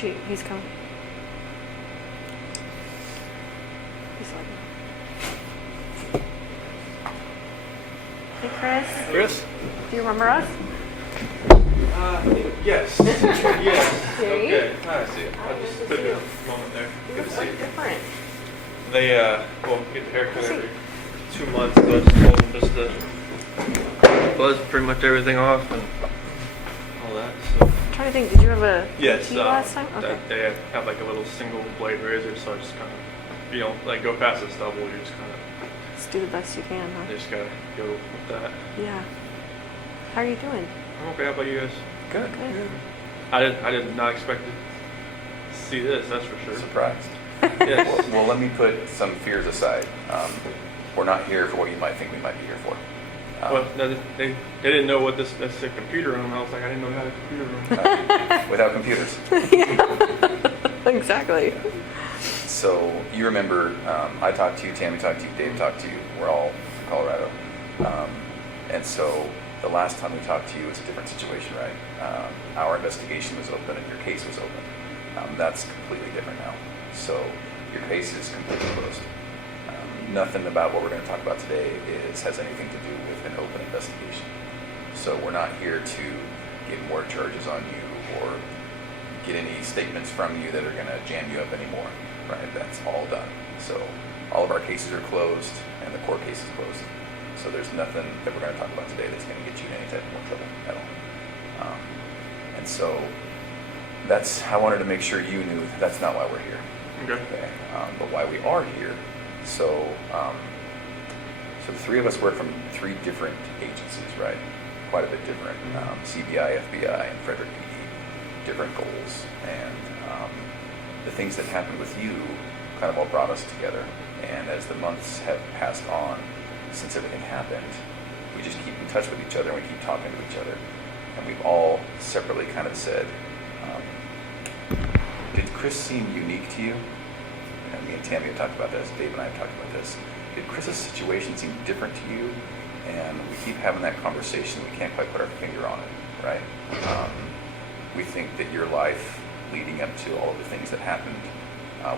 He's coming. He's like, hey, Chris. Chris? Do you remember us? Yes. Yes. See? Okay. I see it. I just took a moment there. You Good look to so see you. different. They, get the haircut every 2 months, so I just told them just to buzz pretty much everything off and all that, so. I'm trying to think, did you have a Yes, tea last time? Okay. they have like a little single blade razor, so I just kind of, you know, like go past the stubble, you just kind of, Just do the best you can, huh? you just gotta go with that. Yeah. How are you doing? I'm okay, how about you guys? Good. Good. I did not expect to see this, that's for sure. Surprised. Yes. Well, let me put some fears aside. We're not here for what you might think we might be here for. Well, no, they didn't know what this, that's a computer room. I was like, I didn't know we had a computer room. Without computers. Exactly. So you remember, I talked to you, Tammy talked to you, Dave talked to you. We're all from Colorado. And so the last time we talked to you, it's a different situation, right? Our investigation was open and your case was open. That's completely different now. So your case is completely closed. Nothing about what we're going to talk about today has anything to do with an open investigation. So we're not here to get more charges on you or get any statements from you that are going to jam you up anymore, right? That's all done. So all of our cases are closed and the court case is closed. So there's nothing that we're going to talk about today that's going to get you in any type of more trouble at all. And so I wanted to make sure you knew that's not why we're here. Okay. But why we are here. So the three of us work from three different agencies, right? Quite a bit different. CBI, FBI, and Frederick PD. Different goals. And the things that happened with you kind of all brought us together. And as the months have passed on since everything happened, we just keep in touch with each other and we keep talking to each other. And we've all separately kind of said, did Chris seem unique to you? Me and Tammy have talked about this, Dave and I have talked about this. Did Chris's situation seem different to you? And we keep having that conversation. We can't quite put our finger on it, right? We think that your life leading up to all of the things that happened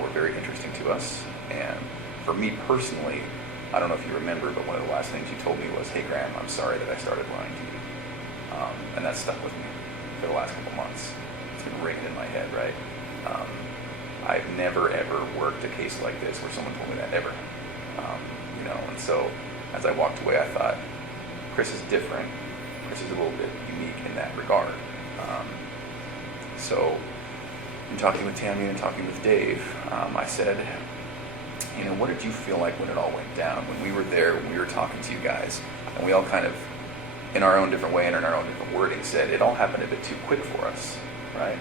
were very interesting to us. And for me personally, I don't know if you remember, but one of the last things you told me was, hey Graham, I'm sorry that I started lying to you. And that stuck with me for the last couple months. It's been ringing in my head, right? I've never ever worked a case like this where someone told me that ever. And so as I walked away, I thought, Chris is different. Chris is a little bit unique in that regard. So in talking with Tammy and talking with Dave, I said, what did you feel like when it all went down? When we were there, when we were talking to you guys, and we all kind of, in our own different way and in our own different wording, said it all happened a bit too quick for us, right?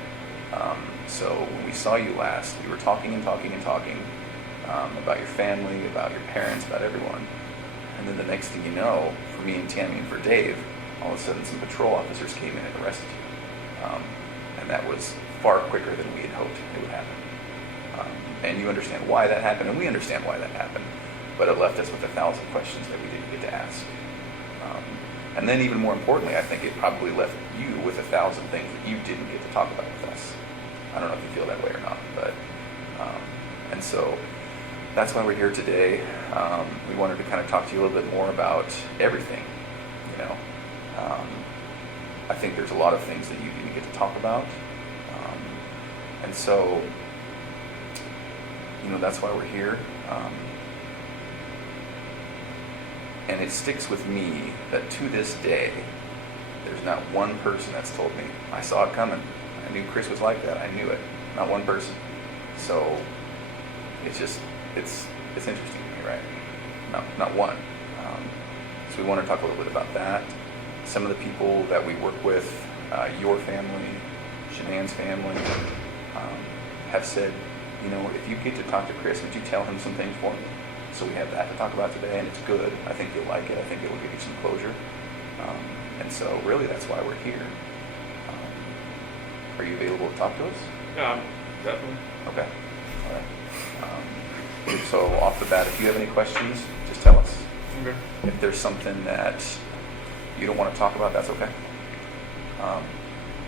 So when we saw you last, we were talking and talking and talking about your family, about your parents, about everyone. And then the next thing you know, for me and Tammy and for Dave, all of a sudden some patrol officers came in and arrested you. And that was far quicker than we had hoped it would happen. And you understand why that happened, and we understand why that happened. But it left us with 1,000 questions that we didn't get to ask. And then even more importantly, I think it probably left you with 1,000 things that you didn't get to talk about with us. I don't know if you feel that way or not, but, and so that's why we're here today. We wanted to kind of talk to you a little bit more about everything, I think there's a lot of things that you didn't get to talk about. And so, that's why we're here. And it sticks with me that to this day, there's not one person that's told me, I saw it coming. I knew Chris was like that. I knew it. Not one person. So it's interesting to me, right? Not one. So we want to talk a little bit about that. Some of the people that we work with, your family, Shanann's family, have said, if you get to talk to Chris, would you tell him some things for me? So we have that to talk about today, and it's good. I think you'll like it. I think it will give you some closure. And so really that's why we're here. Are you available to talk to us? Yeah, definitely. Okay. All right. So off the bat, if you have any questions, just tell us. Okay. If there's something that you don't want to talk about, that's okay.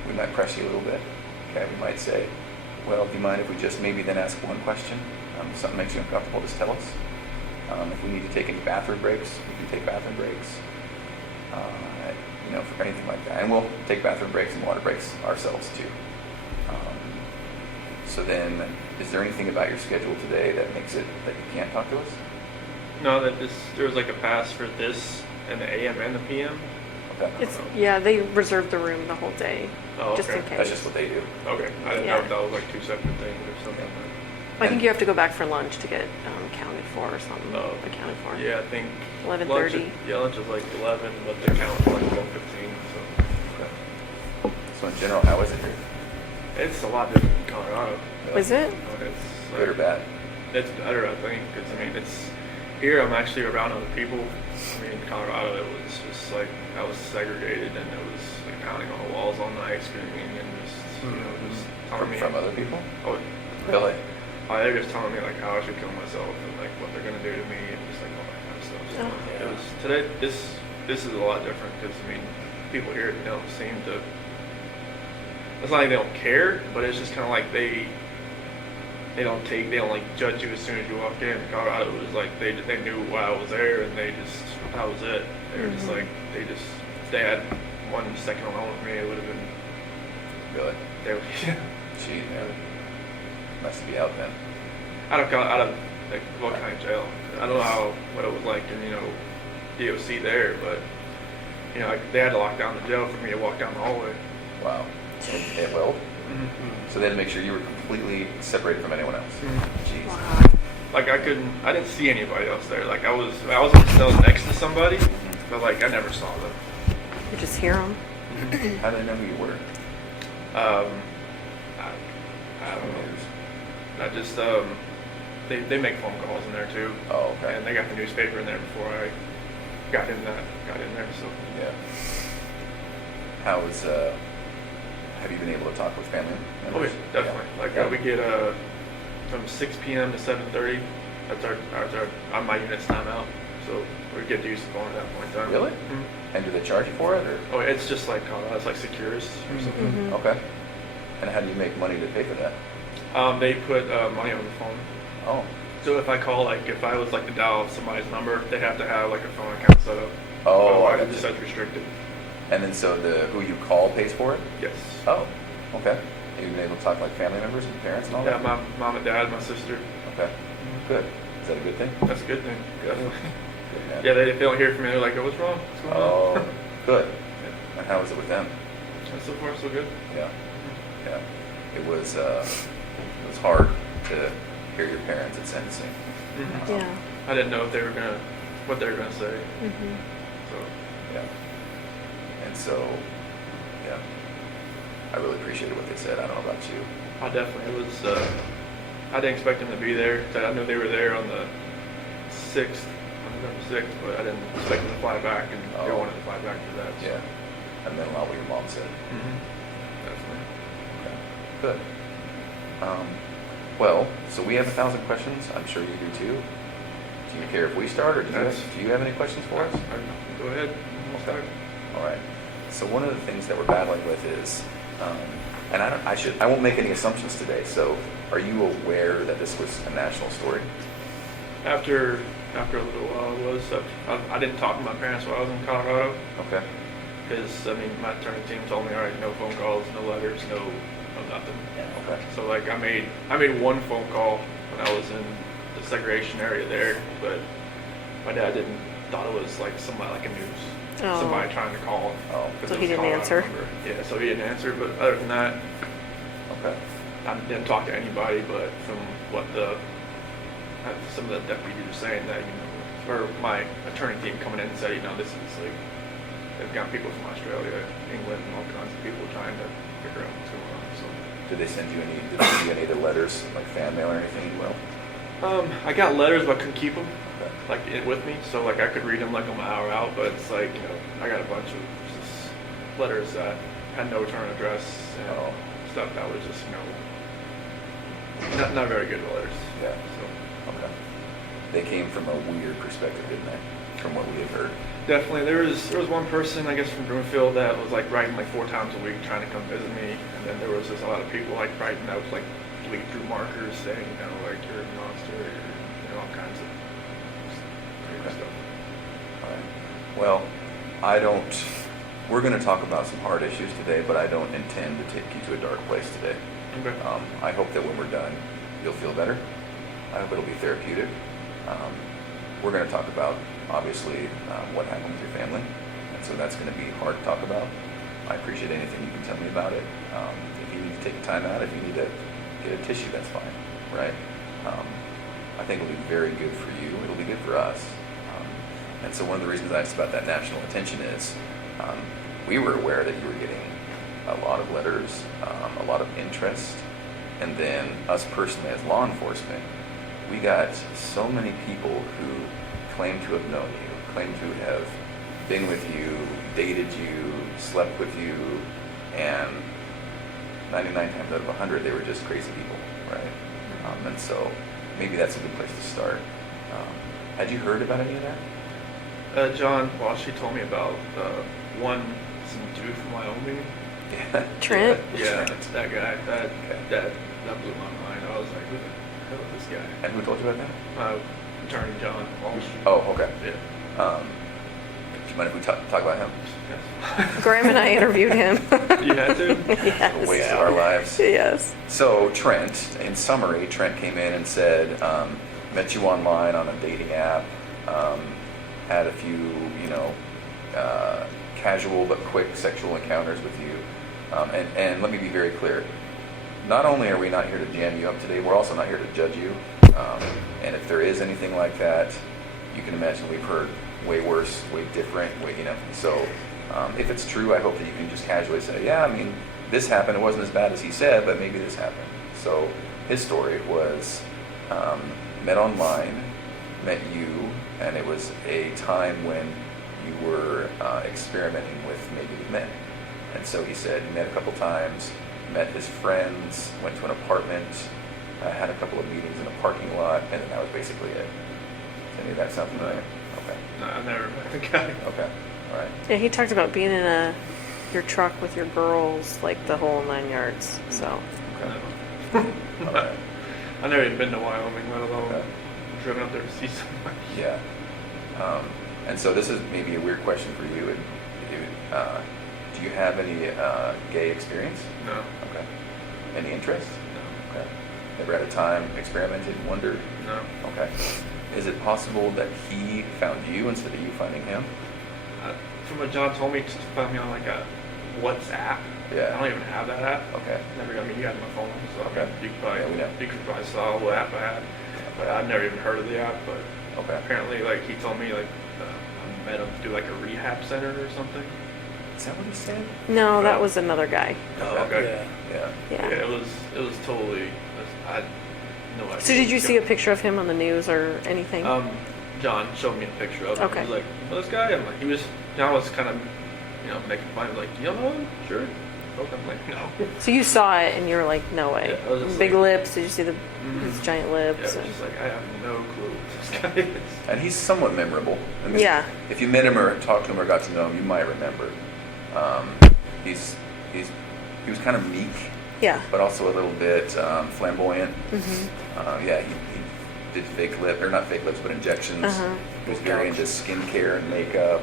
We might press you a little bit. Okay, we might say, well, do you mind if we just maybe then ask one question? If something makes you uncomfortable, just tell us. If we need to take any bathroom breaks, we can take bathroom breaks. For anything like that. And we'll take bathroom breaks and water breaks ourselves too. So then, is there anything about your schedule today that makes it that you can't talk to us? No, there was like a pass for this and the AM and the PM. Okay. Yeah, they reserve the room the whole day, Oh, just okay. in case. That's just what they do. Okay, I didn't Yeah. know if that was like two separate things or something. I think you have to go back for lunch to get counted for or something. Oh. Accounted for. Yeah, I think 11:30. Lunch is like 11, but they count for like 12:15. So Okay. So in general, how is it here? it's a lot different in Colorado. Is it? It's Good or bad? It's better, I think, because I mean, it's here. I'm actually around other people. I mean, in Colorado, it was just like I was segregated, and it was like pounding on the walls all night, screaming, and just telling me From other people? Oh, Really? they're just telling me like how I should kill myself and like what they're gonna do to me and just like all that kind of stuff. So Oh. it was today. This is a lot different because I mean, people here don't seem to. It's not like they don't care, but it's just kind of like they don't like judge you as soon as you walk in. Colorado was like they knew why I was there and that was it. They were just like if they had 1 second alone with me, it would have been Really? they would. Gee, man. Must be out then. out of like what kind of jail. I don't know what it was like in DOC there, but like, they had to lock down the jail for me to walk down the hallway. Wow. It will? So they had to make sure you were completely separated from anyone else. Jeez. Wow. Like I didn't see anybody else there. Like I was in the cell next to somebody, but like I never saw them. You just hear them. How do they know who you were? I don't know. I just they make phone calls in there too. Oh, okay. And they got the newspaper in there before I got in there. So Yeah. Have you been able to talk with family oh members? yeah, definitely. Like Yeah. we get from 6 p.m. to 7:30. That's our on my unit's timeout. So we get to use the phone at that point in time. Really? Mhm. And do they charge you for it, or? Oh, it's just like it's like Securus or something. Mhm. Okay. And how do you make money to pay for that? They put money on the phone. Oh. So if I call, like, if I was like to dial somebody's number, they have to have like a phone account set up. Oh, Otherwise, I it just gotcha. says restricted. And then so who you call pays for it? Yes. Oh, okay. Have you been able to talk to like family members and parents and all Yeah, that? my mom and dad, my sister. Okay. Good. Is that a good thing? That's a good thing. Definitely. Good, man. Yeah, if they don't hear from me, they're like, "Oh, what's wrong? What's going Oh, on?" good. Yeah. And how was it with them? And so far, so good. Yeah. Yeah. It was hard to hear your parents at sentencing. Yeah. I didn't know what they were gonna say. Mhm. So Yeah. And so, yeah. I really appreciated what they said. I don't know about you. I definitely it was. I didn't expect them to be there. I knew they were there on the 6th, on November 6th, but I didn't expect them to fly back, and they Oh. wanted to fly back for that. So. Yeah. And then a lot what your mom said. Definitely. Okay. Good. Well, so we have 1,000 questions. I'm sure you do too. Do you care if we start, or do you have any questions for us? Go ahead. We'll start. All right. So one of the things that we're battling with is, and I won't make any assumptions today. So, are you aware that this was a national story? After a little while, it was. I didn't talk to my parents while I was in Colorado Okay. because I mean my attorney team told me, all right, no phone calls, no letters, no nothing. Okay. So like I made one phone call when I was in the segregation area there, but my dad thought it was like somebody like a news. Oh. Somebody trying to call. Oh. 'cause So it he was didn't Colorado answer? number. Yeah, so he didn't answer. But other than that, Okay. I didn't talk to anybody. But from what some of the deputies were saying, that or my attorney team coming in and said, this is like they've got people from Australia, England, and all kinds of people trying to figure out what's going on. So. Did they send you any of the letters, like fan mail or anything? Well. I got letters, but I couldn't keep them Okay. with me, so like I could read them like on my hour out. But it's like I got a bunch of just letters that had no return address and Oh. stuff that was just not very good letters. Yeah. So Okay. They came from a weird perspective, didn't they? From what we had heard. definitely there was one person I guess from Broomfield that was like writing like 4 times a week trying to come visit me, and then there was just a lot of people like writing notes like bleed through markers saying, like you're a monster, or all kinds of crazy Okay. stuff. All right. Well, we're going to talk about some hard issues today, but I don't intend to take you to a dark place today. Okay. I hope that when we're done, you'll feel better. I hope it'll be therapeutic. We're going to talk about, obviously, what happened with your family. And so that's going to be hard to talk about. I appreciate anything you can tell me about it. If you need to take time out, if you need to get a tissue, that's fine, right? I think it'll be very good for you. It'll be good for us. And so one of the reasons I asked about that national attention is we were aware that you were getting a lot of letters, a lot of interest, and then us personally as law enforcement, we got so many people who claim to have known you, claim to have been with you, dated you, slept with you, and 99 times out of 100 they were just crazy people, right? And so maybe that's a good place to start. Had you heard about any of that? John Walsh, he told me about some dude from Wyoming. Yeah. Trent? Yeah, that guy. That blew my mind. I was like, who the hell is this guy? And who told you about that? Attorney John Walsh. Oh, okay. Yeah. Do you mind if we talk about him? Yes. Graham and I interviewed him. You had to? A Yes. waste of our lives. Yes. So Trent, in summary, Trent came in and said, met you online on a dating app, had a few, casual but quick sexual encounters with you. And let me be very clear. Not only are we not here to jam you up today, we're also not here to judge you. And if there is anything like that, you can imagine we've heard way worse, way different, So if it's true, I hope that you can just casually say, yeah, this happened. It wasn't as bad as he said, but maybe this happened. So his story was met online, met you, and it was a time when you were experimenting with maybe with men. And so he said he met a couple times, met his friends, went to an apartment, had a couple of meetings in a parking lot, and then that was basically it. Does any of that sound familiar? Okay. No, I never met the guy. Okay. All right. Yeah, he talked about being in your truck with your girls, like the whole 9 yards. So Okay. No. All right. I've never even been to Wyoming, let alone Okay. driven up there to see somebody. Yeah. And so this is maybe a weird question for you. Do you have any gay experience? No. Okay. Any interest? No. Okay. Never had a time experimented, wondered? No. Okay. Is it possible that he found you instead of you finding him? From what John told me, to find me on like a WhatsApp. Yeah. I don't even have that app. Okay. Never. You had my phone, so Okay. you could Yeah, we know. probably saw what app I had. But I've never even heard of the app. But Okay. apparently, like he told me, like I met him through like a rehab center or something. Is that what he said? no, that was another guy. Oh, okay. Yeah. Yeah. Yeah, it was totally. I had no idea. So did you see a picture of him on the news or anything? John showed me a picture of him. Okay. He was like, "Well, this guy." I'm like, John was kind of, making fun of like, "You don't know him? Sure." I'm like, "No." So you saw it and you were like, no way. Yeah, I was just Big like- lips. Did you see his giant Yeah, lips? it was just like I have no clue who this guy is. And he's somewhat memorable. Yeah. If you met him or talked to him or got to know him, you might remember. He was kind of meek, Yeah. but also a little bit flamboyant. Mhm. Yeah, he did not fake lips, but injections. Uh-huh. He was very into skincare and makeup.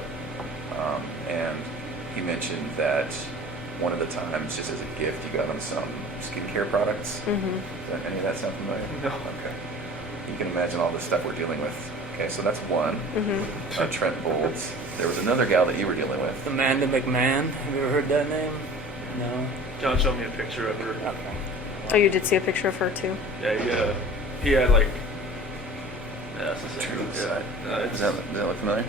And he mentioned that one of the times, just as a gift, you got him some skincare products. Mhm. Does any of that sound familiar? No. Okay. You can imagine all the stuff we're dealing with. Okay, so that's one. Mhm. Trent Bolds. There was another gal that you were dealing with. Amanda McMahon. Have you ever heard that name? No. John showed me a picture of her. Okay. Oh, you did see a picture of her too? Yeah, he had like. Yeah, that's the same. True Yeah, side. it's, Does that look familiar?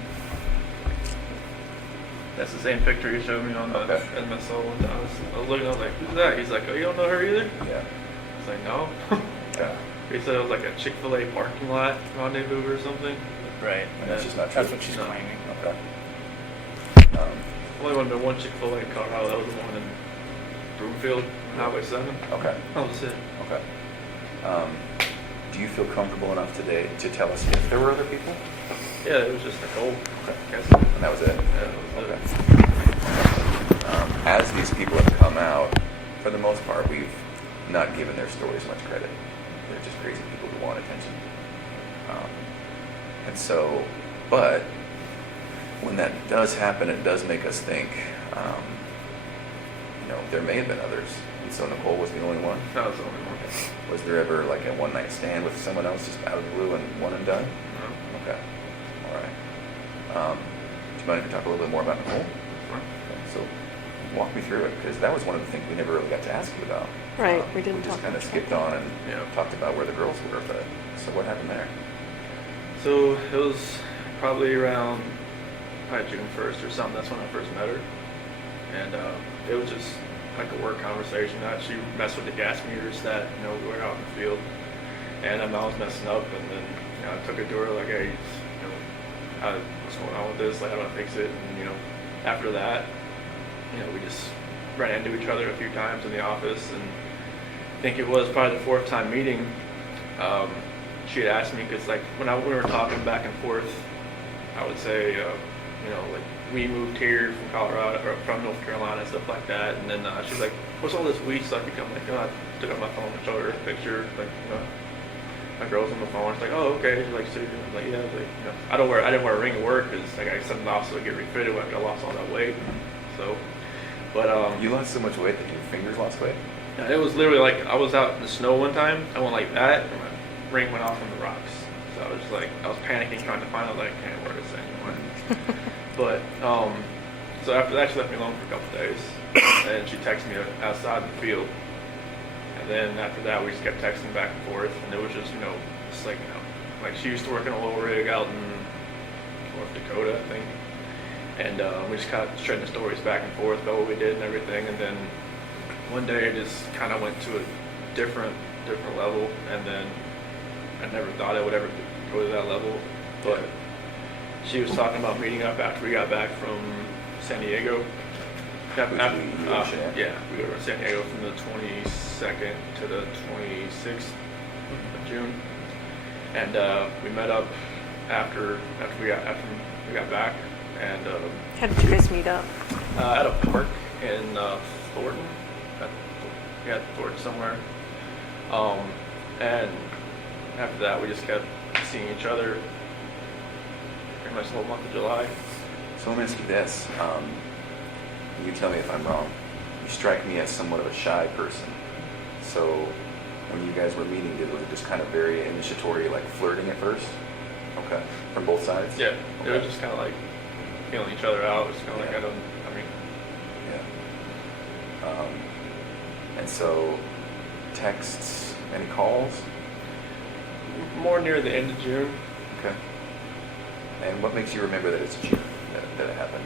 that's the same picture he showed me on the Okay. MSO one time. I was looking, I was like, "Who's that?" He's like, "Oh, you don't know her either?" I Yeah. was like, "No." Okay. He said it was like a Chick-fil-A parking lot rendezvous or something. Right. And that's just not true. That's what she's No. claiming. Okay. Only one been one Chick-fil-A in Colorado. That was the one in Broomfield, Highway 7. Okay. That was it. Okay. Do you feel comfortable enough today to tell us if there were other people? Yeah, it was just Nicole. Okay. Guess. And that was it? Yeah, that was Okay. it. As these people have come out, for the most part, we've not giving their stories much credit. They're just crazy people who want attention. And so, but when that does happen, it does make us think, there may have been others. And so Nicole was the only one. That was the only one. Was there ever like a one night stand with someone else just out of the blue and one and done? No. Okay. All right. Do you mind if we talk a little bit more about Nicole? Okay, so walk me through it, because that was one of the things we never really got to ask you about. Right, we didn't We just talk kind of much skipped about on and Yeah. talked about where the girls were, but so what happened there? So it was probably around June 1st or something. That's when I first met her. And it was just like a work conversation. That she messed with the gas meters that, we were out in the field. And I was messing up, and then, I took it to her like, hey, what's going on with this? Like, how do I fix it? And, after that, we just ran into each other a few times in the office, and I think it was probably the fourth time meeting. She had asked me, because like when we were talking back and forth, I would say, like we moved here from Colorado or from North Carolina and stuff like that, and then she's like, "What's all this weed stuff?" I'm like, I took out my phone and showed her a picture, like my girl's on the phone. She's like, "Oh, okay." She's like, "So," I'm like, "Yeah." I was like, I didn't wear a ring at work because like I sent off so I get refitted after I lost all that weight. So, but You lost so much weight that your fingers lost weight? yeah, it was literally like I was out in the snow one time. I went like that, and my ring went off on the rocks. So I was like, I was panicking, trying to find out like I can't wear this anymore. But so after that, she left me alone for a couple days, and she texted me outside the field. And then after that, we just kept texting back and forth, and it was just just like like she used to work in a little rig out in North Dakota, I think. And we just kind of trading stories back and forth about what we did and everything. And then one day it just kind of went to a different level, and then I never thought I would ever go to that level. But she was talking about meeting up after we got back from San Diego. Which we share. Yeah, we go to San Diego from the 22nd to the 26th of June. And we met up after we got back, and How did you guys meet up? at a park in Thornton. Thornton somewhere. And after that, we just kept seeing each other pretty much the whole month of July. So let me ask you this. You tell me if I'm wrong. You strike me as somewhat of a shy person. So when you guys were meeting, was it just kind of very initiatory, like flirting at first? Okay. From both sides? Yeah, it Okay. was just kind of like feeling each other out. It was kind of like, Yeah. Yeah. And so texts, any calls? more near the end of June, Okay. And what makes you remember that it's June that it happened?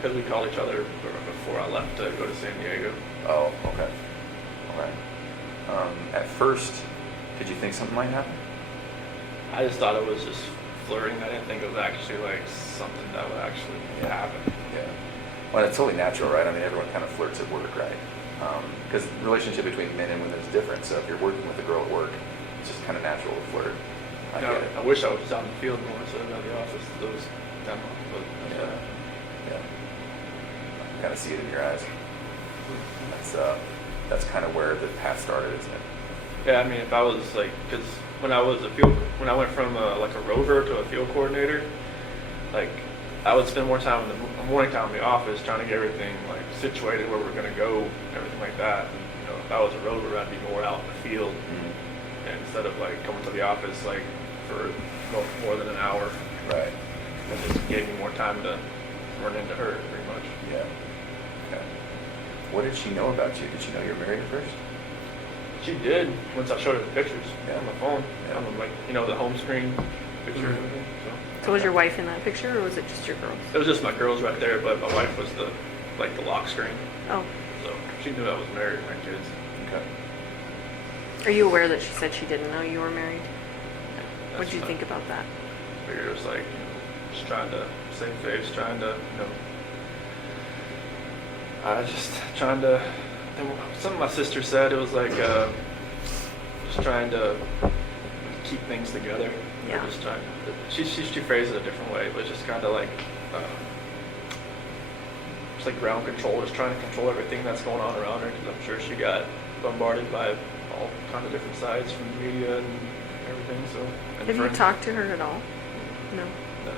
because we called each other before I left to go to San Diego. Oh, okay. All right. At first, did you think something might happen? I just thought it was just flirting. I didn't think it was actually like something that would actually happen. Yeah. Well, it's totally natural, right? I mean, everyone kind of flirts at work, right? Because the relationship between men and women is different. So if you're working with a girl at work, it's just kind of natural to flirt. I get it. I wish I was just out in the field more instead of out in the office those that month, but that's Yeah. fine. Yeah. I can kind of see it in your eyes. That's kind of where the path started, isn't it? Yeah, I mean, if I was like, because when I went from like a rover to a field coordinator, like I would spend more time in the morning time in the office trying to get everything like situated where we're gonna go, and everything like that. And, if I was a rover, I'd be more out in the field, and instead of like coming to the office like for more than an hour. Right. It just gave me more time to run into her, pretty much. Yeah. Okay. What did she know about you? Did she know you were married at first? She did once I showed her the pictures Yeah. on the phone. Yeah. On the, like the home screen picture and everything. So was your wife in that picture, or was it just your girls? It was just my girls right there, but my wife was the lock screen. Oh, So she knew I was married and my kids. Okay. are you aware that she said she didn't know you were married? That's What did you fine. think about that? I figured it was like just trying to save face, trying to just trying to. And something my sister said, it was like just trying to keep things together. Yeah. Just trying. She phrased it a different way, but it's just kind of like it's like ground control, just trying to control everything that's going on around her. Because I'm sure she got bombarded by all kind of different sides from the media and everything. So. And Have you friends. talked to her at all? No. No.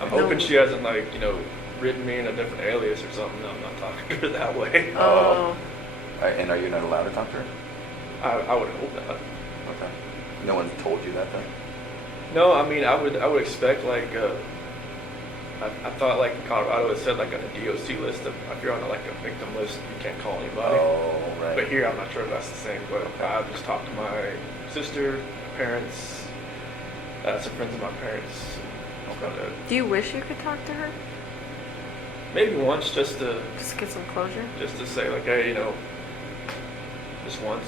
I'm No. hoping she hasn't like written me in a different alias or something. No, I'm not talking to her that way. Oh. And are you not allowed to talk to her? I would hope not. Okay. No one told you that then? No, I mean I would expect like I thought like in Colorado it said like on a DOC list that if you're on like a victim list you can't call anybody. Oh, right. But here I'm not sure if that's the same. But I've just talked to my sister, parents, some friends of my parents. Okay. Do you wish you could talk to her? Maybe once just to Get some closure? say like hey just once.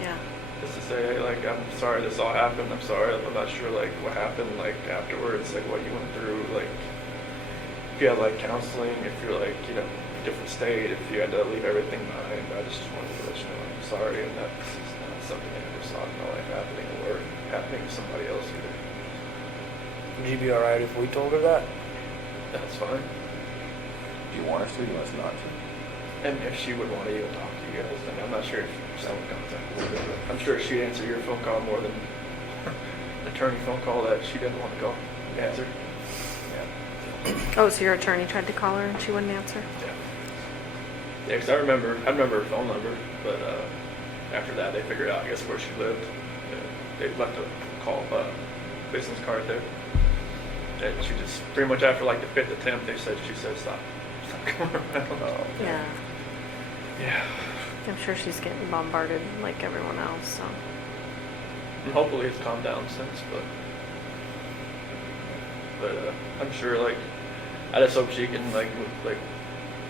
Yeah. Just to say, hey, like, I'm sorry this all happened. I'm sorry. I'm not sure, like, what happened, like, afterwards, like, what you went through, like, if you had, like, counseling, if you're, like, different state, if you had to leave everything behind. I just wanted to let you know I'm sorry, and that's just not something I ever saw in my life happening or happening to somebody else either. Would you be alright if we told her that? That's fine. Do you want us to? Do you want us not to? And if she would want to even talk to you guys, then I'm not sure if someone contacted her, but I'm sure she'd answer your phone call more than an attorney phone call that she didn't want to go answer. Yeah. Oh, so your attorney tried to call her and she wouldn't answer? Yeah. Yeah, because I remember her phone number, but after that they figured out, I guess, where she lived. They left a business card there. And she just, pretty much after like the 5th attempt, she said, stop coming around. Oh, Yeah. Yeah. I'm sure she's getting bombarded like everyone else, so. And hopefully it's calmed down since, but I'm sure, like, I just hope she can, like,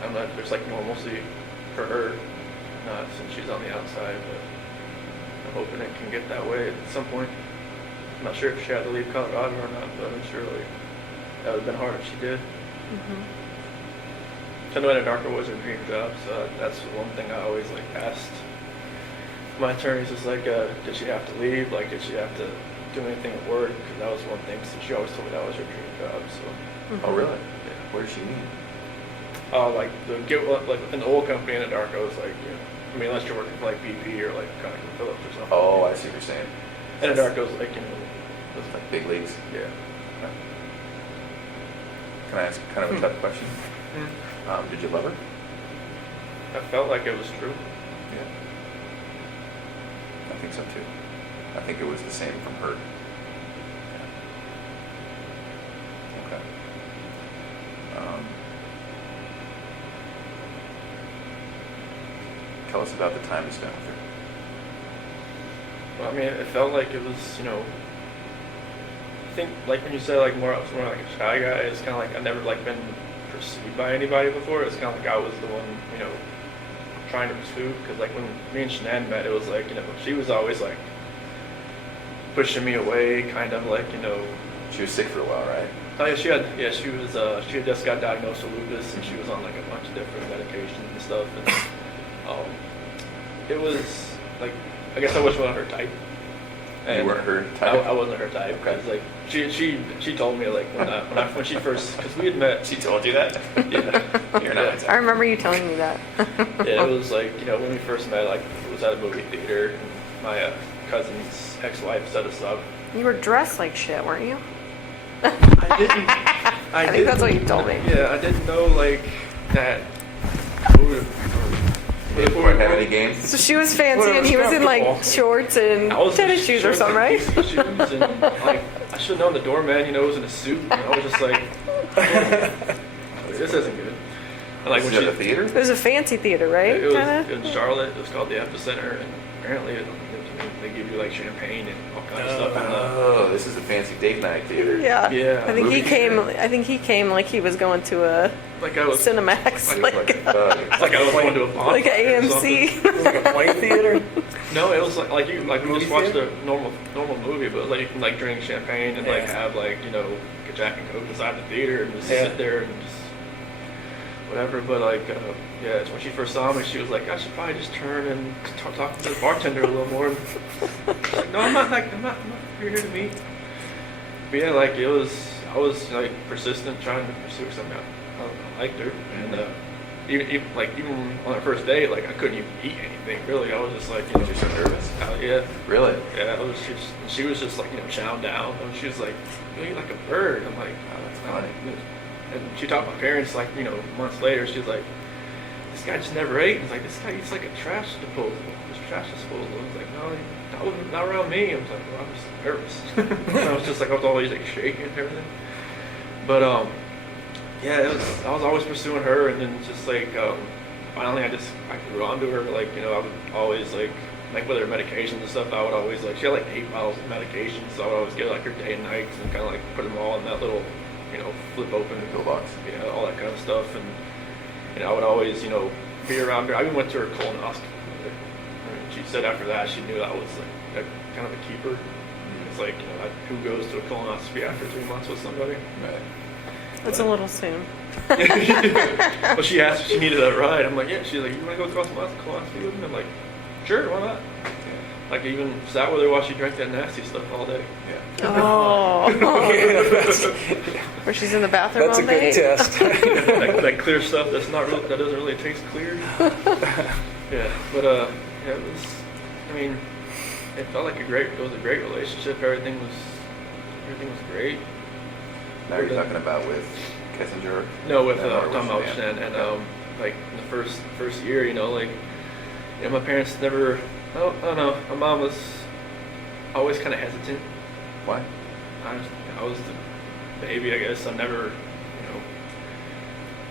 I'm not, there's, like, normalcy for her, not since she's on the outside, but I'm hoping it can get that way at some point. I'm not sure if she had to leave Colorado or not, but I'm sure, like, that would have been hard if she did. Mm-hmm. I know Anadarko was her dream job, so that's one thing I always, like, asked my attorneys is, like, did she have to leave? Like, did she have to do anything at work? Because that was one thing, so she always told me that was her dream job, so. Oh, really? Yeah. What does she mean? Like an oil company in Anadarko is like, I mean, unless you're working for like BP or like ConocoPhillips or something. Oh, I see what you're saying. Anadarko's like, Those like big leagues. yeah. Okay. Can I ask kind of a tough question? Did you love her? I felt like it was true. Yeah. I think so too. I think it was the same from her. Yeah. Okay. Tell us about the time you spent with her. Well, I mean, it felt like it was, I think like when you said like I was more like a shy guy, it's kind of like I've never like been pursued by anybody before. It's kind of like I was the one, trying to pursue. Because like when me and Shanann met, it was like, she was always like pushing me away, kind of like, She was sick for a while, right? Oh yeah, she had just got diagnosed with lupus and she was on like a bunch of different medications and stuff. And it was like, I guess I wasn't her type. You weren't her type? I wasn't her type. Okay. Cause like she told me like when she first, because we had met. She told you that? Yeah. You're not. I remember you telling me that. Yeah, it was like, when we first met, like it was at a movie theater. And my cousin's ex-wife set us up. You were dressed like shit, weren't you? I didn't. I think that's what you told me. Yeah, I didn't know like that. Before have any games? So she was fancy Whatever, and he was in like football. shorts and I was in tennis shoes or shorts something, and right? decent shoes and like I should have known the doorman, was in a suit. And I was just like, this isn't good. And like Was when it at the theater? It was a fancy theater, right? it was Kinda? in Charlotte. It was called the Epicenter, and apparently they give you like champagne and all kinds of stuff. In the, Oh, this is a fancy date night theater. Yeah. Yeah. I think Movie he came like he was going to a like I was Cinemax, like- like like I was going to a bonfire like a or something. AMC. Like a play theater? No, it was like you we Movie just watched theater? a normal movie, but like you can like drink champagne and like Yeah. have like a Jack and Coke inside the theater and just Yeah. sit there and just whatever. But like yeah, when she first saw me, she was like, I should probably just turn and talk to the bartender a little more. And I was like, no, I'm not here to meet. But yeah, like I was like persistent trying to pursue something. I liked her, and even on our first date, like I couldn't even eat anything really. I was just like, you know, You're so nervous? yeah, Really? yeah. She was just like, you know, chowing down, and she was like, you eat like a bird. I'm like, Oh, that's "Oh." funny. And she talked to my parents like, you know, months later. She was like, this guy just never ate. And it's like, this guy eats like a trash disposal. This trash disposal. I was like, no, not around me. I was like, well, I was nervous. And I was just like, I was always like shaking and everything. But yeah, I was always pursuing her, and then just like finally, I grew onto her. Like, you know, I would always like with her medications and stuff. I would always like, she had like 8 bottles of medications, so I would always get like her day and nights and kind of like put them all in that little, you know, flip open Pill box. you know, all that kind of stuff. And I would always, you know, be around her. I even went to her colonoscopy. I mean, she said after that she knew I was like a, kind of a keeper. It's like, you know, who goes to a colonoscopy after 3 months with somebody? Right. It's a little soon. Well, she asked if she needed that ride. I'm like, yeah. She's like, you want to go colonoscopy with me? I'm like, sure, why not? Like, I even sat with her while she drank that nasty stuff all day. Yeah. Oh. That's, Where she's in the bathroom that's all a good day. test. that clear stuff that doesn't really taste clear. Yeah, but yeah, it was. I mean, it felt like it was a great relationship. Everything was great. Now you're talking about with Kissinger? No, with No, or Tom with Elshon, and Okay. like in the first year, you know, like, you know, my parents never. I don't know. My mom was always kind of hesitant. Why? I was the baby, I guess. I never,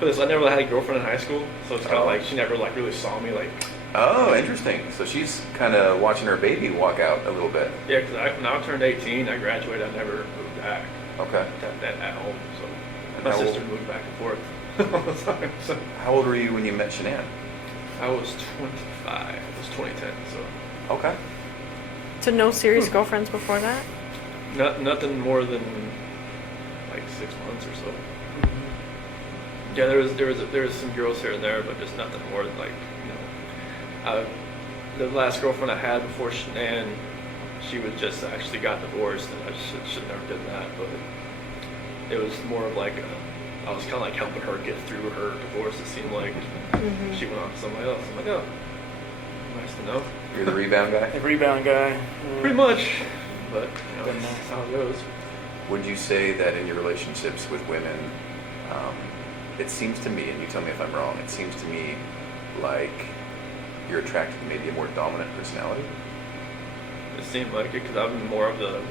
you know, I never had a girlfriend in high school, so it's kind of Oh. like she never like really saw me like. Oh, interesting. So she's kind of watching her baby walk out a little bit. Yeah, because when I turned 18, I graduated. I never moved back Okay. at home. So And my how sister old- moved back and forth all the time. So How old were you when you met Shanann? I was 25. It was 2010. So Okay. So no serious girlfriends before that? nothing more than like 6 months or so. Yeah, there was some girls here and there, but just nothing more than like, you know, the last girlfriend I had before Shanann, she was just actually got divorced, and I should never did that. But it was more of like I was kind of like helping her get through her divorce. It seemed like she went on to somebody else. I'm like, oh, nice to know. You're the rebound guy? The rebound guy. Pretty much, but you know, Good that's enough. how it goes. Would you say that in your relationships with women, it seems to me, and you tell me if I'm wrong, it seems to me like you're attracted to maybe a more dominant personality? It seemed like it because I've been more of the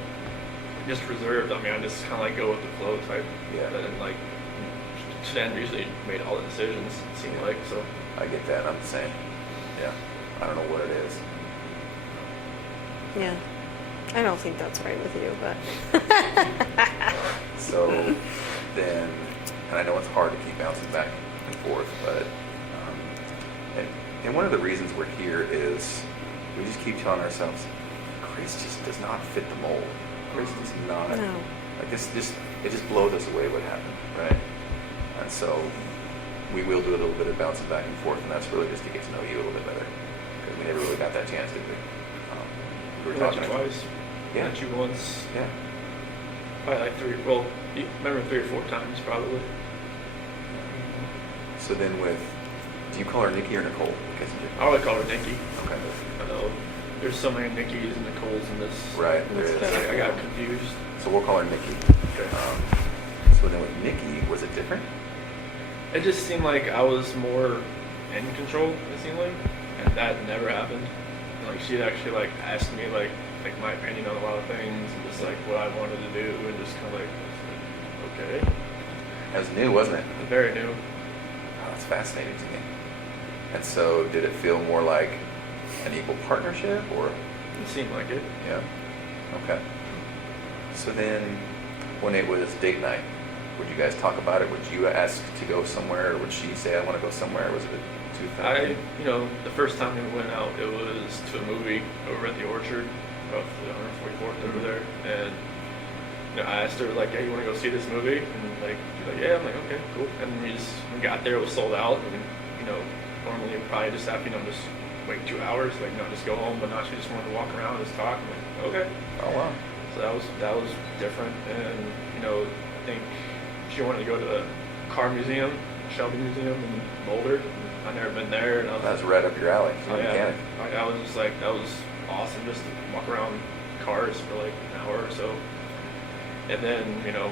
just reserved. I mean, I just kind of like go with the flow type. Yeah. And like Stan usually made all the decisions. It seemed like so. I get that. I'm the same. Yeah. I don't know what it is. Yeah. I don't think that's right with you, but. So then, and I know it's hard to keep bouncing back and forth, but and one of the reasons we're here is we just keep telling ourselves, Grace just does not fit the mold. Grace does not. No. Like it just blows us away what happened, right? And so we will do a little bit of bouncing back and forth, and that's really just to get to know you a little bit better, because we never really got that chance, did we? We I met you twice. Yeah. Met you once. Yeah. Probably like 3. Well, you remember 3 or 4 times probably. So then do you call her Nikki or Nicole? I always call her Nikki. Okay. I know there's so many Nikkis and Nicoles in this. Right, there is. That's I got confused. So we'll call her Nikki. Okay. So then with Nikki, was it different? It just seemed like I was more in control. It seemed like, and that never happened. Like she'd actually like asked me like my opinion on a lot of things and just like what I wanted to do, and just kind of like, okay, It was new, wasn't it? very new. Oh, that's fascinating to me. And so did it feel more like an equal partnership, or? It seemed like it. Yeah. Okay. So then when it was date night, would you guys talk about it? Would you ask to go somewhere, or would she say, I want to go somewhere? Was it too I, you know, the first time we went out, it was to a movie over at the Orchard, off the 144th over there, and you know, I asked her like, "Hey, you want to go see this movie?" And like, she's like, "Yeah." I'm like, "Okay, cool." And we got there, it was sold out, and you know, normally you probably just have, you know, just wait 2 hours, like, not just go home, but not she just wanted to walk around and just talk. I'm like, okay. Oh, wow. So that was different, and you know, I think she wanted to go to the car museum, Shelby Museum in Boulder. I've never been there, and I was That's right up your alley. oh, You're a yeah. mechanic. I was just like, that was awesome just to walk around cars for like an hour or so. And then, you know,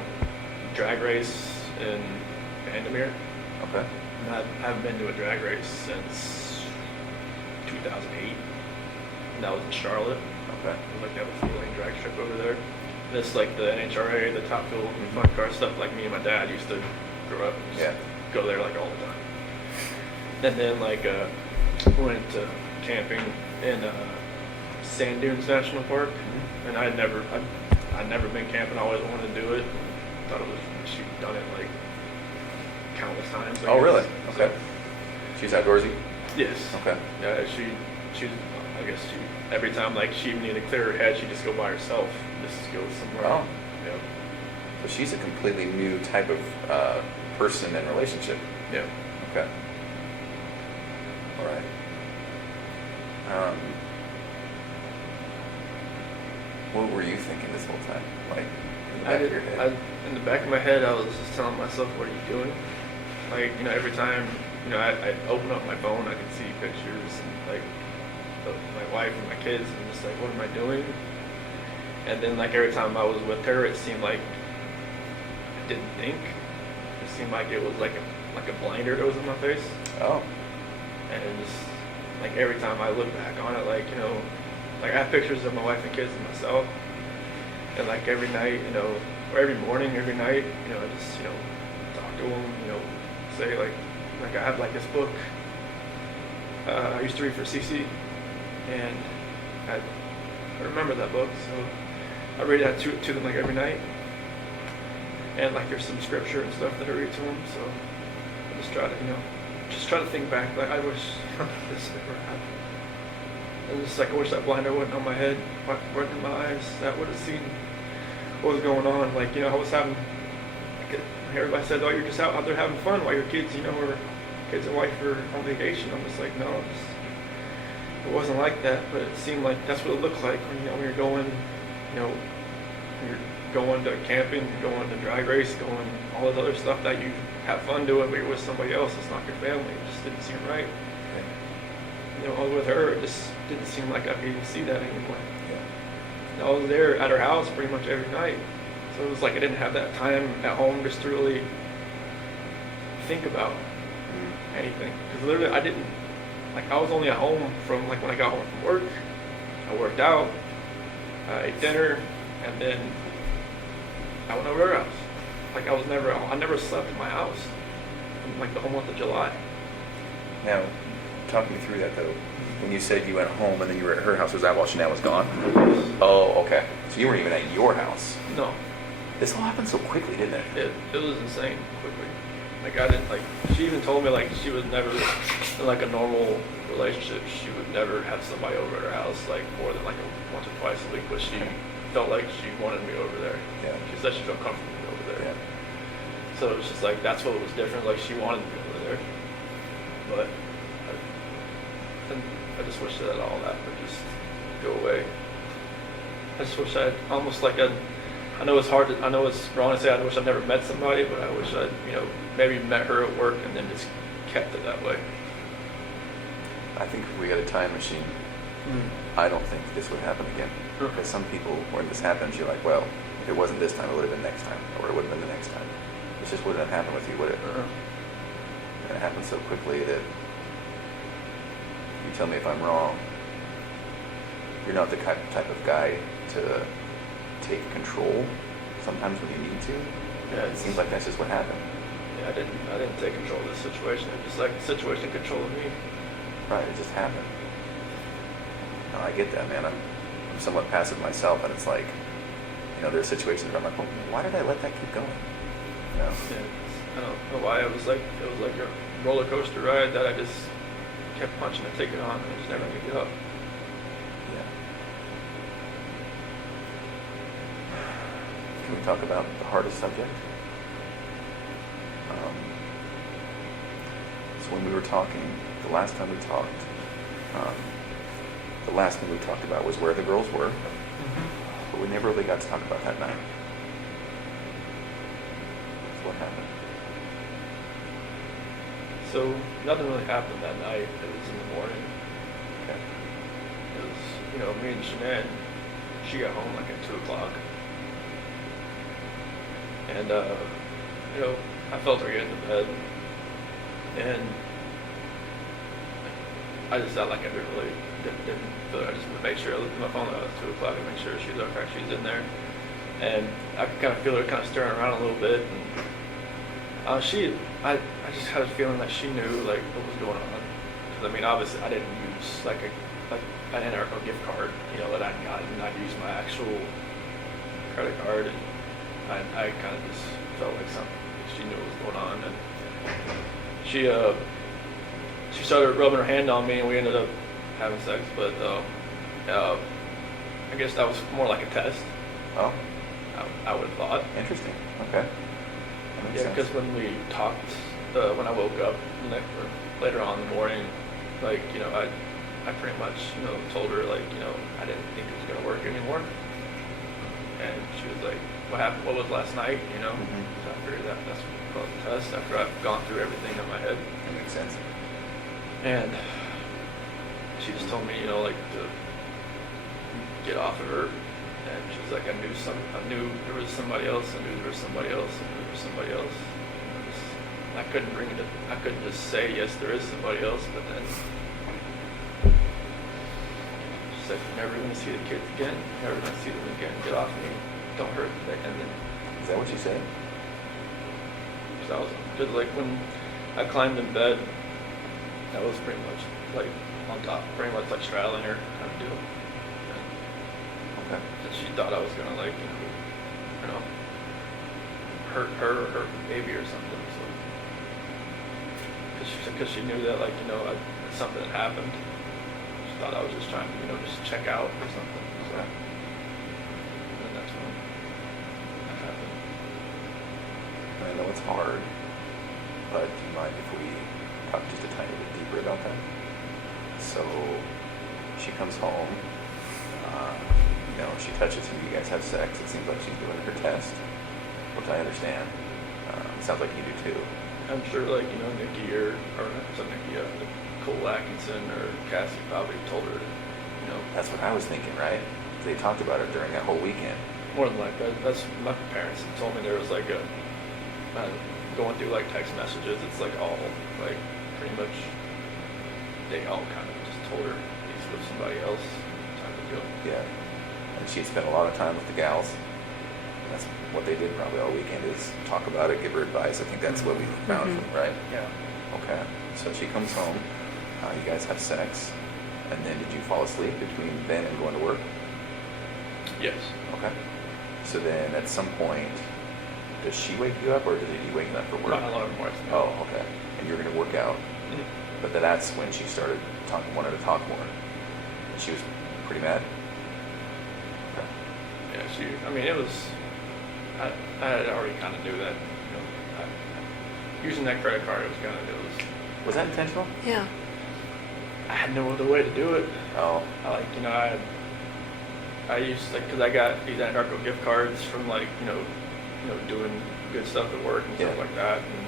drag race in Vandermeer. Okay. And I haven't been to a drag race since 2008. And that was in Charlotte. Okay. It was like they have a 4-lane drag strip over there. And it's like the NHRA, the Top Fuel, and fun car stuff like me and my dad used to grow up. Just Yeah. Go there like all the time. And then like went camping in Sand Dunes National Park, and I'd never been camping. I always wanted to do it. Thought it was she'd done it like countless times. I Oh, guess. really? So, Okay. She's outdoorsy? yes. Okay. Yeah, she's I guess she every time like she needed to clear her head, she'd just go by herself, just go somewhere. Oh. Yeah. So she's a completely new type of person and relationship. Yeah. Okay. All right. What were you thinking this whole time? Like, in the back of your head? In the back of my head, I was just telling myself, "What are you doing?" Like, you know, every time, you know, I open up my phone, I can see pictures and like of my wife and my kids, and I'm just like, "What am I doing?" And then, like every time I was with her, it seemed like I didn't think. It seemed like it was like a blinder that was in my face, Oh. and it just like every time I look back on it, like, you know, like I have pictures of my wife and kids and myself. And like every night, you know, or every morning, every night, you know, I just, you know, talk to them, you know, say like I have like this book I used to read for CC, and I remember that book, so I read that to them like every night. And like there's some scripture and stuff that I read to them, so I just try to, you know, just try to think back, like I wish this never happened. And just like I wish that blinder wasn't on my head, wasn't in my eyes. That would have seen what was going on. Like, you know, I was having, like, everybody said, "Oh, you're just out there having fun while your kids, you know, or kids and wife are on vacation." I'm just like, no, it wasn't like that. But it seemed like that's what it looked like when, you know, when you're going, you know, when you're going to camping, you're going to drag race, going all this other stuff that you have fun doing, but you're with somebody else. It's not your family. It just didn't seem right. You know, I was with her, it just didn't seem like I could even see that anymore. Yeah. And I was there at her house pretty much every night. So it was like I didn't have that time at home just to really think about anything. Because literally I didn't, like I was only at home from like when I got home from work. I worked out, I ate dinner, and then I went over to her house. Like I never slept in my house from like the whole month of July. Now, talk me through that though. When you said you went home and then you were at her house, was that while Chanel was gone? Oh, okay. So you weren't even at your house. No. This all happened so quickly, didn't it? It was insane quickly. Like I didn't like. She even told me like she would never, in like a normal relationship, she would never have somebody over at her house like more than like once or twice a week. But she felt like she wanted me over there. Yeah. She said she felt comfortable with me over there. Yeah. So it was just like that's what was different. Like she wanted me over there, but I just wish that all that would just go away. I just wish I'd almost like I know it's hard to, I know it's wrong to say I wish I'd never met somebody, but I wish I'd, you know, maybe met her at work and then just kept it that way. I think if we had a time machine, I don't think this would happen again. Sure. Because some people, when this happens, you're like, well, if it wasn't this time, it would have been next time, or it would have been the next time. It just wouldn't have happened with you, would it? And it happened so quickly that you tell me if I'm wrong. You're not the type of guy to take control sometimes when you need to. Yeah, It seems like that's just what happened. Yeah, I didn't take control of this situation. It just like the situation controlled me. Right, it just happened. No, I get that, man. I'm somewhat passive myself, and it's like, you know, there's situations where I'm like, well, why did I let that keep going? You know? Yeah, I don't know why. It was like a roller coaster ride that I just kept punching the ticket on and just never could get up. Yeah. Can we talk about the hardest subject? So when we were talking, the last time we talked, the last thing we talked about was where the girls were, but we never really got to talk about that night. So what happened? So nothing really happened that night. It was in the morning. Okay. It was, you know, me and Shanann, she got home like at 2 o'clock. And, you know, I felt her get into bed. And I just felt like I didn't feel it. I just made sure I looked at my phone at 2 o'clock and make sure she's okay, she's in there. And I could kind of feel her kind of stirring around a little bit. And I just had a feeling that she knew like what was going on. Because I mean, obviously, I didn't use like an Anarco gift card, you know, that I'd gotten. I'd used my actual credit card, and I kind of just felt like she knew what was going on. And she started rubbing her hand on me, and we ended up having sex. But I guess that was more like a test. Oh, I would have thought. interesting. Okay. That makes Yeah, sense. because when we talked, when I woke up later on in the morning, like, you know, I pretty much, you know, told her, like, you know, I didn't think it was going to work anymore. And she was like, what happened? What was last night? You know? Mhm. So I figured that's what the test after I've gone through everything in my head. That makes sense. And she just told me, you know, like, to get off of her. And she was like, I knew there was somebody else. I knew there was somebody else. I knew there was somebody else. I couldn't bring it up. I couldn't just say, yes, there is somebody else. But then she said, you're never going to see the kids again. You're never going to see them again. Get off me. Don't hurt me. And then, Is that what you said? so I was, because like when I climbed in bed, that was pretty much like on top, pretty much like straddling her kind of deal. Okay. And she thought I was gonna like, you know, hurt her or hurt the baby or something. So, because she knew that, like, you know, something had happened. She thought I was just trying to, you know, just check out or something. So, Okay. and then that's when that happened. I know it's hard, but do you mind if we talk just a tiny bit deeper about that? So she comes home, you know, she touches you, you guys have sex. It seems like she's doing her test, which I understand. Sounds like you do too. I'm sure, like, you know, Nikki or not Nikki, Nicole Atkinson or Cassie probably told her, you know, That's what I was thinking, right? They talked about it during that whole weekend. more than likely. That's my parents told me there was like going through like text messages. It's like all like pretty much they all kind of just told her he's with somebody else type of deal. Yeah. And she spent a lot of time with the gals. That's what they did probably all weekend is talk about it, give her advice. I think that's what we found from, right? Yeah. Okay. So she comes home, you guys have sex, and then did you fall asleep between then and going to work? Yes. Okay. So then at some point, does she wake you up or did you wake up for work? Not a lot more. Oh, okay. And you're going to work out. Mhm. But then that's when she started wanted to talk more. And she was pretty mad. Okay. Yeah. I mean, it was. I had already kind of knew that. You know, using that credit card, it was kind of Was that intentional? Yeah. I had no other way to do it. Oh, I used, like, because I got these Anarco gift cards from, like, you know, doing good stuff at work and stuff Yeah. like that, and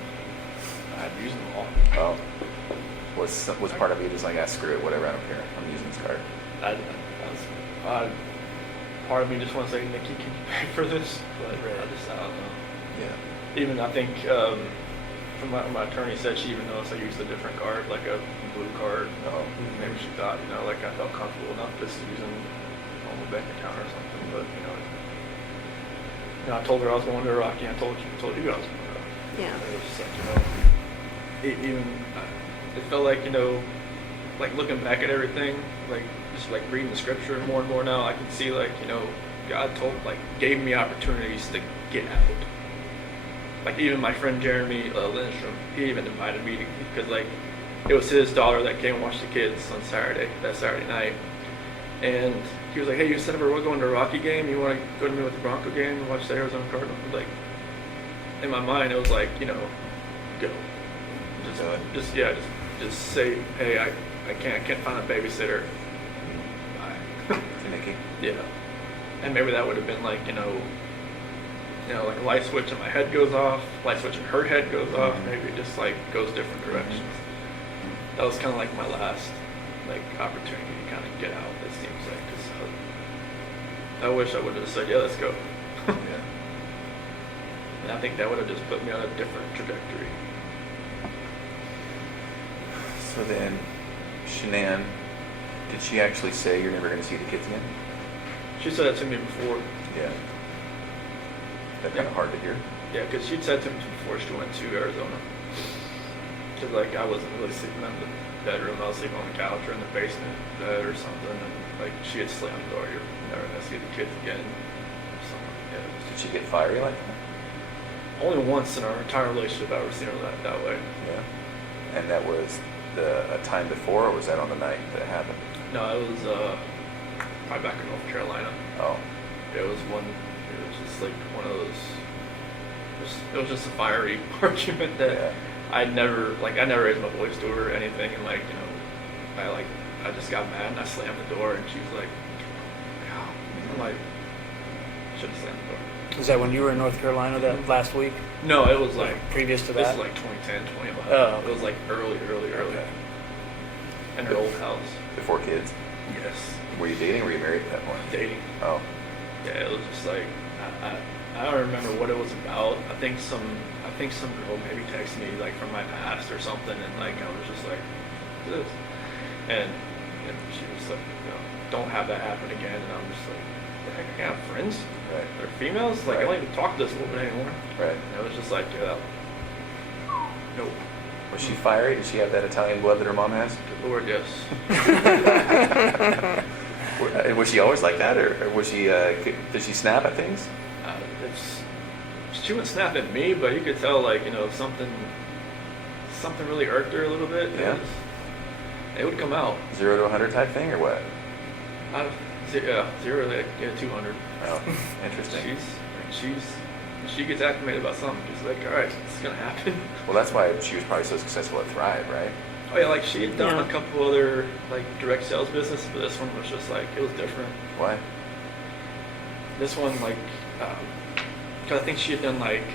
I had used them all. oh. Was part of you just like, screw it, whatever, I don't care. I'm using this card. Part of me just wants to say, Nikki, can you pay for this? But I don't know. Yeah. Even, I think, from my attorney said she even noticed I used a different card, like a blue card. Oh. Maybe she thought, you know, like I felt comfortable enough just using my bank account or something, but, you know, I told her I was going to Iraq, and I told you I was going to Iraq. Yeah. It was just like, you know, it felt like, you know, like looking back at everything, like just like reading the scripture more and more now, I can see, like, you know, God gave me opportunities to get out. Like even my friend Jeremy Lindstrom, he even invited me because like it was his daughter that came and watched the kids on that Saturday night. And he was like, hey, you said we're going to a Rocky game. You want to go to me with the Bronco game and watch the Arizona Cardinals? Like, in my mind, it was like, you know, go. Just say, hey, I can't find a babysitter. Bye. To Nikki? Yeah. And maybe that would have been like, you know, you know, like a light switch in my head goes off, light switch in her head goes off, Mhm. maybe it just like goes different directions. That was kind of like my last like opportunity to kind of get out. It seems like, 'cause I wish I would have said, yeah, let's go. Yeah. And I think that would have just put me on a different trajectory. So then, Shanann, did she actually say you're never going to see the kids again? She said that to me before. Yeah. That's kind of hard to hear. Yeah, because she'd said to me before she went to Arizona. Because, like, I wasn't really sleeping in the bedroom. I was sleeping on the couch or in the basement bed or something. And, like, she had slammed the door. You're never going to see the kids again. Or something. Yeah, it was Did just, she get fiery like that? only once in our entire relationship I've ever seen her that way. Yeah. And that was a time before, or was that on the night that it happened? No, it was probably back in North Carolina. Oh. It was just like one of those, it was just a fiery argument that Yeah. I never raised my voice to her or anything, and like, you know, I just got mad and I slammed the door, and she was like, "God," I'm like, should have slammed the door. Was that when you were in North Carolina that last week? No, it was like, Previous to this that? is like 2010, 2011. Oh. It was like early. Okay. In her old house. Before kids? Yes. Were you dating or were you married at that point? Dating. Oh. Yeah, it was just like I don't remember what it was about. I think some girl maybe texted me like from my past or something, and like I was just like, this, and she was like, you know, don't have that happen again. And I'm just like, the heck, I can't have friends. Right. They're females. Like I don't even talk to this woman anymore. Right. And it was just like, yeah, nope. Was she fiery? Did she have that Italian blood that her mom has? Good Lord, yes. And was she always like that, or was she? Did she snap at things? She wouldn't snap at me, but you could tell, like, you know, if something really irked her a little bit. Yeah. It would come out. 0 to 100 type thing, or what? Zero, like, 200. Oh, interesting. She gets acclimated about something. She's like, all right, it's gonna happen. Well, that's why she was probably so successful at Thrive, right? Oh yeah, like she had done Yeah. a couple other like direct sales business, but this one was just like it was different. Why? This one, like, because I think she had done like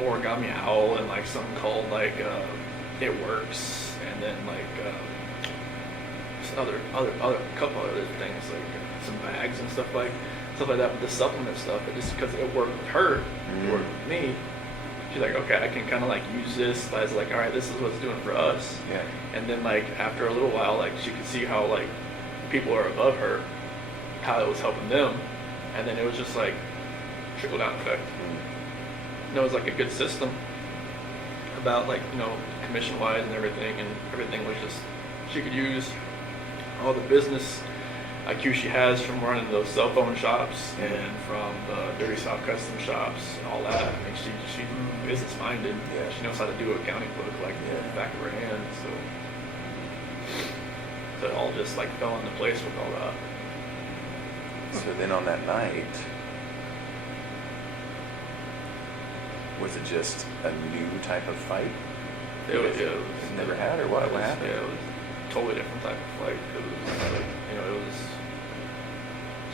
Origami Owl and like something called like It Works, and then like just other couple other things like some bags and stuff like that with the supplement stuff. But just because it worked with her, it worked with me. She's like, okay, I can kind of like use this as like, all right, this is what it's doing for us. Yeah. And then like after a little while, like she could see how like people are above her, how it was helping them, and then it was just like trickle down effect. And it was like a good system about like, you know, commission wise and everything was just, she could use all the business IQ she has from running those cell phone shops and from the Dirty South custom shops and all that. I mean, she's business minded. Yeah. She knows how to do an accounting book like the back of her hand. So it all just like fell into place with all that. So then on that night, was it just a new type of fight? It was Never had, or what? It was, What happened? Yeah, it was a totally different type of fight. It was like, you know, it was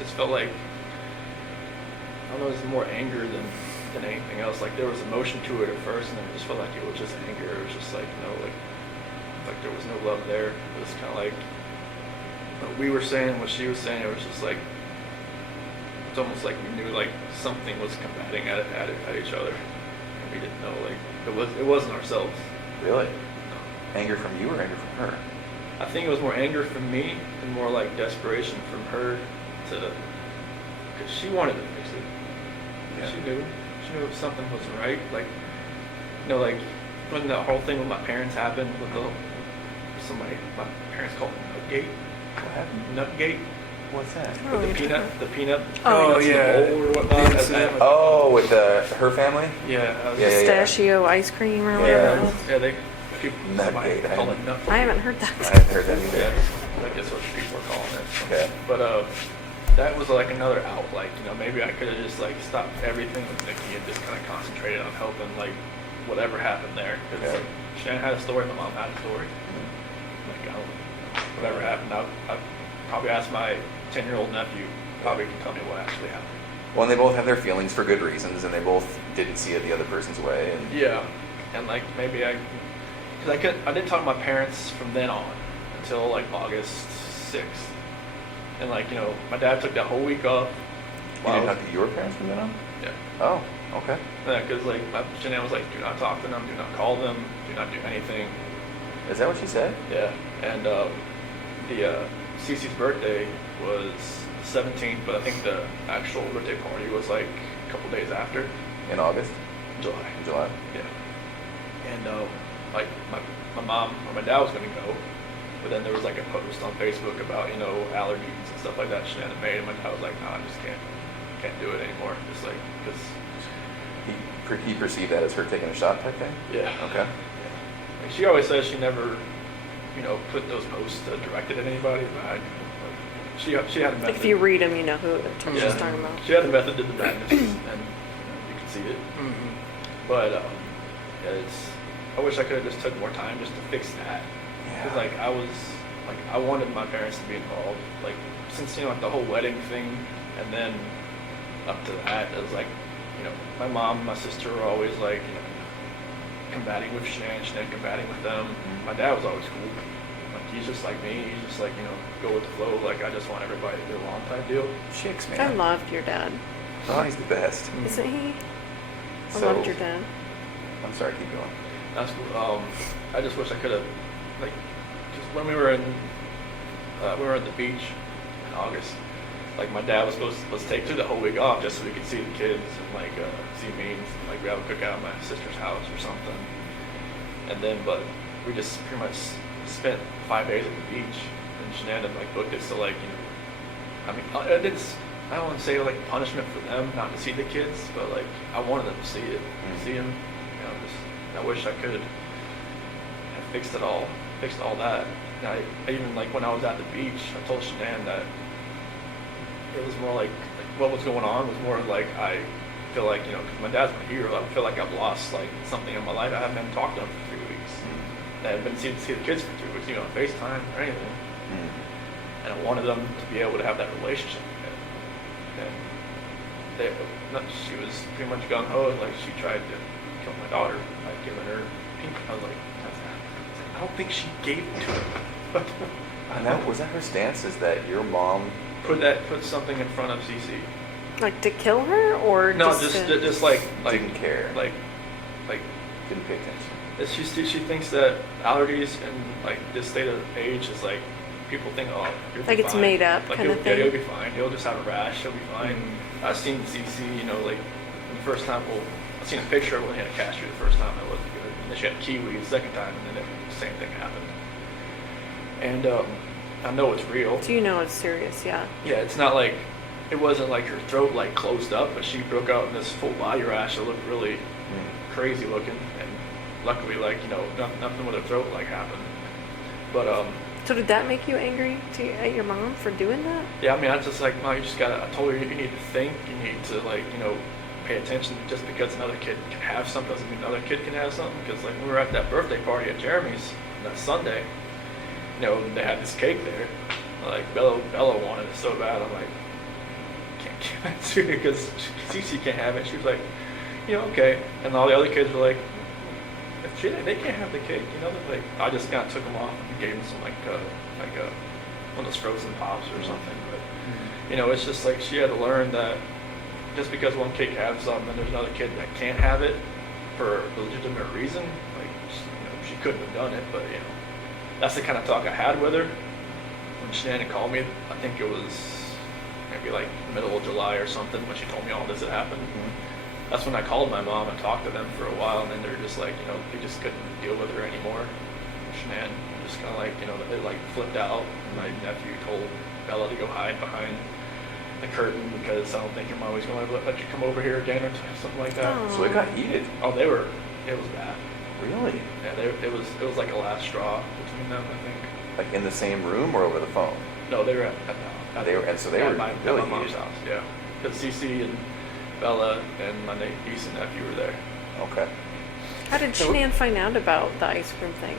just felt like, I don't know, it was more anger than anything else. Like there was emotion to it at first, and then it just felt like it was just anger. It was just like, you know, like there was no love there. It was kind of like what we were saying, what she was saying. It was just like, it's almost like we knew like something was combating at each other, and we didn't know, like it wasn't ourselves. Really? No. Anger from you or anger from her? I think it was more anger from me and more like desperation from her to, because she wanted to fix it. Yeah. She knew if something wasn't right. Like, you know, like when the whole thing with my parents happened with my parents called it Nutgate. What happened? Nutgate. What's that? Oh, With the peanut. Oh, peanuts in the yeah. bowl or whatnot. Incident. Oh, with her family? Yeah. I was Yeah, yeah, Pistachio ice cream or Yeah. whatever. it was. Yeah, people Nutgate, somebody call it nut. I haven't heard that. I haven't heard that either. Yeah, I guess what people are calling it. Okay. But that was like another out. Like, you know, maybe I could have just like stopped everything with Nikki and just kind of concentrated on helping like whatever happened there. Because Okay. Shannon had a story, my mom had a story. Like, I don't, whatever happened, I probably asked my 10-year-old nephew. Probably can tell me what actually happened. Well, and they both have their feelings for good reasons, and they both didn't see it the other person's way. And Yeah, and like maybe because I didn't talk to my parents from then on until like August 6th, and like my dad took that whole week off. you while I didn't was- talk to your parents from then on? Yeah. Oh, okay. Yeah, because like Shanann was like, do not talk to them, do not call them, do not do anything. Is that what she said? Yeah, and Cece's birthday was 17th, but I think the actual birthday party was like a couple days after, In August? July. July? Yeah, and like my mom or my dad was gonna go, but then there was like a post on Facebook about allergies and stuff like that Shanann had made, and my dad was like, no, I just can't do it anymore, just like because He perceived that as her taking a shot type thing? yeah. Okay. Yeah. Like she always says she never, put those posts directed at anybody, but she had a method. If you read them, you know who she's Yeah. talking about. She had a method to the madness, and you can see it. Mm-hmm. But yeah, I wish I could have just took more time just to fix that. Because Yeah. I wanted my parents to be involved. Like since like the whole wedding thing, and then up to that, it was like my mom and my sister were always like combating with Shanann combating with them. My dad was always cool. Like he's just like me. He's just like go with the flow. Like I just want everybody to get along type deal. Chicks, I man. loved your dad. Oh, he's the best. Isn't he? I So- loved your dad. I'm sorry, keep going. That's cool. I just wish I could have, like, just when we were at the beach in August. Like my dad was supposed to take the whole week off just so we could see the kids and like see me and like we have a cookout at my sister's house or something. And then, but we just pretty much spent 5 days at the beach, and Shanann had like booked it so like I mean I don't want to say like punishment for them not to see the kids, but like I wanted them to see it, see them. I wish I could have fixed all that. And I even like when I was at the beach, I told Shanann that it was more like what was going on was more like I feel like because my dad's my hero. I feel like I've lost like something in my life. I haven't been talked to him for 3 weeks. I haven't been see the kids for 3 weeks, on FaceTime or anything. And I wanted them to be able to have that relationship again. And she was pretty much gung ho, like she tried to kill my daughter by giving her pink. I was like, I don't think she gave it to her. And that was that her stance? Is that your mom? Put something in front of Cece. Like to kill her or No, just just like Didn't care. like Didn't pay attention. she thinks that allergies and like this state of age is like people think, oh, you'll be Like it's fine. made up Like kind of yeah, thing? he'll be fine. He'll just have a rash. He'll be fine. I've seen CC, like the first time. Well, I've seen a picture of when he had a cashew the first time. It wasn't good. And then she had kiwi the second time, and then the same thing happened. And I know it's real. Do you know it's serious? Yeah. Yeah, it's not like it wasn't like her throat like closed up, but she broke out in this full body rash that looked really crazy looking. And luckily, like nothing with her throat like happened. But So did that make you angry at your mom for doing that? yeah, I mean, I just like, Mom, you just gotta. I told her you need to think. You need to like pay attention. Just because another kid can have something doesn't mean another kid can have something. Because like when we were at that birthday party at Jeremy's that Sunday, they had this cake there. Like Bella wanted it so bad. I'm like, can't give it to her because Cece can't have it. She was like, okay. And all the other kids were like, if they can't have the cake, like I just kind of took them off and gave them some like one of those frozen pops or something. But it's just like she had to learn that just because one kid can have something and there's another kid that can't have it for a legitimate reason, like she couldn't have done it. But that's the kind of talk I had with her when Shanann called me. I think it was maybe like middle of July or something when she told me all this had happened. That's when I called my mom and talked to them for a while, and then they're just like, they just couldn't deal with her anymore. Shanann just kind of like, they like flipped out. My nephew told Bella to go hide behind the curtain because I don't think your mom was going to let you come over here again or something like that. Oh. So it got heated. Oh, it was bad. Really? Yeah, it was like a last straw between them, I think. Like in the same room or over the phone? No, they were at They were my really mom's heated. house. Yeah, because Cece and Bella and my niece and nephew were there. Okay. How did Shanann find out about the ice cream thing?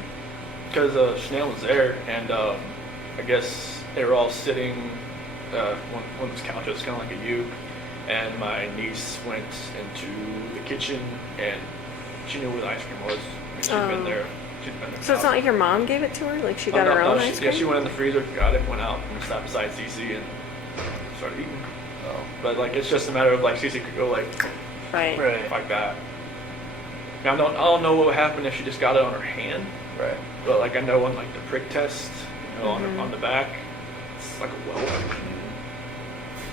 Because Chanel was there, and I guess they were all sitting one of those couches, kind of like a U, and my niece went into the kitchen and she knew where the ice cream was. I mean, she'd been Oh. there. She'd been there. So it's not like your mom gave it to her? Like she got no, her no, own she, ice cream? Yeah, she went in the freezer, got it, went out, and sat beside Cece and started eating. Oh, But like, it's just a matter of like Cece could go like Right. like that. Now, I don't know what would happen if she just got it on her hand, right. but like I know on like the prick test, you know, Mhm. on the back, it's like a welt.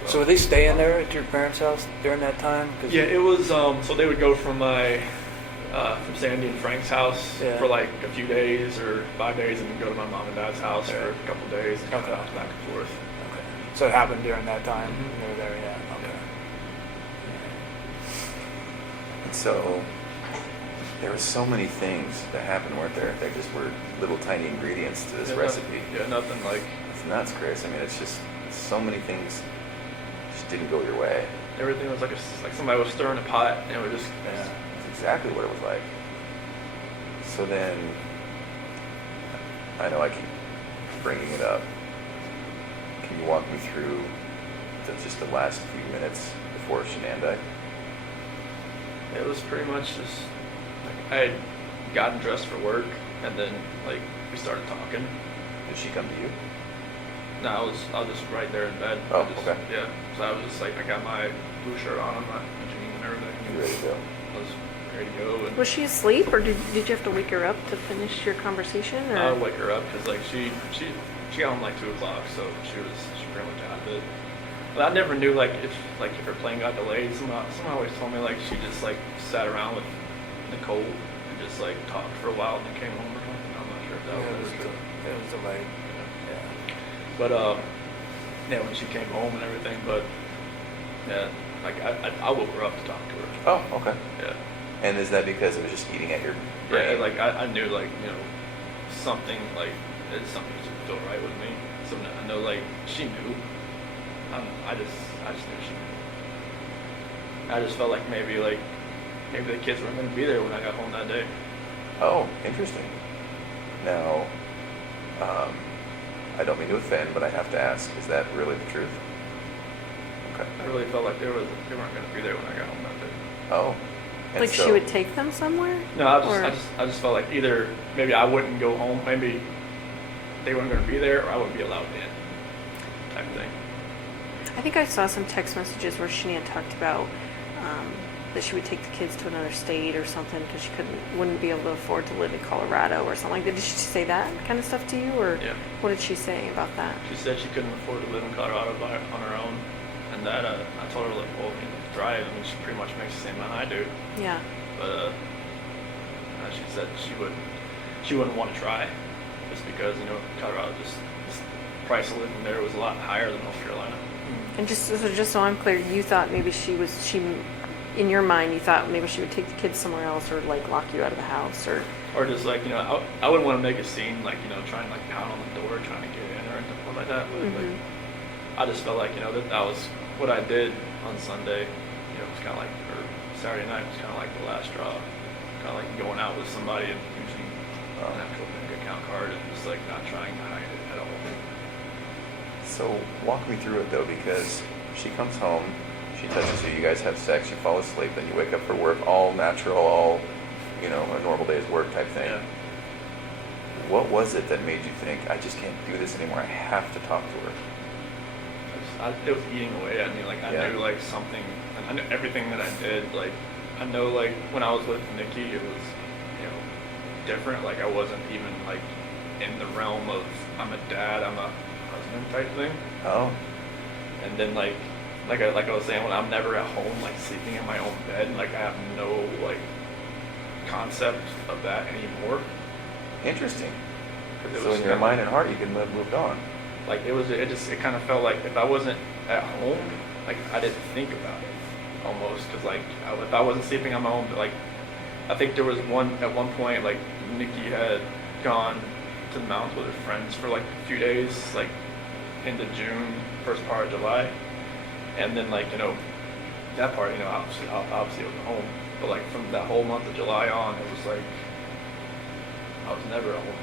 So were they staying there at your parents' house during that time? 'Cause- Yeah, it was. So they would go from from Sandy and Frank's house Yeah. for like a few days or 5 days, and then go to my mom and dad's house for Right. a couple days and kind Okay. of bounce back and forth. Okay. So it happened during that time. Mhm. They were there. Yeah. Okay. And so there were so many things that happened, weren't there? That just were little tiny ingredients to this Yeah, recipe. Yeah, nothing like It's nuts, Chris. I mean, it's just so many things just didn't go your way. everything was like like somebody was stirring a pot and it would just Yeah, that's exactly what it was like. So then, I know I keep bringing it up. Can you walk me through just the last few minutes before Shenandoah? It was pretty much just like I had gotten dressed for work and then like we started talking. Did she come to you? No, I was just right there in bed. Oh, I just, okay. Yeah, so I was just like I got my blue shirt on, my jeans and everything. You ready to go? I was ready to go. And Was she asleep, or did you have to wake her up to finish your conversation? Or? I would wake her up because like she got home like 2 o'clock, so she pretty much out of it. But I never knew like if her plane got delayed. Someone always told me like she just like sat around with Nicole and just like talked for a while and then came home or something. I'm not sure if that Yeah, was it true. was delayed. Yeah. But yeah, when she came home and everything, but yeah, like I woke her up to talk to her. Oh, okay. Yeah. And is that because it was just eating at your Yeah, brain? like I knew like, you know, something like something just felt right with me. So I know like she knew. I just knew she knew. I just felt like maybe the kids weren't gonna be there when I got home that day. Oh, interesting. Now, I don't mean to offend, but I have to ask, is that really the truth? Okay. I really felt like they weren't gonna be there when I got home that day. Oh. And Like she so- would take them somewhere? No, Or- I just felt like either maybe I wouldn't go home, maybe they weren't gonna be there, or I wouldn't be allowed in, type thing. I think I saw some text messages where Shania talked about that she would take the kids to another state or something because she wouldn't be able to afford to live in Colorado or something like that. Did she say that kind of stuff to you, or Yeah. what did she say about that? She said she couldn't afford to live in Colorado on her own, and that I told her like, well, you know, drive. I mean, she pretty much makes the same amount I do, Yeah. but she said she wouldn't want to try, just because you know Colorado just price of living there was a lot higher than North Carolina. And just so I'm clear, you thought maybe in your mind, you thought maybe she would take the kids somewhere else or like lock you out of the house or. Or just like, you know, I wouldn't want to make a scene, like, you know, trying like pound on the door, trying to get in or anything like that. But like, Mhm. I just felt like, you know, that was what I did on Sunday. You know, it was kind of like, or Saturday night was kind of like the last straw. Kind of like going out with somebody and using an actual bank account card and just like not trying to hide it at all. So walk me through it though, because she comes home, she touches you, you guys have sex, you fall asleep, then you wake up for work, all natural, all, you know, a normal day's work type thing. Yeah. What was it that made you think, I just can't do this anymore, I have to talk to her? It was eating away at me. Like I Yeah. knew like something, and I knew everything that I did. Like I know like when I was with Nikki, it was, you know, different. Like I wasn't even like in the realm of I'm a dad, I'm a husband type thing. Oh, And then like I was saying, when I'm never at home, like sleeping in my own bed, like I have no like concept of that anymore. interesting. 'Cause it So was in your kinda- mind and heart, you can move moved on. Like it kind of felt like if I wasn't at home, like I didn't think about it almost, because like if I wasn't sleeping on my own, like I think there was at one point like Nikki had gone to the mountains with her friends for like a few days, like into June, first part of July, and then like, you know, that part, you know, obviously I was at home, but like from that whole month of July on, it was like I was never at home.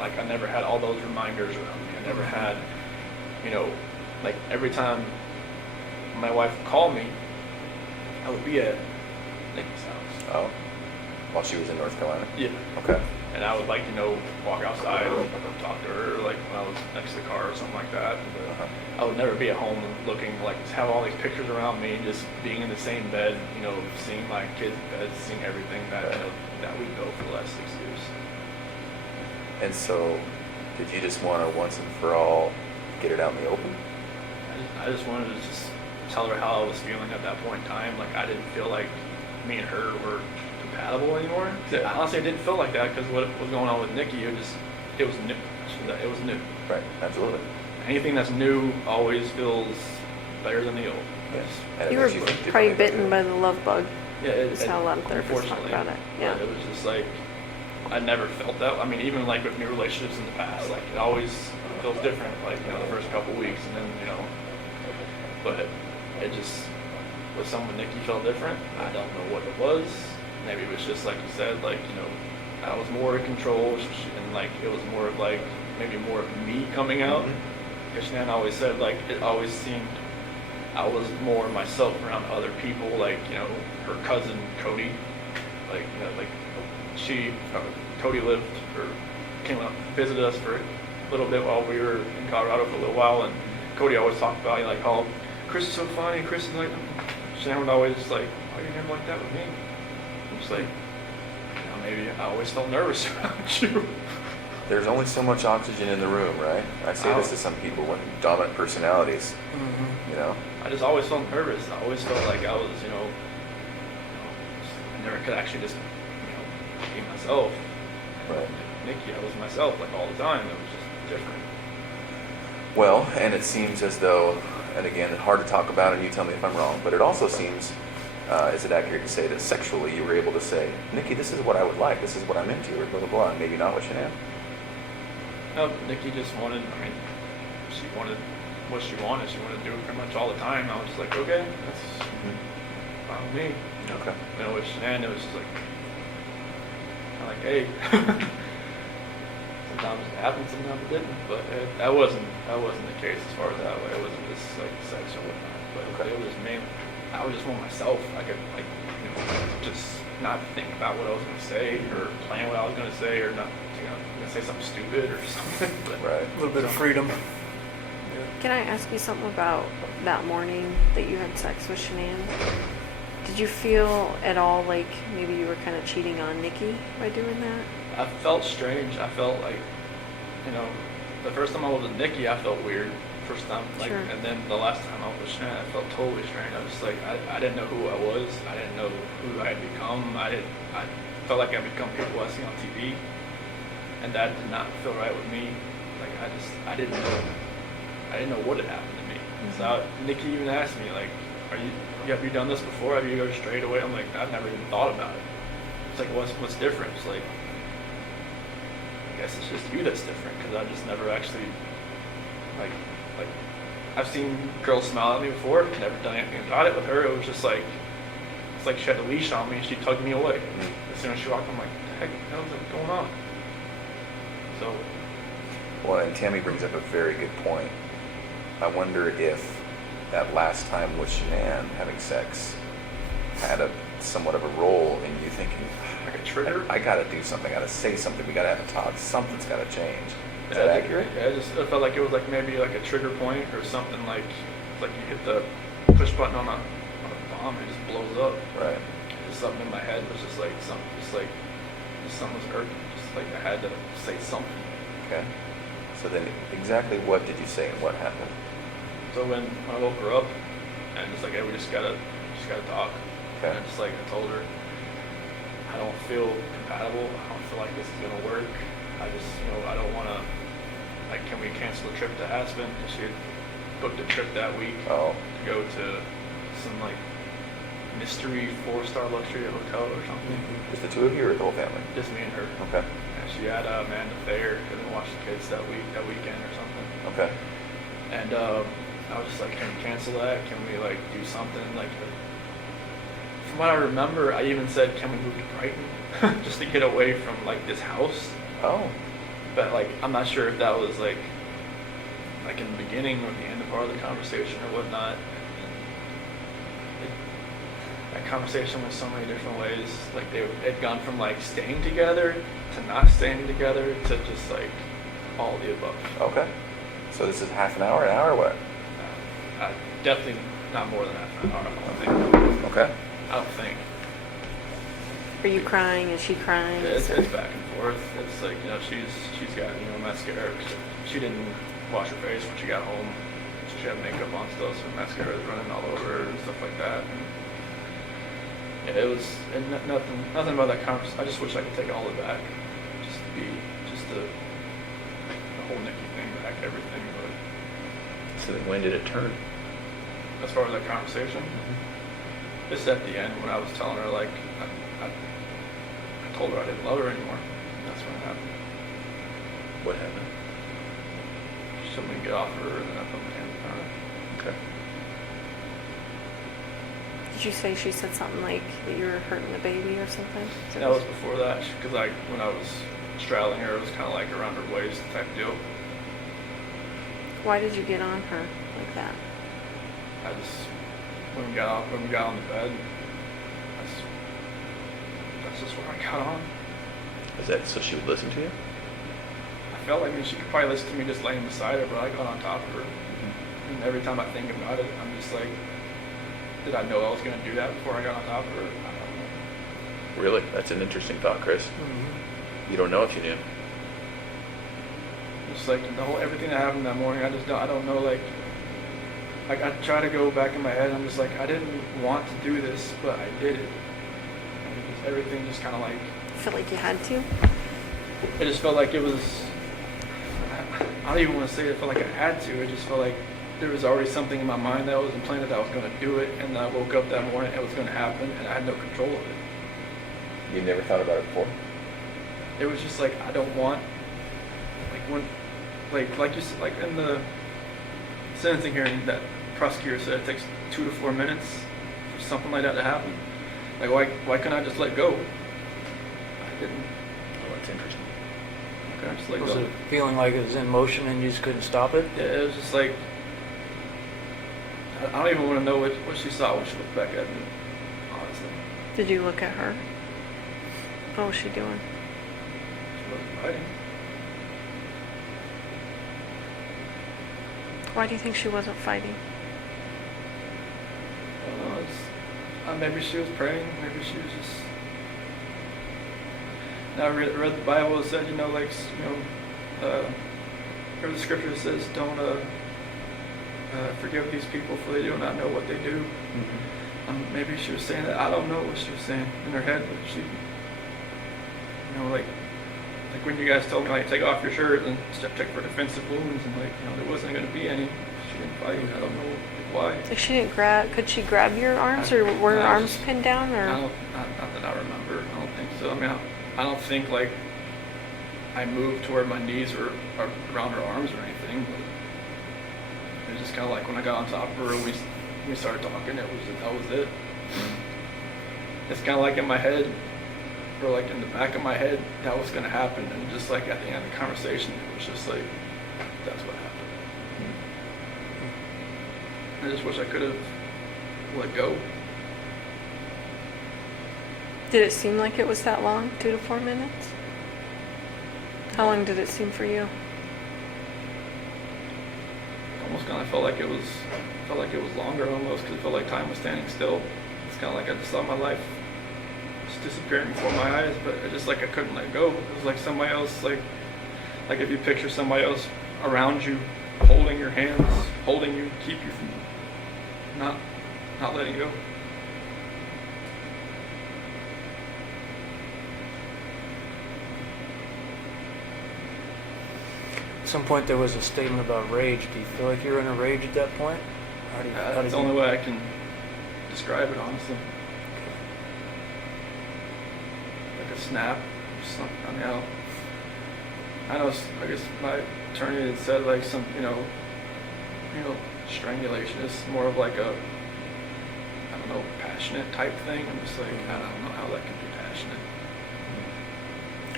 Like I never had all those reminders around me. I never had, you know, like every time when my wife would call me, I would be at Nikki's house. Oh, while she was in North Carolina? Yeah. Okay. And I would like, walk outside and talk to her, like when I was next to the car or something like that. But Uh-huh. I would never be at home looking like, have all these pictures around me, just being in the same bed, seeing my kids' beds, seeing everything that, that we built for the last 6 years. And so, did you just want to once and for all get it out in the open? I just wanted to just tell her how I was feeling at that point in time. Like, I didn't feel like me and her were compatible anymore. Yeah. Honestly, I didn't feel like that because what was going on with Nikki, it was new. It was new. Right, absolutely. Anything that's new always feels better than the old. Yes. And it You were makes think probably differently bitten about by the love bug. Yeah, That's how a lot of therapists talk unfortunately, about it. Yeah. but it was just like, I never felt that. I mean, even like with new relationships in the past, like it always feels different, like, the first couple weeks and then, but it just, with someone Nikki felt different. I don't know what it was. Maybe it was just like you said, like, I was more in control and like, it was more of like, maybe more of me coming out. Mhm. Because Shanann always said, like, it always seemed I was more myself around other people, like, her cousin Cody, like, Cody lived or came up, visited us for a little bit while we were in Colorado for a little while, and Cody always talked about, like, how Chris is so funny, Chris is like, Shanann would always just like, oh, you're never like that with me. I'm just like, maybe I always felt nervous around you. There's only so much oxygen in the room, right? I say this to some people with dominant personalities, I just always felt nervous. I always felt like I was, I never could actually just, be myself. Right. Nikki, I was myself like all the time. It was just different. Well, and it seems as though, and again, it's hard to talk about, and you tell me if I'm wrong, but it also seems, is it accurate to say that sexually you were able to say, Nikki, this is what I would like, this is what I'm into, or blah, blah, blah, and maybe not what Shanann? No, Nikki just wanted, she wanted what she wanted. She wanted to do it pretty much all the time. I was just like, okay, that's fine with me. Okay. With Shanann, it was just like, kind of like, hey. Sometimes it happened, sometimes it didn't. But that wasn't the case as far as that way. It wasn't just like sex or whatnot. But Okay. it was mainly, I was just more myself. I could just not think about what I was going to say or plan what I was going to say or not, gonna say something stupid or something. But, Right. A little bit of freedom. Can I ask you something about that morning that you had sex with Shanann? Did you feel at all like maybe you were kind of cheating on Nikki by doing that? I felt strange. I felt like, the first time I was with Nikki, I felt weird. First time, like, Sure. and then the last time I was with Shanann, I felt totally strange. I was just like, I didn't know who I was. I didn't know who I had become. I felt like I had become people I see on TV, and that did not feel right with me. Like, I didn't know what had happened to me. So Nikki even asked me, like, have you done this before? Have you ever strayed away? I'm like, I've never even thought about it. It's like, what's different? It's like, I guess it's just you that's different, because I just never actually, like, I've seen girls smile at me before, never done anything about it. With her, it was just like, it's like she had a leash on me and she tugged me away. As soon as she walked, I'm like, what the heck is going on? So, Well, and Tammy brings up a very good point. I wonder if that last time with Shanann having sex had somewhat of a role in you thinking, like a trigger. I gotta do something, I gotta say something, we gotta have a talk, something's gotta change. Is that accurate? Yeah, I felt like it was like maybe like a trigger point or something, like you hit the push button on a bomb and it just blows up. Right. Just something in my head was just like something was irking. Just like I had to say something. Okay. So then exactly what did you say and what happened? So when I woke her up and just like, hey, we just gotta talk. Okay. And just like I told her, I don't feel compatible. I don't feel like this is gonna work. I just, I don't wanna, like, can we cancel the trip to Aspen? Because she had booked a trip that week Oh, to go to some like mystery 4-star luxury hotel or something. just the two of you or the whole family? Just me and her. Okay. And she had Amanda Thayer couldn't watch the kids that weekend or something. Okay. And I was just like, can we cancel that? Can we like do something? Like, from what I remember, I even said, can we move to Brighton just to get away from like this house? Oh, But like, I'm not sure if that was like in the beginning or the end of part of the conversation or whatnot. that conversation went so many different ways. Like they'd gone from like staying together to not staying together to just like all of the above. Okay. So this is half an hour, what? Definitely not more than half an hour. I don't think. Okay. I don't think. Are you crying? Is she crying? It's back and forth. It's like, you know, she's got, you know, mascara. She didn't wash her face when she got home, so she had makeup on still, so mascara was running all over her and stuff like that. And yeah, it was nothing about that conversation. I just wish I could take it all the way back, just the whole Nikki thing back, everything. But So then when did it turn? as far as that conversation, it's at the end when I was telling her like I told her I didn't love her anymore. That's when it happened. What happened? She told me to get off her, and then I put my hands on her. Okay. Did you say she said something like that you were hurting the baby or something? That was before that, because like when I was straddling her, it was kind of like around her waist type deal. Why did you get on her like that? I just when we got on the bed, that's just when I got on. Is that so she would listen to you? I felt like she could probably listen to me just laying beside her, but I got on top of her. And every time I think about it, I'm just like, did I know I was going to do that before I got on top of her? I don't know. Really? That's an interesting thought, Chris. You don't know if you knew. Just like everything that happened that morning, I don't know, like I try to go back in my head, I'm just like, I didn't want to do this, but I did it. And everything just kind of like, I feel like you had to. it just felt like it was, I don't even want to say it felt like I had to, it just felt like there was already something in my mind that was implanted that I was going to do it, and then I woke up that morning, it was going to happen, and I had no control of it. You never thought about it before? It was just like, I don't want, like when, like you said, like in the sentencing hearing, that prosecutor said it takes 2 to 4 minutes for something like that to happen. Like why couldn't I just let go? I didn't. Oh, that's interesting. Okay, I just let Was go. it feeling like it was in motion and you just couldn't stop it? Yeah, it was just like, I don't even want to know what she saw when she looked back at me, honestly. Did you look at her? What was she doing? She wasn't fighting. Why do you think she wasn't fighting? I don't know, maybe she was praying, maybe she was just... Now I read the Bible, it said, you know, like, where the scripture says, don't forgive these people for they do not know what they do. Maybe she was saying that. I don't know what she was saying in her head, but she, you know, like when you guys told me, like, take off your shirt and check for defensive wounds, and like, you know, there wasn't going to be any. She didn't fight. I don't know why. Like she didn't grab. Could she grab your arms, or were her I arms just- pinned down, or? Not that I remember. I don't think so. I mean, I don't think like I moved to where my knees were around her arms or anything. But it was just kind of like when I got on top of her and we started talking. That was it. It's kind of like in my head, or like in the back of my head, that was going to happen. And just like at the end of the conversation, it was just like, that's what happened. I just wish I could have let go. Did it seem like it was that long? 2 to 4 minutes? How long did it seem for you? Almost kind of felt like it was longer almost, because it felt like time was standing still. It's kind of like I just saw my life just disappearing before my eyes, but it just like I couldn't let go. It was like somebody else, like if you picture somebody else around you, holding your hands, holding you, keep you from not letting go. At some point there was a statement about rage. Do you feel like you were in a rage at that point? How did That's the you- only way I can describe it, honestly. Like a snap or something. I mean, I know. I guess my attorney had said like some, strangulation is more of like a, I don't know, passionate type thing. I'm just like, I don't know how that can be passionate.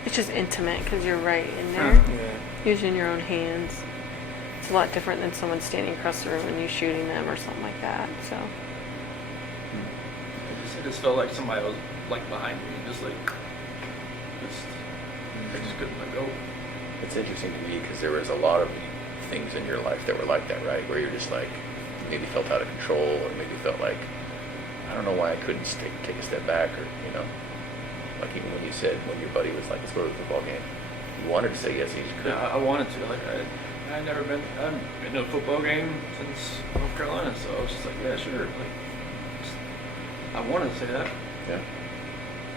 It's just intimate because you're right in there, Yeah. using your own hands. It's a lot different than someone standing across the room and you shooting them or something like that. So, I just felt like somebody was like behind me, just like, I just couldn't let go. It's interesting to me because there was a lot of things in your life that were like that, right? Where you're just like, maybe felt out of control, or maybe felt like, I don't know why I couldn't take a step back, or, you know, like even when you said, when your buddy was like, let's go to the football game, you wanted to say yes, you just couldn't. Yeah, I wanted to. Like, I haven't been to a football game since North Carolina, so I was just like, yeah, sure. Like, I wanted to say that. Yeah.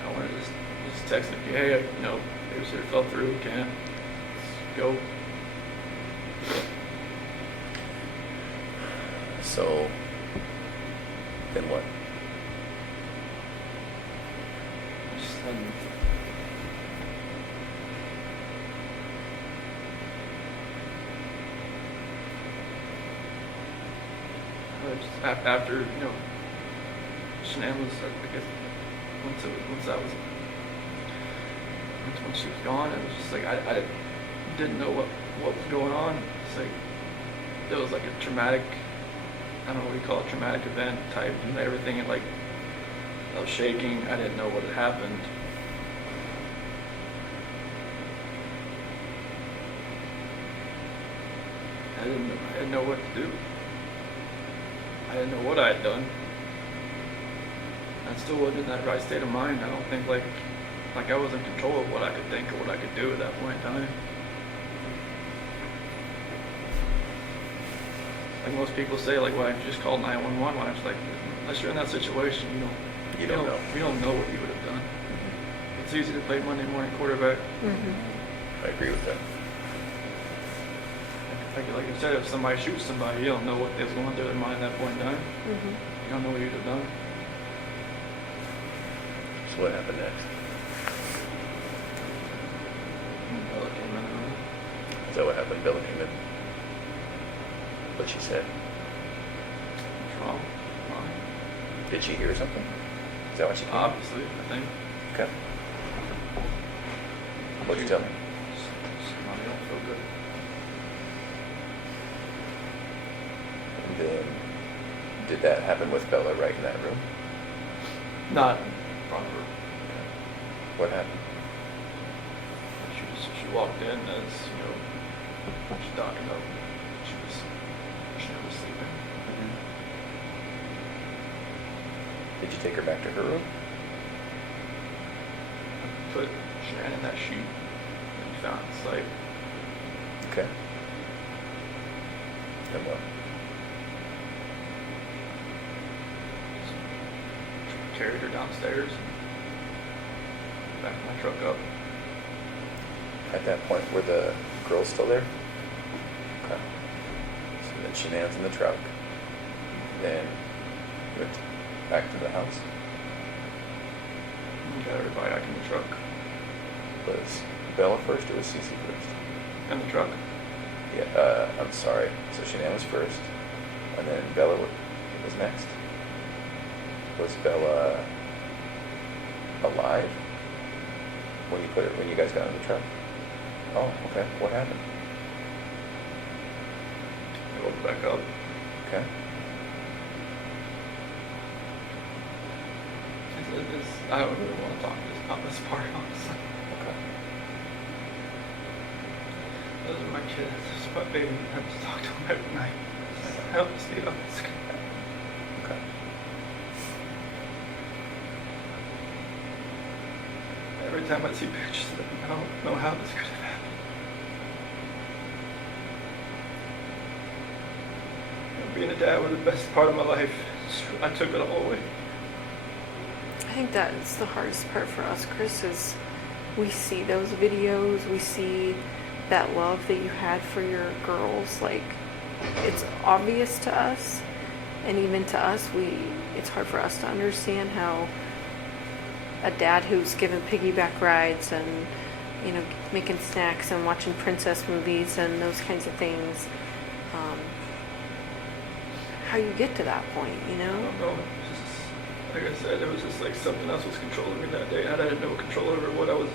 I wanted to just text him, hey, you know, babysitter fell through, can't. Let's go. So, then what? I just hadn't. After, you know, Shanann was, I guess, once she was gone, it was just like, I didn't know what was going on. It's like, it was like a traumatic, I don't know what you call it, traumatic event type, and everything, and like, I was shaking, I didn't know what had happened. I didn't know what to do. I didn't know what I had done. I still wasn't in that right state of mind. I don't think like I was in control of what I could think or what I could do at that point in time. Like most people say, like, why don't you just call 911? Why don't you, like, unless you're in that situation, You don't know. We don't know what you would have done. It's easy to play Monday morning quarterback. Mm-hmm. I agree with that. Like I said, if somebody shoots somebody, you don't know what was going through their mind at that point in time. Mm-hmm. You don't know what you'd have done. So what happened next? Bella came in the room. Is that what happened? Bella came in. What she said? What's wrong? Wrong. Did she hear something? Is that what she came? Obviously, I think. Okay. What'd you tell me? Mommy don't feel good. And then, did that happen with Bella right in that room? Not in front of her. What happened? She walked in as, she's talking up. She was sleeping. Did you take her back to her room? Put Shanann in that sheet that you found. It's like, Okay. Then what? carried her downstairs and back my truck up. At that point, were the girls still there? Okay. So then Shanann's in the truck. Then you went back to the house. And got everybody back in the truck. Was Bella first or was Cece first? In the truck? Yeah, I'm sorry. So Shanann was first, and then Bella was next. Was Bella alive when you guys got in the truck? Oh, okay. What happened? I woke back up. Okay. I don't really want to talk about this part, honestly. Okay. Those are my kids. This is my baby. I have to talk to them every night. I help see them. Okay. Every time I see pictures of them, I don't know how this could have happened. Being a dad was the best part of my life. I took it all away. I think that's the hardest part for us, Chris, is we see those videos, we see that love that you had for your girls. Like, it's obvious to us, and even to us, it's hard for us to understand how a dad who's given piggyback rides and, making snacks and watching princess movies and those kinds of things, how you get to that point, I don't know. Like I said, it was just like something else was controlling me that day. I had no control over what I was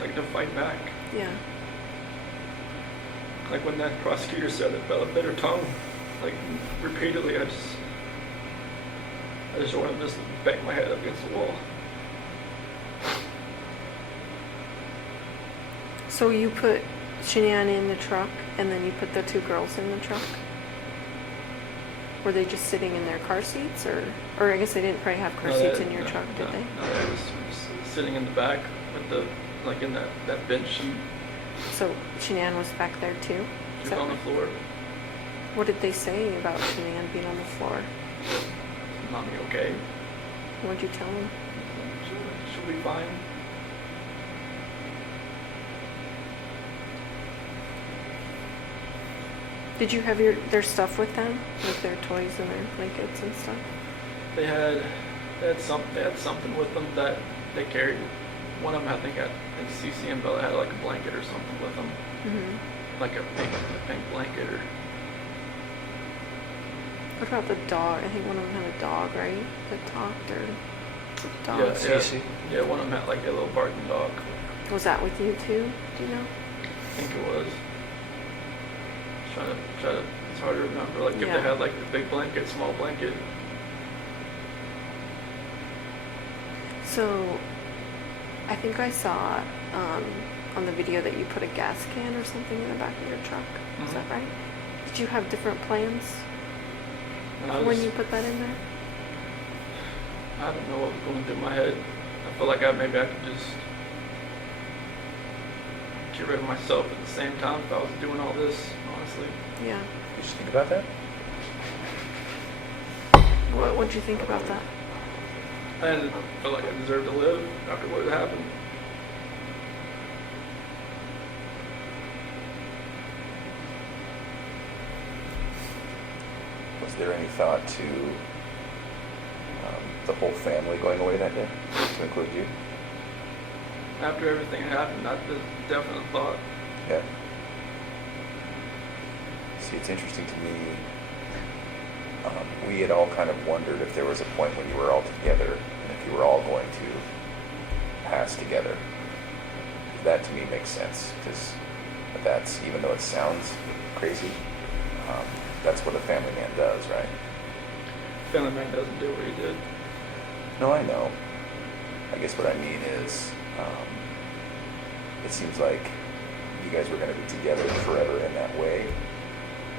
like to fight back. Yeah. Like when that prosecutor said that Bella bit her tongue, like repeatedly, I just wanted to just bang my head up against the wall. So you put Shanann in the truck, and then you put the two girls in the truck? Were they just sitting in their car seats, or I guess they didn't probably have car No, seats they- in your no, truck, did no, they? No, they was sitting in the back with the, like in that bench seat. So Shanann was back there too? She Is was that on the right? floor. What did they say about Shanann being on the floor? Mommy, okay? What'd you tell them? She'll be fine. Did you have their stuff with them, like their toys and their blankets and stuff? They had something with them that they carried. One of them, I think Cece and Bella had like a blanket or something with them, Mm-hmm. like a pink blanket or. What about the dog? I think one of them had a dog, right? That talked or dog. Yeah, Cece? yeah, one of them had like a little barking dog. Was that with you too? Do you know? I think it was. Trying to. It's hard to remember. Like if Yeah. they had like the big blanket, small blanket. So, I think I saw on the video that you put a gas can or something in the back of your truck. Is Mhm. that right? Did you have different plans And I when was- you put that in there? I don't know what was going through my head. I felt like maybe I could just get rid of myself at the same time if I was doing all this, honestly. Yeah. Did you think about that? What'd you think about that? I didn't feel like I deserved to live after what had happened. Was there any thought to the whole family going away that day, to include you? After everything happened, that's a definite thought. Yeah. See, it's interesting to me. We had all kind of wondered if there was a point when you were all together and if you were all going to pass together. That to me makes sense because that's, even though it sounds crazy, that's what a family man does, right? Family man doesn't do what he did. No, I know. I guess what I mean is, it seems like you guys were going to be together forever in that way.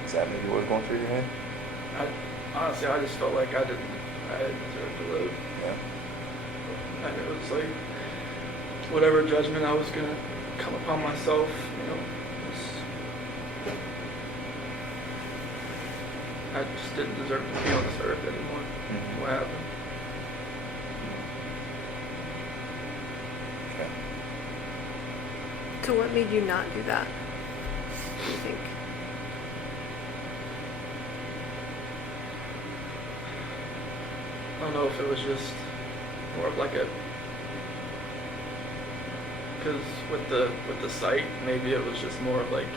Is that maybe what was going through your head? Honestly, I just felt like I didn't deserve to live. Yeah. And it was like whatever judgment I was gonna come upon myself, I just didn't deserve to be on this earth anymore. Mhm. What happened? Okay. So what made you not do that? Do you think? I don't know if it was just more of like a, because with the site, maybe it was just more of like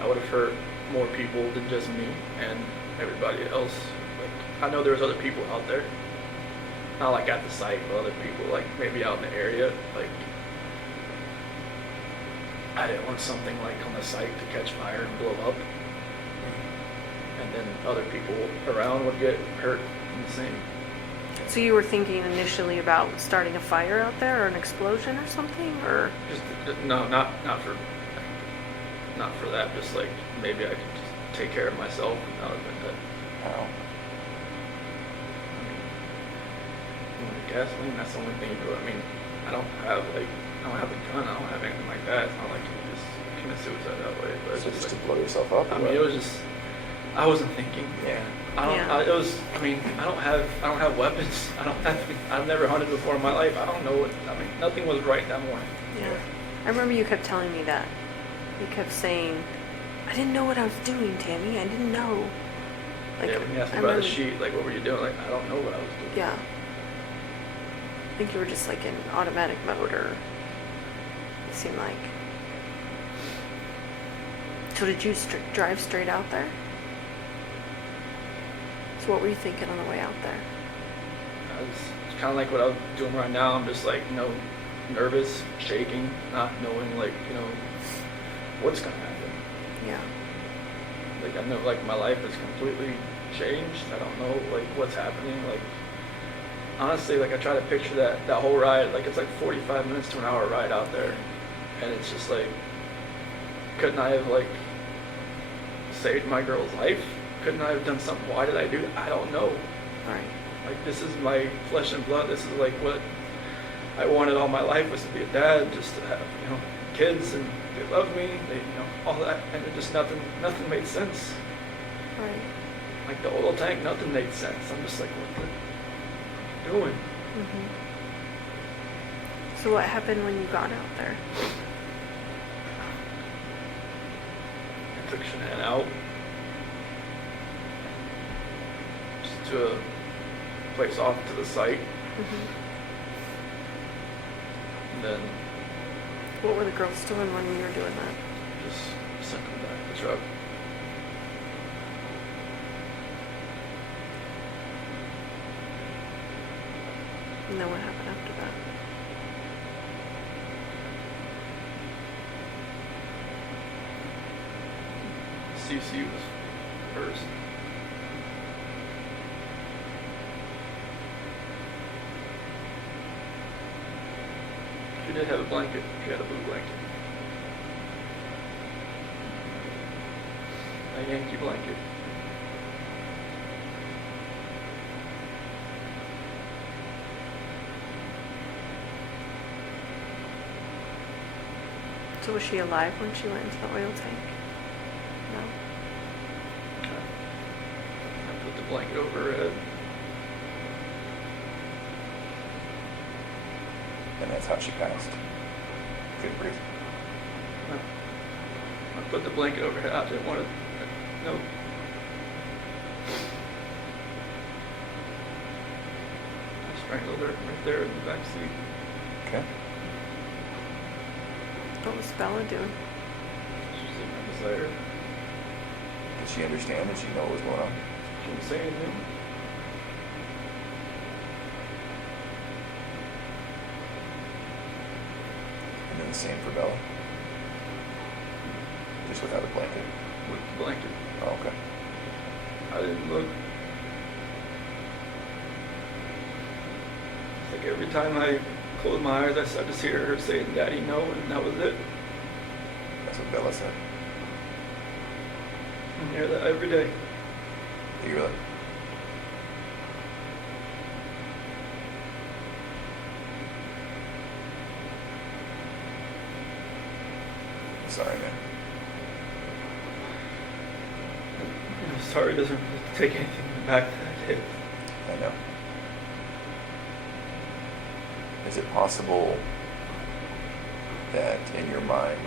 I would have hurt more people than just me and everybody else. Like I know there was other people out there, not like at the site, but other people like maybe out in the area. Like I didn't want something like on the site to catch fire and blow up, and then other people around would get hurt in the same. So you were thinking initially about starting a fire out there or an explosion or something, or? No, not for that. Just like maybe I could just take care of myself and that would have been it. How? I mean, gasoline, that's the only thing you do. I mean, I don't have a gun. I don't have anything like that. It's not like you can just commit suicide that way. But it's So just just to like, blow yourself up? or I mean, what? it was just. I wasn't thinking. Yeah. Yeah. It was. I mean, I don't have weapons. I've never hunted before in my life. I don't know what. I mean, nothing was right that morning. Yeah. I remember you kept telling me that. You kept saying, I didn't know what I was doing, Tammy. I didn't know. Yeah, when you asked me I about the remember- sheet, like, what were you doing? Like, I don't know what I was doing. Yeah. I think you were just like in automatic mode, or it seemed like. So did you drive straight out there? So what were you thinking on the way out there? It's kind of like what I'm doing right now. I'm just like, nervous, shaking, not knowing like, what's gonna happen. Yeah. Like I know like my life is completely changed. I don't know like what's happening. Like honestly, like I try to picture that whole ride, like it's like 45 minutes to an hour ride out there, and it's just like, couldn't I have like saved my girl's life? Couldn't I have done something? Why did I do that? I don't know. Right. Like this is my flesh and blood. This is like what I wanted all my life, was to be a dad, just to have, you know, kids, and they love me, they, you know, all that, and it just nothing made sense. Right. Like the oil tank, nothing made sense. I'm just like, what the doing? Mhm. So what happened when you got out there? I took Shanann out just to a place off to the site, Mhm. and then What were the girls doing when you were doing that? just sent them back to the truck. And then what happened after that? CC was first. She did have a blanket. She had a blue blanket. A Yankee blanket. So was she alive when she went into the oil tank? No. I put the blanket over her head. And that's how she passed. Couldn't breathe. I put the blanket over her head. I didn't want to. No. I strangled her right there in the back seat. Okay. What was Bella doing? She's sitting right beside her. Did she understand? Did she know what was going on? She didn't say anything. And then the same for Bella? Just without a blanket? With the blanket. Oh, okay. I didn't look. It's like every time I closed my eyes, I just hear her saying, "Daddy, no," and that was it. That's what Bella said. I hear that every day. Do you really? Sorry, man. You know, sorry doesn't really take anything back that I did. I know. Is it possible that in your mind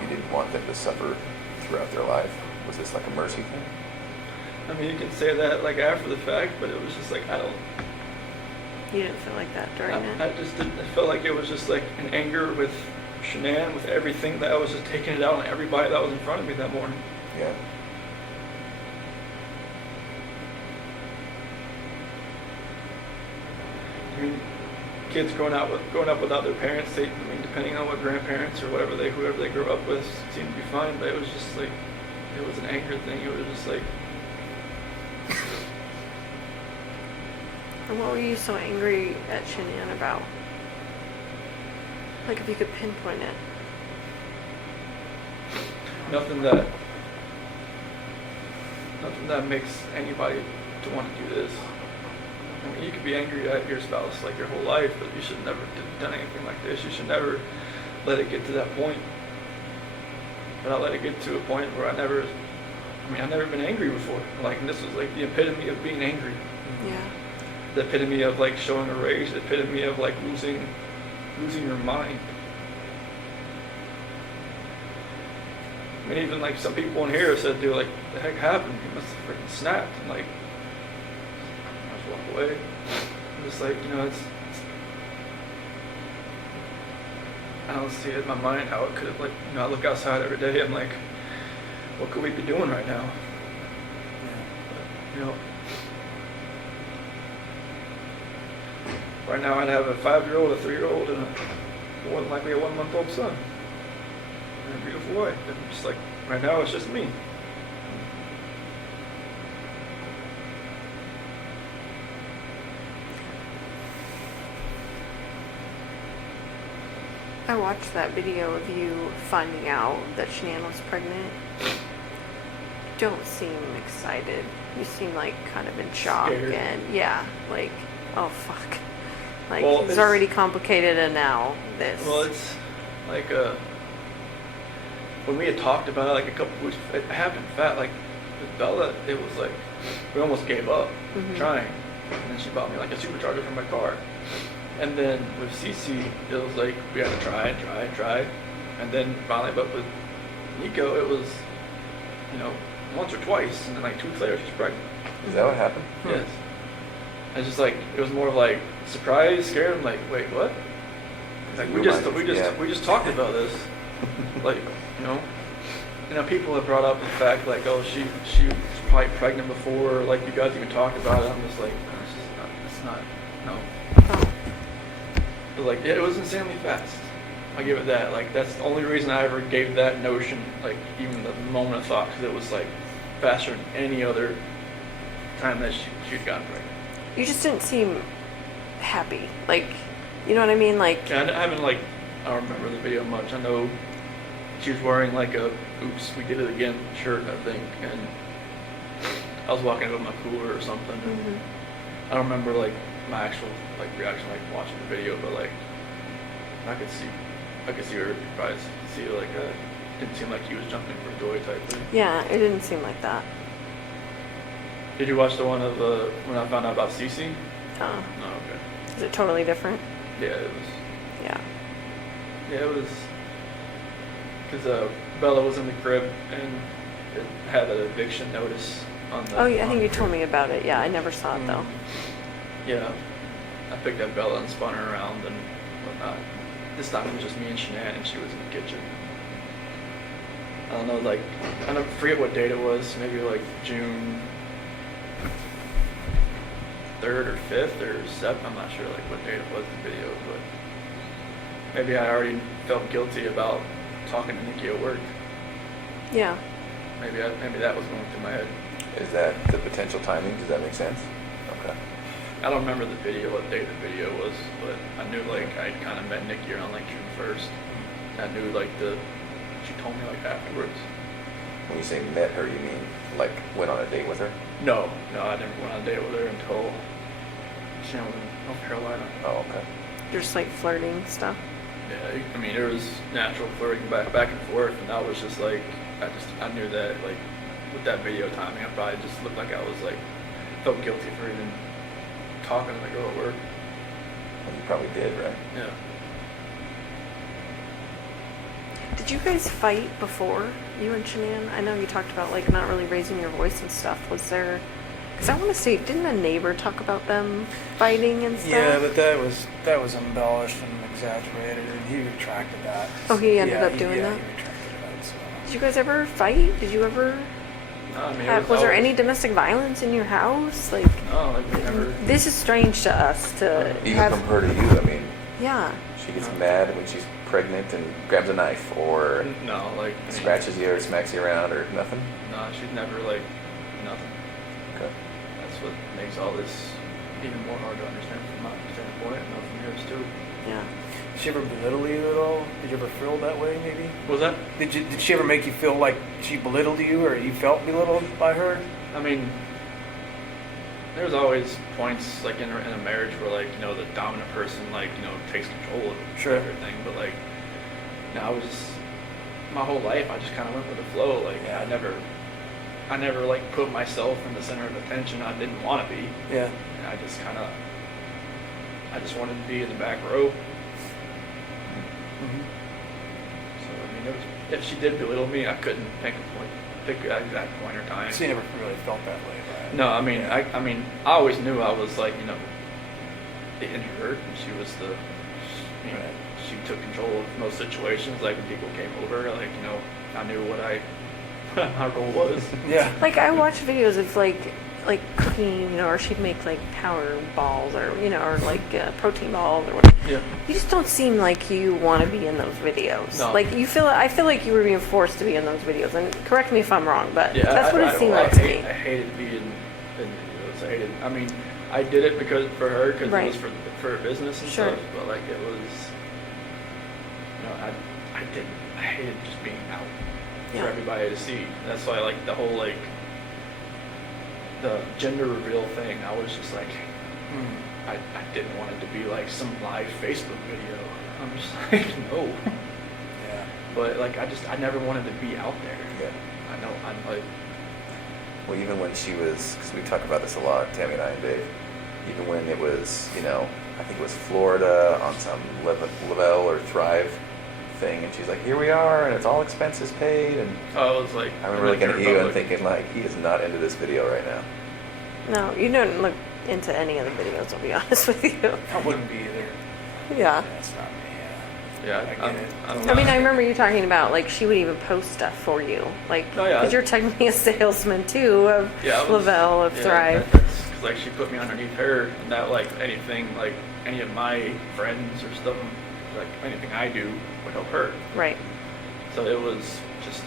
you didn't want them to suffer throughout their life? Was this like a mercy thing? I mean, you can say that like after the fact, but it was just like, I don't. You didn't feel like that during it? I just didn't. I felt like it was just like an anger with Shanann, with everything, that I was just taking it out on everybody that was in front of me that morning. Yeah. I mean, kids growing up without their parents, they, I mean, depending on what grandparents or whoever they grew up with, seemed to be fine. But it was just like, it was an anger thing. It was just like, And what were you so angry at Shanann about? Like if you could pinpoint it. nothing that makes anybody to want to do this. I mean, you could be angry at your spouse like your whole life, but you should never have done anything like this. You should never let it get to that point. But I let it get to a point where I've never been angry before. Like, and this was like the epitome of being angry. Yeah. The epitome of like showing a rage. The epitome of like losing your mind. I mean, even like some people in here said, dude, like, the heck happened? You must have freaking snapped. And like, I just walk away. I'm just like, you know, it's I don't see it in my mind how it could have, like, you know, I look outside every day, I'm like, what could we be doing right now? But, you know, right now I'd have a 5-year-old, a 3-year-old, and more than likely a 1-month-old son. And a beautiful wife. And just like, right now it's just me. I watched that video of you finding out that Shanann was pregnant. Don't seem excited. You seem like kind of in shock Scared. and yeah, like, oh fuck. Like Well, it's it's- already complicated and now this. Well, it's like when we had talked about it like a couple weeks, it happened fast. Like with Bella, it was like we almost gave up Mhm. trying, and then she bought me like a supercharger for my car. And then with Cece, it was like we had to try, and then finally, but with Nico, it was once or twice, and then like 2 weeks later, she's pregnant. Is that what happened? Yes. It's just like it was more of like surprise, scared. I'm like, wait, what? Like You reminded- yeah. we just talked about this, like people have brought up the fact like, oh, she was probably pregnant before, like you guys even talked about it. I'm just like, it's not, no. Oh. But like it was insanely fast. I give it that. Like that's the only reason I ever gave that notion, like even the moment of thought, because it was like faster than any other time that she'd gotten pregnant. You just didn't seem happy. Like, you know what I mean? Like, Yeah, I haven't like, I don't remember the video much. I know she was wearing like a "Oops, we did it again" shirt, I think, and I was walking out with my cooler or something. And mhm. I don't remember like my actual like reaction, like watching the video, but like I could see her probably see like didn't seem like he was jumping for joy type thing. Yeah, it didn't seem like that. Did you watch the one of when I found out about Cece? Oh. No, okay. Is it totally different? Yeah, it was. Yeah. Yeah, it was because Bella was in the crib and it had an eviction notice on the. Oh, yeah, I on think the you told crib. me about it. Yeah, I never saw it though. Yeah, I picked up Bella and spun her around and whatnot. This time it was just me and Shanann, and she was in the kitchen. I don't know, like I don't forget what date it was. Maybe like June 3rd or 5th or 7th. I'm not sure like what date it was in the video, but maybe I already felt guilty about talking to Nikki at work. Yeah. Maybe that was going through my head. Is that the potential timing? Does that make sense? Okay. I don't remember the video, what date the video was, but I knew like I'd kind of met Nikki around like June 1st. I knew like she told me like afterwards. When you say met her, you mean like went on a date with her? No, I never went on a date with her until she was in North Carolina. Oh, okay. Just like flirting stuff. Yeah, I mean there was natural flirting back and forth, and I was just like, I knew that like with that video timing, I probably just looked like I was like felt guilty for even talking to the girl at work. Well, you probably did, right? Yeah. Did you guys fight before, you and Shanann? I know you talked about like not really raising your voice and stuff. Was there? Because I want to say, didn't a neighbor talk about them fighting and stuff? Yeah, but that was embellished and exaggerated, and he retracted that. Oh, he ended Yeah, up doing yeah, that? he retracted that. So. Did you guys ever fight? Did you ever? No, I mean, it Was there always- any domestic violence in your house? Like, No, like we never. this is strange to us to Even have. from her to you, I mean, Yeah. she gets mad when she's pregnant and grabs a knife or No, like I mean, scratches you or smacks you around or nothing? No, she's never like nothing. Okay. That's what makes all this even more hard to understand from my standpoint, and from yours too. Yeah. Did she ever belittle you at all? Did you ever feel that way? Maybe. Was that? Did she ever make you feel like she belittled you, or you felt belittled by her? I mean, there's always points like in a marriage where like the dominant person like takes control of Sure. everything, but like I was just my whole life I just kind of went with the flow. Like I never like put myself in the center of attention. I didn't want to be. Yeah. And I just wanted to be in the back row. Mm-hmm. So I mean, if she did belittle me, I couldn't pick an exact point or time. So you never really felt that way, right? No, I mean, Yeah. I mean, I always knew I was like, the introvert, and she was the, Right. she took control of most situations. Like when people came over, like I knew what my role was. Yeah. Like I watch videos of like cooking, or she'd make like power balls, or or like protein balls or whatever. Yeah. You just don't seem like you want to be in those videos. No. Like I feel like you were being forced to be in those videos. And correct me if I'm wrong, but Yeah, that's what it seemed like to me. I hated being in videos. I mean, I did it for her because Right. it was for her business and Sure. stuff. But like it I hated just being out Yeah. for everybody to see. That's why like the whole like the gender reveal thing, I was just like, I didn't want it to be like some live Facebook video. I'm just like, no. Yeah. But like I never wanted to be out there. Yeah. I know I'm like, Well, even when she was, because we talk about this a lot, Tammy and I and Dave, even when it was, you know, I think it was Florida on some Lavelle or Thrive thing, and she's like, here we are, and it's all expenses paid, and I was like, I remember looking at you and Republic. thinking, like, he is not into this video right now. No, you don't look into any of the videos, I'll be honest with you. I wouldn't be either. Yeah. That's not me. Yeah, I get it. I don't I mean, know. I remember you talking about, like, she would even post stuff for you. Like, Oh, yeah. because you're technically a salesman, too, of Yeah, I was- Lavelle, of yeah, Thrive. that's 'cause, like she put me underneath her, and that like anything like any of my friends or stuff, like anything I do would help her. Right. So it was just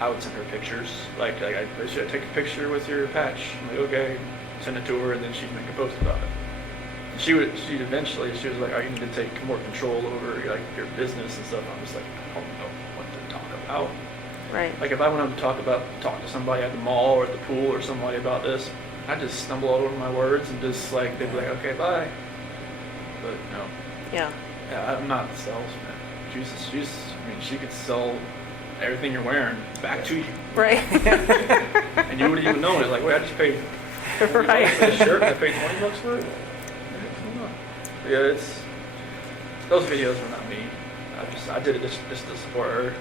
I would send her pictures. Like I should take a picture with your patch. I'm like, okay, send it to her, and then she'd make a post about it. She'd eventually she was like, you need to take more control over like your business and stuff. I was like, I don't know what to talk about. Right. Like if I went up to talk to somebody at the mall or at the pool or somebody about this, I'd just stumble all over my words and just like they'd be like, okay, bye. But no, Yeah. yeah, I'm not a salesman. She's I mean, she could sell everything you're wearing back to you, Right. and you wouldn't even know it. Like, wait, I just paid $40 Right. for this shirt. I paid $20 for it. Yeah, it's those videos were not me. I did it just to support her.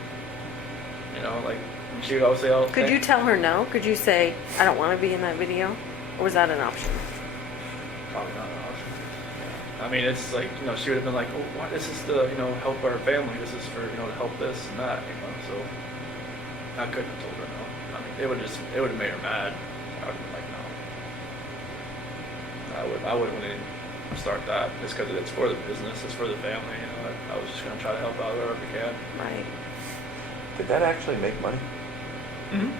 You know, like she would always say, "Oh, Could you tell her no? Could you say, I don't want to be in that video? Or was that an option? Probably not an option. I mean, it's like, you know, she would have been like, oh, why, this is to, you know, help our family. This is for, you know, to help this and that, you know, so I couldn't have told her no. I mean, it would have made her mad. I would have been like, no. I wouldn't want to start that just because it's for the business, it's for the family, you know. I was just going to try to help out wherever we can. Right. Did that actually make money? Mm-hmm.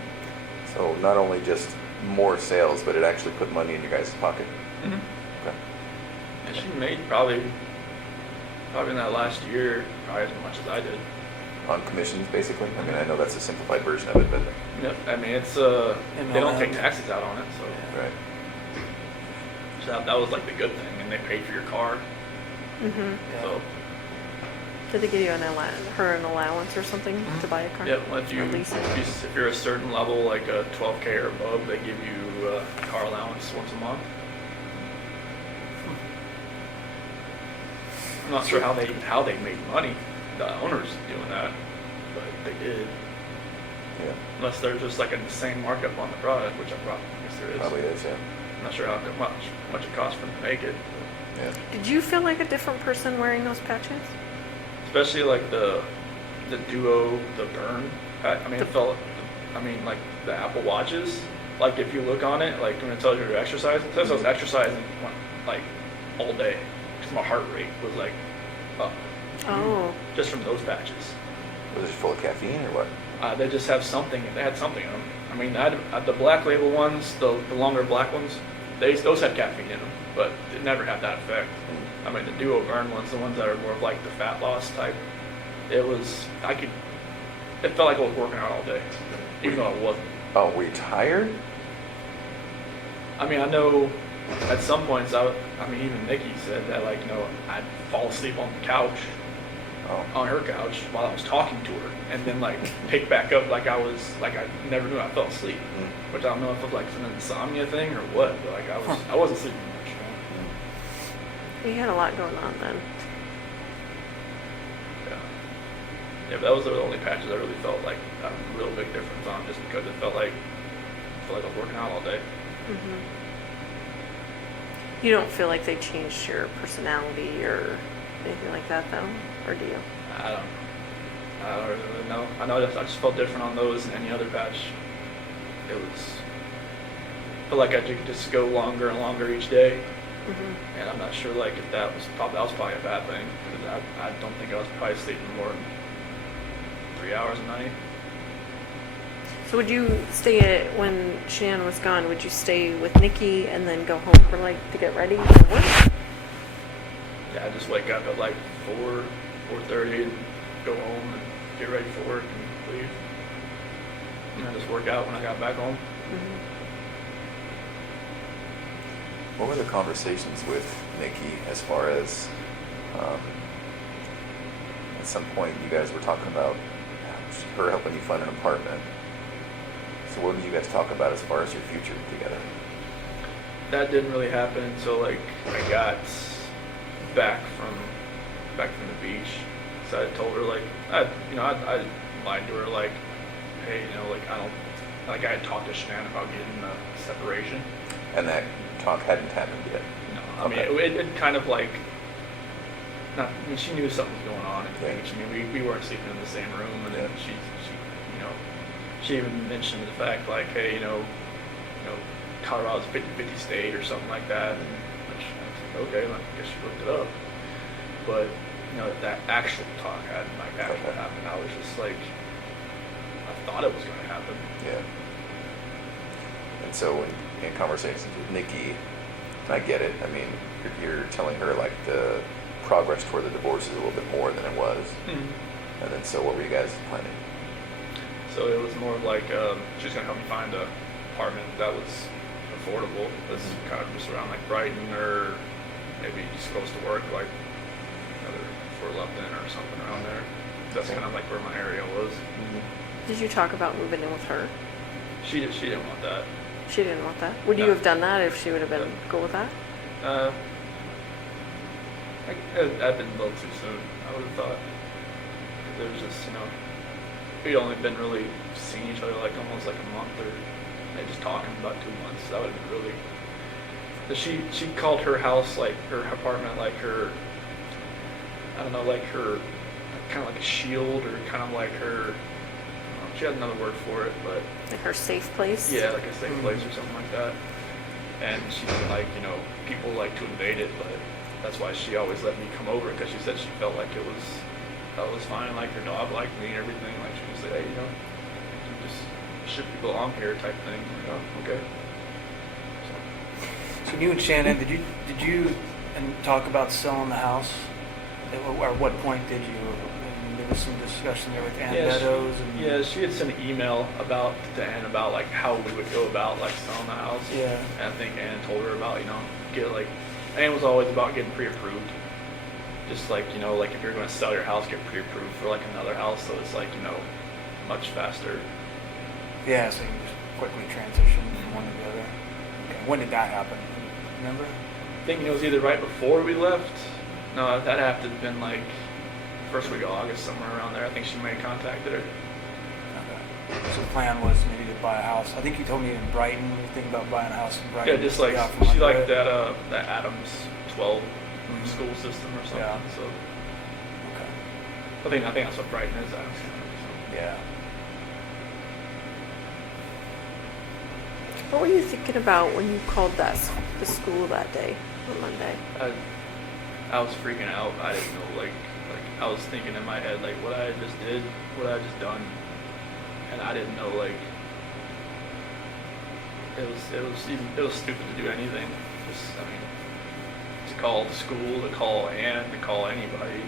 So not only just more sales, but it actually put money in your guys' pocket? Mm-hmm. Okay. And she made probably in that last year, probably as much as I did. On commissions, basically? I mean, I know that's a simplified version of it, but... Yep. I mean, it's they don't take taxes out on it, so. Right. So that was like the good thing, and they paid for your car. Mm-hmm. So Did they give you an allowance or something to buy a car? yeah, well, if Or lease it? if you're a certain level, like a 12K or above, they give you a car allowance once a month. I'm not sure how they made money. The owners doing that, but they did. Yeah, Unless there's just like an insane markup on the product, which I guess there is. probably is, yeah. I'm not sure how much it costs for them to make it. Yeah. Did you feel like a different person wearing those patches? Especially like the Duo, the Burn. I mean, it felt. I mean, like the Apple Watches. Like if you look on it, like when it tells you you're exercising, it says I was exercising like all day because my heart rate was like up Oh. just from those patches. Was it just full of caffeine or what? They just have something. They had something in them. I mean, I had the black label ones, the longer black ones. Those had caffeine in them, but it never had that effect. I mean, the Duo Burn ones, the ones that are more of like the fat loss type. It felt like I was working out all day, even though I wasn't. Oh, were you tired? I mean, I know at some points, I mean, even Nikki said that, like, you know, I'd fall asleep on the couch, Oh. on her couch while I was talking to her, and then, like, pick back up like I never knew I fell asleep. Mm. Which I don't know if it was, like, an insomnia thing or what, but, like, I wasn't sleeping much. You had a lot going on then. Yeah. Yeah, but that was the only patches I really felt like a real big difference on, just because it felt like I was working out all day. Mm-hmm. You don't feel like they changed your personality or anything like that, though? Or do you? I don't really know. I know I just felt different on those than any other patch. It felt like I could just go longer and longer each day, Mm-hmm. and I'm not sure like if that was probably a bad thing, because I don't think I was probably sleeping more than 3 hours a night. So would you stay when Shannon was gone, would you stay with Nikki and then go home for to get ready for work? Yeah, I just wake up at like 4:30 and go home and get ready for work and leave. And I just work out when I got back home. Mhm. What were the conversations with Nikki as far as, at some point you guys were talking about her helping you find an apartment. So what did you guys talk about as far as your future together? That didn't really happen until like I got back from the beach. So I told her like I lied to her like, hey, like I had talked to Shannon about getting a separation. And that talk hadn't happened yet. No, I mean Okay. it kind of like she knew something was going on at the Yeah. beach. I mean we weren't sleeping in the same room, and then Yeah. she even mentioned the fact like, hey, Colorado's a 50-50 state or something like that, and I was like, okay, well, I guess she looked it up. But that actual talk hadn't like actually Okay. happened. I was just like, I thought it was going to happen. Yeah. And so in conversations with Nikki, and I get it, I mean, you're telling her like the progress toward the divorce is a little bit more than it was. And then so what were you guys planning? So it was more of like she was gonna help me find a apartment that was affordable. That's kind of just around like Brighton or maybe just close to work, like Fort Lupton or something around there. That's kind of like where my area was. Did you talk about moving in with her? She didn't want that. She didn't want that. Would you No. have done that if she would have been No. cool with that? I've been a little too soon. I would have thought. There was just we'd only been really seeing each other like almost like a month, or maybe just talking about 2 months. That would have been really. But she called her house like her apartment like her. I don't know, like her, kind of like a shield, or kind of like her. She had another word for it, but Like her safe place? yeah, like a safe place or something like that. And she didn't like, people like to invade it, but that's why she always let me come over, because she said she felt like it was fine, like her dog liked me and everything. Like she would say, hey, you just ship people along here type thing. I'm like, oh, okay. So you and Shannon, did you talk about selling the house? Or what point did you? There was some discussion there with Ann Meadows and Yeah, she had sent an email to Ann about like how we would go about like selling the house. Yeah. And I think Ann told her about Ann was always about getting pre-approved. Just like like if you're going to sell your house, get pre-approved for like another house, so it's like much faster. Yeah, so you can just quickly transition from one to the other. Okay. When did that happen? Remember? I think it was either right before we left. No, that had to have been like first week of August, somewhere around there. I think she may have contacted her. Okay. So the plan was maybe to buy a house. I think you told me in Brighton. You think about buying a house in Brighton. Yeah, just like Yeah, from she under liked it. that Adams 12 Mhm. school system or something. Yeah. So Okay. I think that's what Brighton is. Adams County. Yeah. What were you thinking about when you called the school that day, on Monday? I was freaking out. I didn't know like I was thinking in my head like what I just did, what I just done, and I didn't know like it was stupid to do anything. Just to call the school, to call Ann, to call anybody.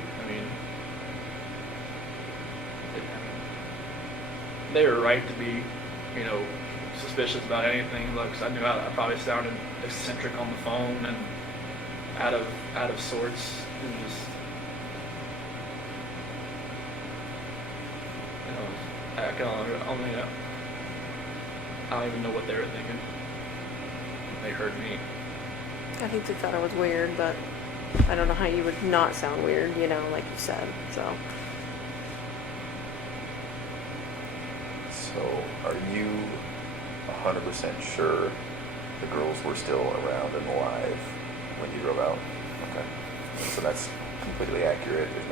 They were right to be suspicious about anything. Look, 'cause I knew I probably sounded eccentric on the phone and out of sorts, and just I don't even know what they were thinking when they heard me. I think they thought it was weird, but I don't know how you would not sound weird, like you said. So So are you 100% sure the girls were still around and alive when you drove out? Okay. And so that's completely accurate. There's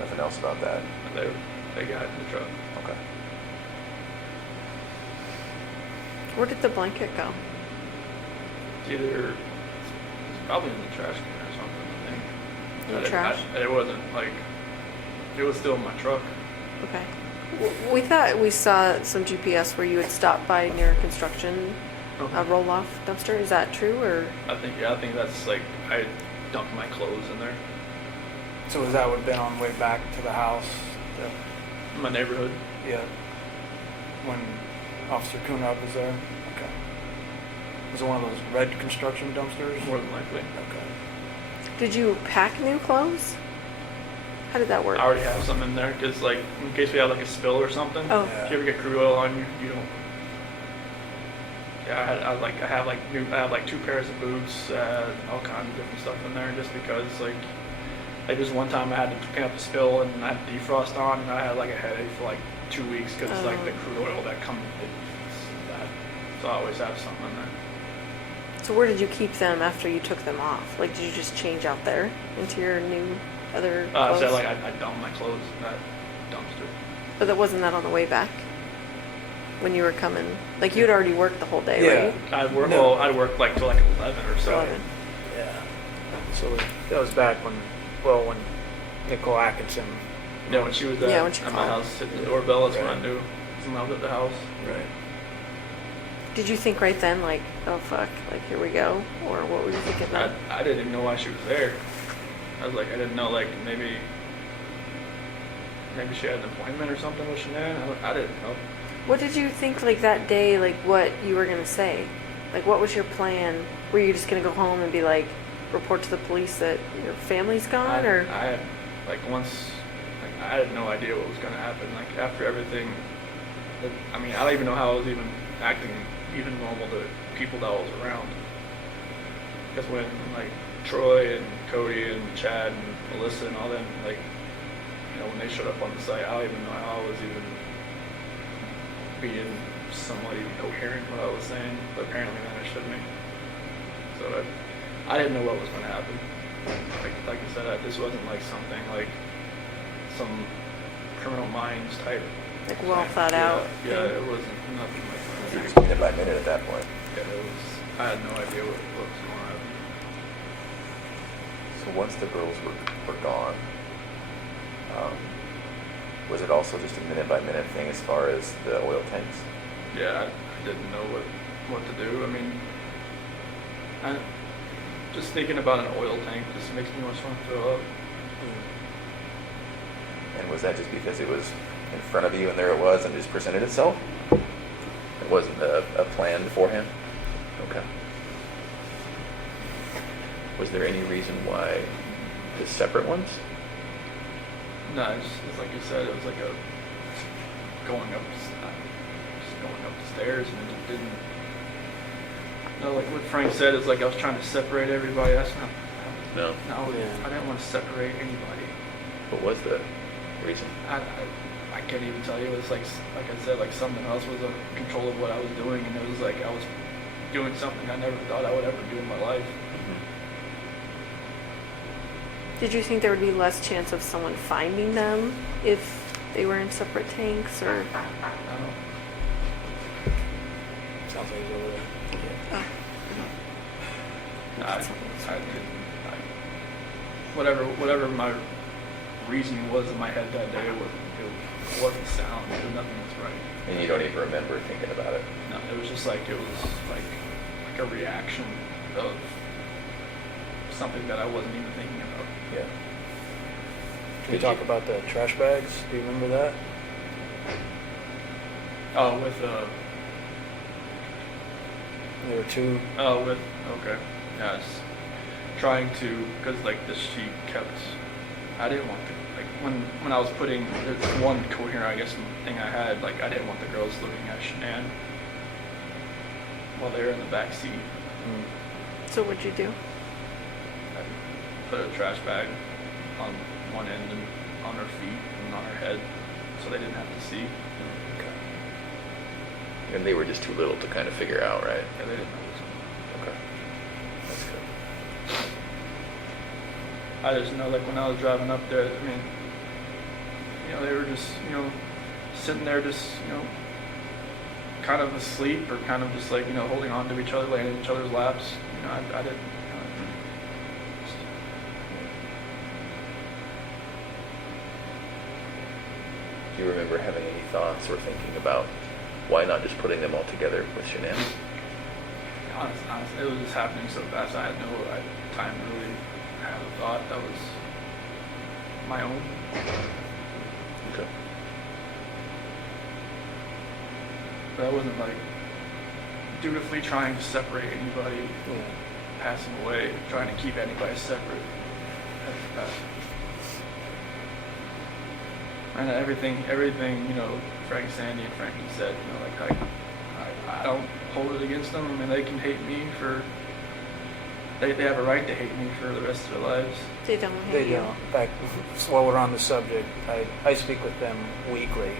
nothing else about that. And they got in the truck. Okay. where did the blanket go? It's probably in the trash can or something, I think. In the trash? It wasn't it was still in my truck. Okay. We thought we saw some GPS where you had stopped by near construction roll-off dumpster. Is that true, or? I think that's like I dumped my clothes in there. So was that would have been on the way back to the house? In my neighborhood. Yeah. When Officer Coonrod was there? Okay. Was it one of those red construction dumpsters? More than likely. Okay. Did you pack new clothes? How did that work? I already have some in there because, like, in case we have like a spill or something. Oh. Yeah. If you ever get crude oil on you, you don't. Yeah, I have like 2 pairs of boots, all kinds of different stuff in there, just because like just one time I had to clean up a spill and I had defrost on, and I had like a headache for like 2 weeks because Oh. like the crude oil that comes, it's that. So I always have something in there. So where did you keep them after you took them off? Like, did you just change out there into your new other clothes? So like I dump my clothes in that dumpster. But that wasn't that on the way back? When you were coming? Like, you'd already worked the whole day, Yeah. right? I'd work No. I'd work like till like 11 or so. 11. Yeah. So that was back when Nicole Atkinson. Yeah, when she was Yeah, when she at my called. house, hit the doorbell, that's when I Right. knew someone was at the house. Right. Did you think right then, like, oh fuck, like, here we go? Or what were you thinking then? I didn't even know why she was there. I was like, I didn't know, like, maybe she had an appointment or something with Shanann. I didn't know. What did you think, like, that day, like, what you were gonna say? Like, what was your plan? Were you just gonna go home and be like, report to the police that your family's gone, or? I had, like, once, like, I had no idea what was going to happen. Like, after everything, I mean, I don't even know how I was even acting even normal to people that I was around. Because when, like, Troy and Cody and Chad and Melissa and all them, like, you know, when they showed up on the site, I don't even know how I was even being somewhat even coherent what I was saying, but apparently they understood me. So I didn't know what was going to happen. Like I said, this wasn't like something like some Criminal Minds type. Like, well thought out Yeah, thing? it wasn't nothing like You that. were just minute by minute at that point. Yeah, it was. I had no idea what was going to happen. So once the girls were gone, was it also just a minute by minute thing as far as the oil tanks? Yeah, I didn't know what to do. I mean, just thinking about an oil tank just makes me want to throw up. And was that just because it was in front of you and there it was and just presented itself? It wasn't a plan beforehand? Okay. Was there any reason why the separate ones? No, it's like you said, it was like going up the stairs, and it didn't. No, like what Frank said, is like I was trying to separate everybody. That's not. No. No, Yeah. I didn't want to separate anybody. What was the reason? I can't even tell you. It was like I said, like something else was in control of what I was doing, and it was like I was doing something I never thought I would ever do in my life. Did you think there would be less chance of someone finding them if they were in separate tanks, or? I don't. Sounds like he's over there. Oh. I didn't. Whatever my reasoning was in my head that day, it wasn't sound. Nothing was right. And you don't even remember thinking about it? No, it was just like it was like a reaction of something that I wasn't even thinking about. Yeah. Can we talk about the trash bags? Do you remember that? Oh, There were two. okay. Yeah, it's trying to, because like she kept, I didn't want to, like when I was putting, there's one coherent, I guess, thing I had, like I didn't want the girls looking at Shanann while they were in the back seat. So what'd you do? I put a trash bag on one end and on her feet and on her head, so they didn't have to see. Okay. And they were just too little to kind of figure out, right? Yeah, they didn't know. Okay. That's good. I just know, like, when I was driving up there, I mean, you know, they were just, you know, sitting there just, you know, kind of asleep or kind of just like, you know, holding on to each other, laying in each other's laps. You know, I didn't. Do you remember having any thoughts or thinking about why not just putting them all together with Shanann? Honestly, it was just happening so fast. I had no time to really have a thought. That was, my own. Okay. But I wasn't like dutifully trying to separate anybody Yeah. passing away, trying to keep anybody separate. And everything, you know, Frank, Sandy, and Frankie said, you know, like I don't hold it against them. I mean, they can hate me for, they have a right to hate me for the rest of their lives. They don't hate They you. don't. In fact, while we're on the subject, I speak with them weekly,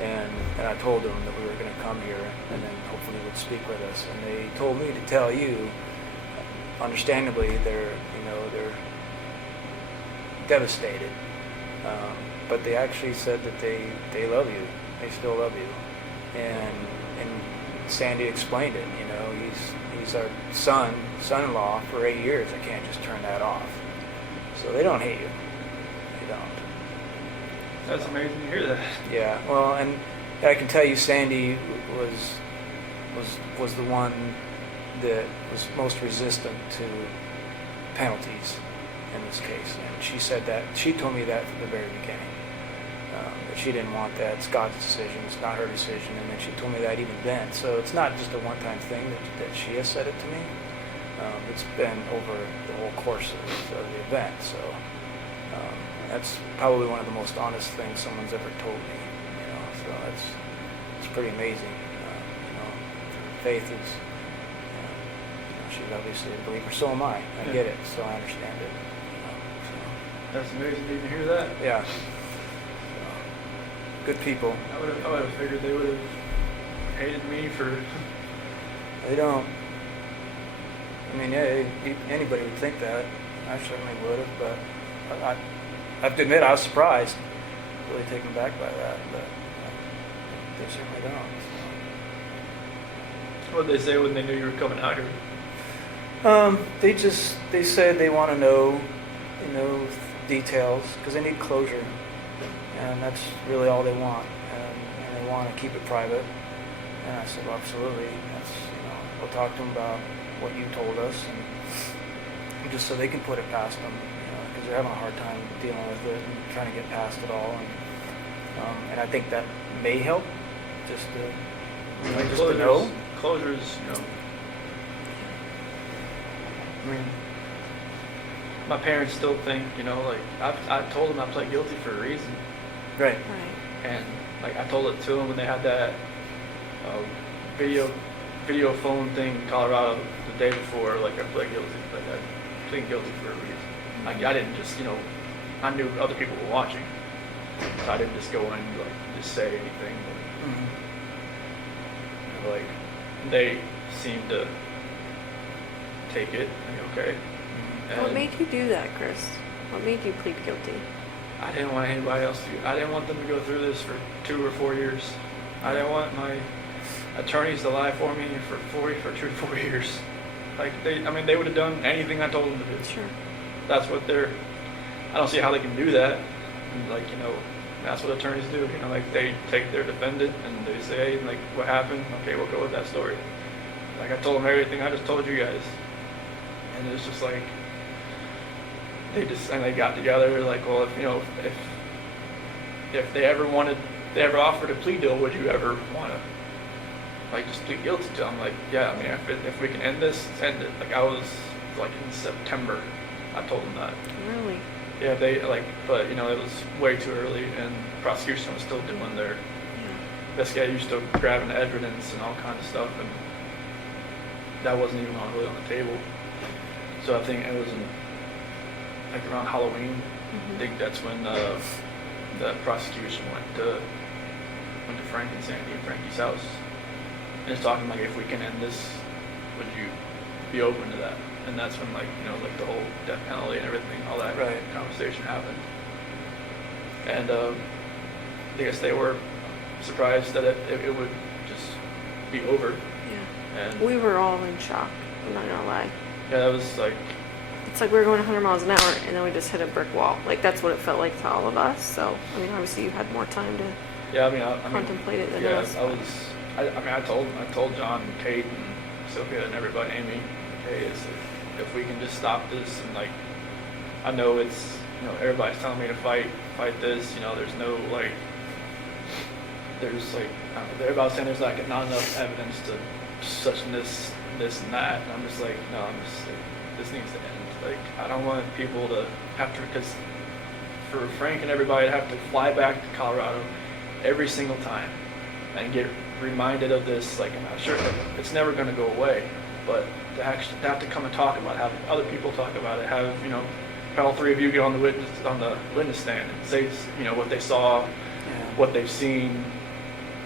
and I told them that we were going to come here and then hopefully would speak with us. And they told me to tell you, understandably, they're devastated. But they actually said that they love you. They still love you. And Sandy explained it. You know, he's our son-in-law for 8 years. I can't just turn that off. So they don't hate you. They don't. That's amazing to hear that. Yeah. Well, and I can tell you, Sandy was the one that was most resistant to penalties in this case, and she said that. She told me that from the very beginning. That she didn't want that. It's God's decision. It's not her decision. And then she told me that even then. So it's not just a one-time thing that she has said it to me. It's been over the whole course of the event. So that's probably one of the most honest things someone's ever told me. You know, so it's pretty amazing. You know, her faith is. You know, she's obviously a believer. So am I. I Yeah. get it. So I understand it. You know, so, That's amazing to even hear that. yeah. Good people. I would have figured they would have hated me for. They don't. I mean, yeah, anybody would think that. I certainly would have, but I have to admit I was surprised, really taken aback by that. But they certainly don't. What did they say when they knew you were coming out here? They said they want to know, details because they need closure, and that's really all they want, and they want to keep it private. And I said, well, absolutely. That's we'll talk to them about what you told us, and just so they can put it past them, because they're having a hard time dealing with it and trying to get past it all. And I think that may help, just to know. Closures, you know. I mean, my parents still think, like I told them I pled guilty for a reason, Right. Right. and like I told it to them when they had that video phone thing in Colorado the day before. Like I pled guilty, like I plead guilty for a reason. Like I didn't just, I knew other people were watching, so I didn't just go in and like just say anything. Mm-hmm. Like they seemed to take it. Like, okay. What And made you do that, Chris? What made you plead guilty? I didn't want anybody else to. I didn't want them to go through this for 2 or 4 years. I didn't want my attorneys to lie for me for 2 to 4 years. Like they would have done anything I told them to do. Sure. That's what they're. I don't see how they can do that. And like that's what attorneys do. Like they take their defendant and they say, hey, like what happened? Okay, we'll go with that story. Like I told them everything I just told you guys, and it's just like they got together. Like, well, if they ever offered a plea deal, would you ever want to like just plead guilty to them? Like, yeah, I mean, if we can end this, let's end it. Like I was like in September, I told them that. Really? Yeah, they like, but it was way too early, and prosecution was still doing their Yeah. investigation, used to grabbing evidence and all kinds of stuff, and that wasn't even really on the table. So I think it was like around Halloween. I think that's when the prosecution went to Frank and Sandy and Frankie's house, and it's talking like, if we can end this, would you be open to that? And that's when like the whole death penalty and everything, all that Right. conversation happened. And I guess they were surprised that it would just be over. Yeah. And We were all in shock. I'm not gonna lie. yeah, that was like, It's like we were going 100 miles an hour and then we just hit a brick wall. Like that's what it felt like to all of us. So I mean, obviously you had more time to yeah, I mean, contemplate it than yeah, us. I told John and Kate and Sophia and everybody, Amy, okay, if we can just stop this, and like, I know it's you know, everybody's telling me to fight this, you know, there's no, like, there's, like, I don't know, everybody's saying there's, like, not enough evidence to such and this, and that, and I'm just like, no, I'm just, like, this needs to end. Like, I don't want people to have to, because for Frank and everybody to have to fly back to Colorado every single time and get reminded of this, like, I'm not sure, it's never going to go away, but to actually have to come and talk about it, have other people talk about it, have, you know, all three of you get on the witness stand and say, you know, what they saw, what they've seen,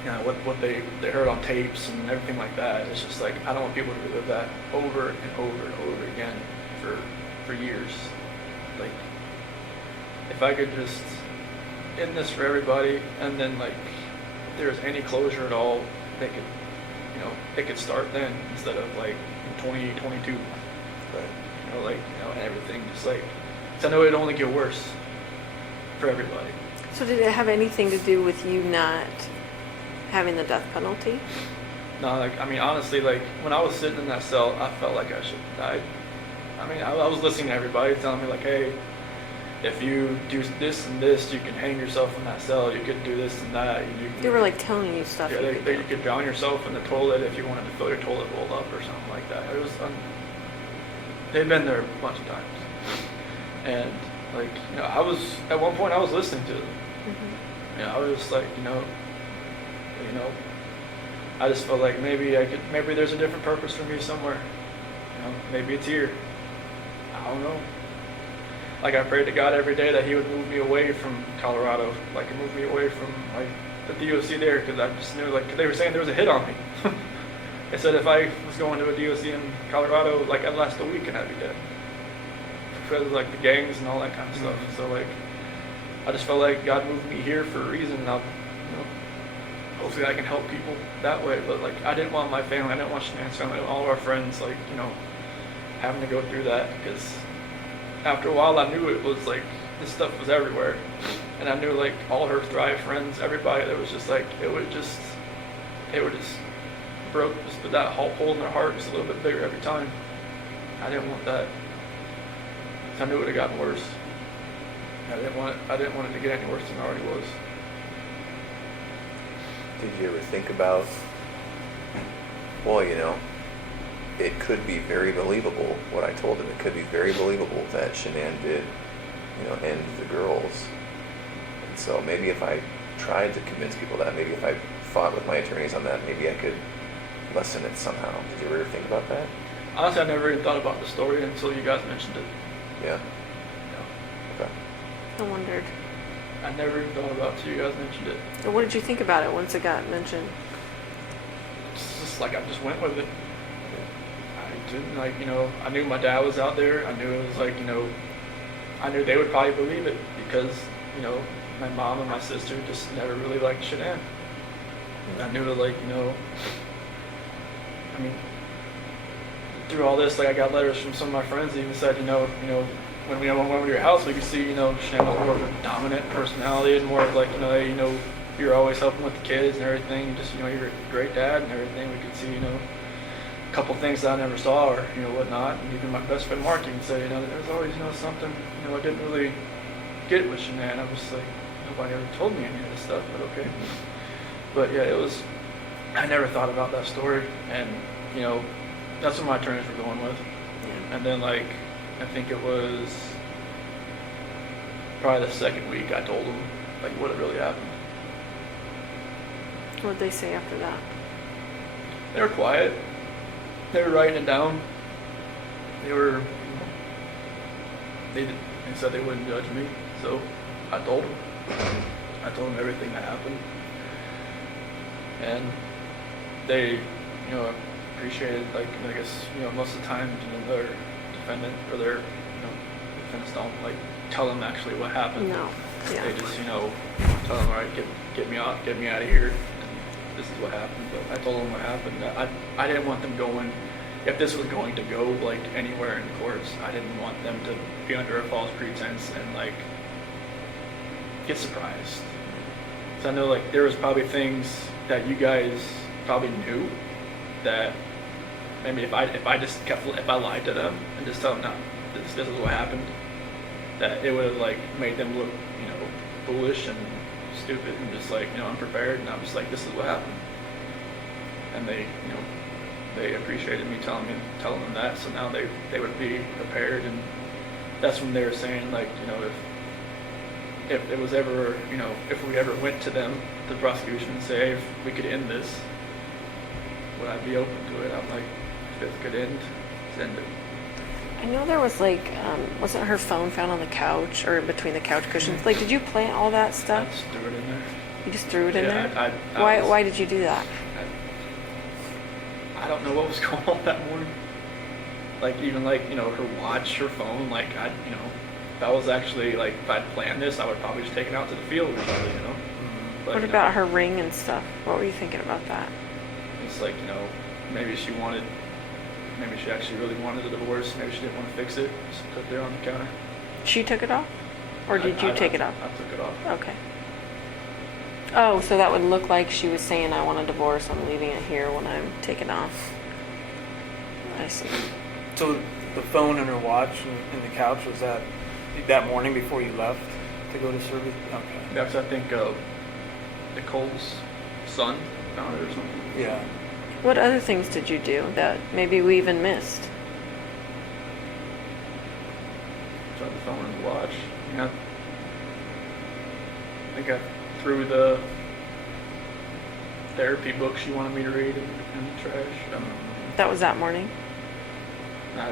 you know, what they heard on tapes and everything like that. It's just like, I don't want people to relive that over and over and over again for years. Like, if I could just end this for everybody, and then, like, if there's any closure at all, they could, you know, it could start then instead of like in 2022. Right. You know, like, you know, and everything just like, 'cause I know it'd only get worse for everybody. So did it have anything to do with you not having the death penalty? No, like, I mean, honestly, like, when I was sitting in that cell, I felt like I should have died. I mean, I was listening to everybody telling me, like, hey, if you do this and this, you can hang yourself in that cell. You could do this and that. They were like telling you stuff. Yeah, you could you do. could drown yourself in the toilet if you wanted to fill your toilet bowl up or something like that. It was, they've been there a bunch of times. And, like, you know, at one point I was listening to them. Mhm. You know, I was just like, you know, I just felt like maybe there's a different purpose for me somewhere. You know, maybe it's here. I don't know. Like, I prayed to God every day that He would move me away from Colorado, like, move me away from, like, the DOC there, because I just knew, like, 'cause they were saying there was a hit on me. They said if I was going to a DOC in Colorado, like, I'd last a week and I'd be dead. Because of, like, the gangs and all that kind of stuff. So, like, I just felt like God moved me here for a reason, and I'll, you know, hopefully I can help people that way. But, like, I didn't want my family, I didn't want Shanann's family, all of our friends, like, you know, having to go through that, because after a while I knew it was like, this stuff was everywhere. And I knew, like, all her Thrive friends, everybody, that was just like, it would just broke, just that hole in their heart just a little bit bigger every time. I didn't want that. I knew it would have gotten worse. I didn't want it to get any worse than it already was. Did you ever think about, well, you know, it could be very believable what I told him. It could be very believable that Shanann did, you know, end the girls. And so maybe if I tried to convince people that, maybe if I fought with my attorneys on that, maybe I could lessen it somehow. Did you ever think about that? Honestly, I never even thought about the story until you guys mentioned it. Yeah. You know, Okay. I wondered. I never even thought about it until you guys mentioned it. And what did you think about it once it got mentioned? It's just like, I just went with it. I didn't, like, you know, I knew my dad was out there. I knew it was like, you know, I knew they would probably believe it because, you know, my mom and my sister just never really liked Shanann. I knew that, like, you know, I mean, through all this, like, I got letters from some of my friends that even said, you know, when we went over to your house, we could see, you know, Shanann was more of a dominant personality and more of like, you know, you're always helping with the kids and everything. Just, you know, you're a great dad and everything. We could see, you know, a couple things that I never saw or, you know, whatnot. And even my best friend Mark even said, you know, there was always, you know, something, you know, I didn't really get with Shanann. I was like, nobody ever told me any of this stuff, but okay. But yeah, it was, I never thought about that story. And, you know, that's what my attorneys were going with. Yeah. And then, like, I think it was probably the second week I told them, like, what had really happened. What did they say after that? They were quiet. They were writing it down. They were, they said they wouldn't judge me, so I told them. I told them everything that happened. And they, you know, appreciated, like, I guess, you know, most of the time, you know, their defendant or their, you know, defendants don't, like, tell them actually what happened. No. Yeah. They just, you know, tell them, all right, get me out of here. And this is what happened. But I told them what happened. I didn't want them going, if this was going to go, like, anywhere in the courts, I didn't want them to be under a false pretense and, like, get surprised. So I know, like, there was probably things that you guys probably knew that maybe if I lied to them and just tell them, no, this is what happened, that it would have like made them look, you know, foolish and stupid and just like, you know, unprepared. And I'm just like, this is what happened. And they, you know, they appreciated me telling them that. So now they would be prepared. And that's when they were saying like, you know, if it was ever, you know, if we ever went to them, the prosecution, and say, hey, if we could end this, would I be open to it? I'm like, if it could end, send it. I know there was like, wasn't her phone found on the couch or between the couch cushions? Like, did you plant all that I stuff? just threw it in there. You just threw it in Yeah, there? I was- Why did you do that? I don't know what was going on that morning. Like even like, you know, her watch, her phone, like you know, if I was actually like, if I'd planned this, I would probably just take it out to the field or something, you know. But, What you about know, her ring and stuff? What were you thinking about that? It's like, you know, maybe she actually really wanted a divorce. Maybe she didn't want to fix it. Just put it there on the counter. She took it off? Or did you take it off? I took it off. Okay. Oh, so that would look like she was saying, I want a divorce, I'm leaving it here when I'm taken off. I see. So the phone and her watch and the couch, was that morning before you left to go to service? Okay. That's, I think, Nicole's son found it or something. Yeah. What other things did you do that maybe we even missed? Tried the phone and the watch. You know, I think I threw the therapy book she wanted me to read in the trash. That was that morning? I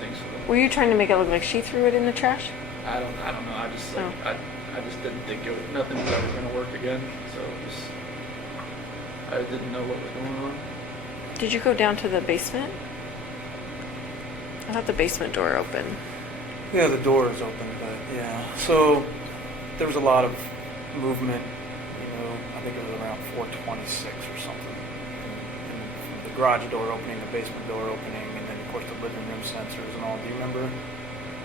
think so. Were you trying to make it look like she threw it in the trash? I don't know. I just like, Oh. I just didn't think nothing was ever going to work again. So I didn't know what was going on. Did you go down to the basement? I thought the basement door opened. Yeah, the door is open, but yeah. So there was a lot of movement, you know, I think it was around 4:26 or something. And the garage door opening, the basement door opening, and then of course the living room sensors and all. Do you remember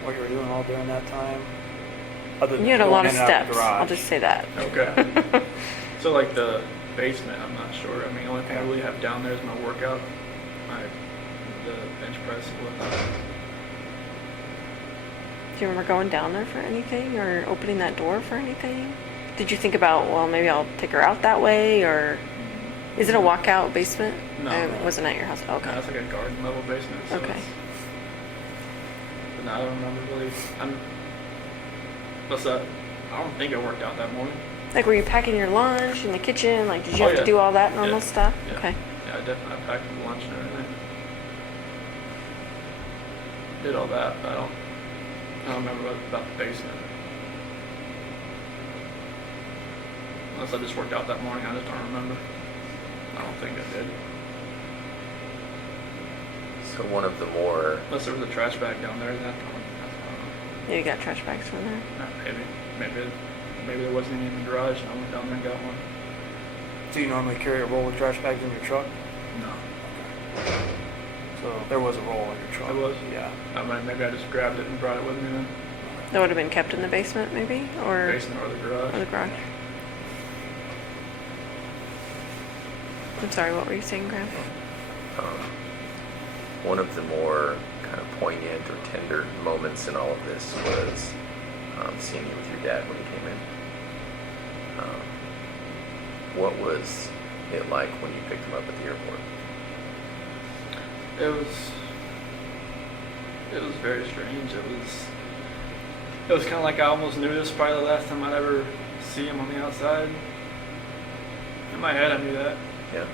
what you were doing all during that time? Other than You had a lot going of in and out the steps, I'll garage. just say that. Okay. So like the basement, I'm not sure. I mean, the only thing I really have down there is my workout, the bench press and whatnot. Do you remember going down there for anything or opening that door for anything? Did you think about, well, maybe I'll take her out that way, or is it a walkout basement? No. It wasn't at your house. No, Okay. it's like a garden level basement. So Okay. But no, I don't remember really. What's that? I don't think I worked out that morning. Like, were you packing your lunch in the kitchen? Like, did you Oh, have to yeah. do all that normal Yeah. stuff? Yeah. Okay. Yeah, I definitely packed the lunch and everything. Did all that, but I don't remember about the basement. Unless I just worked out that morning, I just don't remember. I don't think I did. So one of the more, Unless there was a trash bag down there at that time. I don't know. Yeah, you got trash bags from there. Maybe there wasn't any in the garage and I went down there and got one. Do you normally carry a roll of trash bags in your truck? No. So there was a roll in your truck. There was? Yeah. Maybe I just grabbed it and brought it with me then. That would have been kept in the basement, maybe? Or Basement or the garage. or the garage. I'm sorry, what were you saying, Graham? one of the more kind of poignant or tender moments in all of this was seeing you with your dad when he came in. What was it like when you picked him up at the airport? It was very strange. It was kind of like I almost knew this was probably the last time I'd ever see him on the outside. In my head, I knew that. Yeah.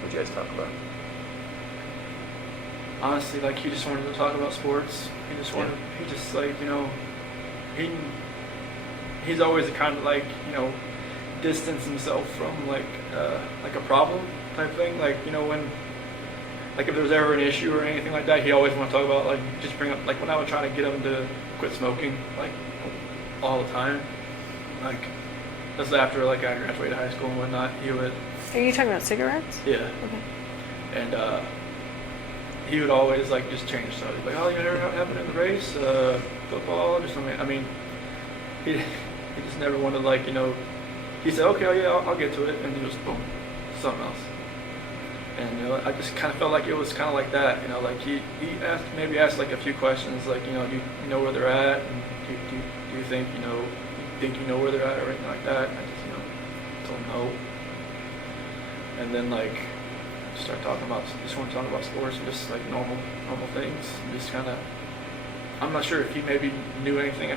What'd you guys talk about? Honestly, like he just wanted to talk about sports. He just like, you know, he's always the kind of like, you know, distance himself from like a problem type thing. Like, you know, when like if there was ever an issue or anything like that, he always want to talk about like just bring up like when I was trying to get him to quit smoking like all the time. Like that's after like I graduated high school and whatnot. He would Are you talking about cigarettes? yeah. Okay. And he would always like just change stuff. He'd be like, oh, you know what happened in the race? Football, just something. I mean, he just never wanted like, you know, he said, okay, yeah, I'll get to it. And he just, boom, something else. And I just kind of felt like it was kind of like that. Like he asked like a few questions, like do you know where they're at, and do you think you know where they're at or anything like that. And I just told him no. And then like just want to talk about sports and just like normal things. And just kind of, I'm not sure if he maybe knew anything.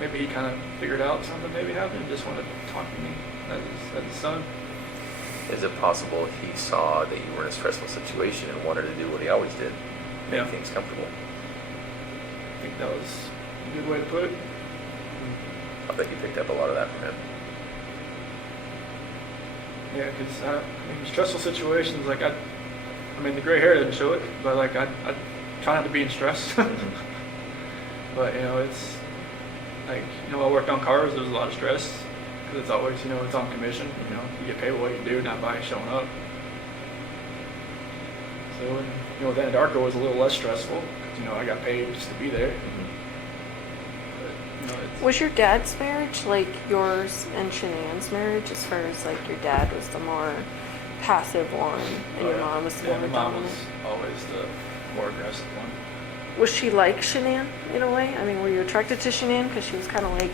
Maybe he kind of figured out something maybe happened and just wanted to talk to me as his son. Is it possible he saw that you were in a stressful situation and wanted to do what he always did, make Yeah. things comfortable? I think that was a good way to put it. I bet you picked up a lot of that from him. Yeah, because stressful situations, like the gray hair didn't show it, but like I try not to be in stress. But it's like I worked on cars. There was a lot of stress because it's always it's on commission. You get paid what you do, not by showing up. So with Anadarko was a little less stressful because I got paid just to be there. But, it's, Was your dad's marriage like yours and Shanann's marriage, as far as like your dad was the more passive one and your mom was the yeah, more my mom dominant? was always the more aggressive one. Was she like Shanann in a way? I mean, were you attracted to Shanann because she was kind of like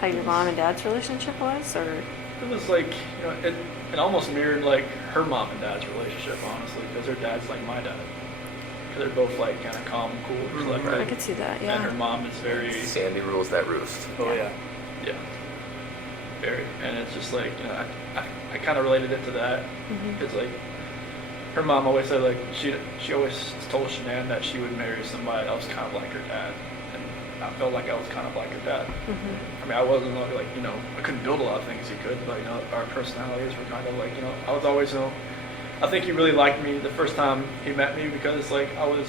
how your mom and dad's relationship was, or? It was like, it almost mirrored like her mom and dad's relationship, honestly, because her dad's like my dad. Because they're both like kind of calm, cool, collected. I could see that, And her yeah. mom is very, Sandy rules that roost. Oh, yeah. yeah, very. And it's just like, I kind of related it to that. Mhm. Because like, her mom always said like, she always told Shanann that she would marry somebody else kind of like her dad. And I felt like I was kind of like her dad. Mhm. I mean, I wasn't like, I couldn't build a lot of things he could, but, our personalities were kind of like, I was always, I think he really liked me the first time he met me because, like, I was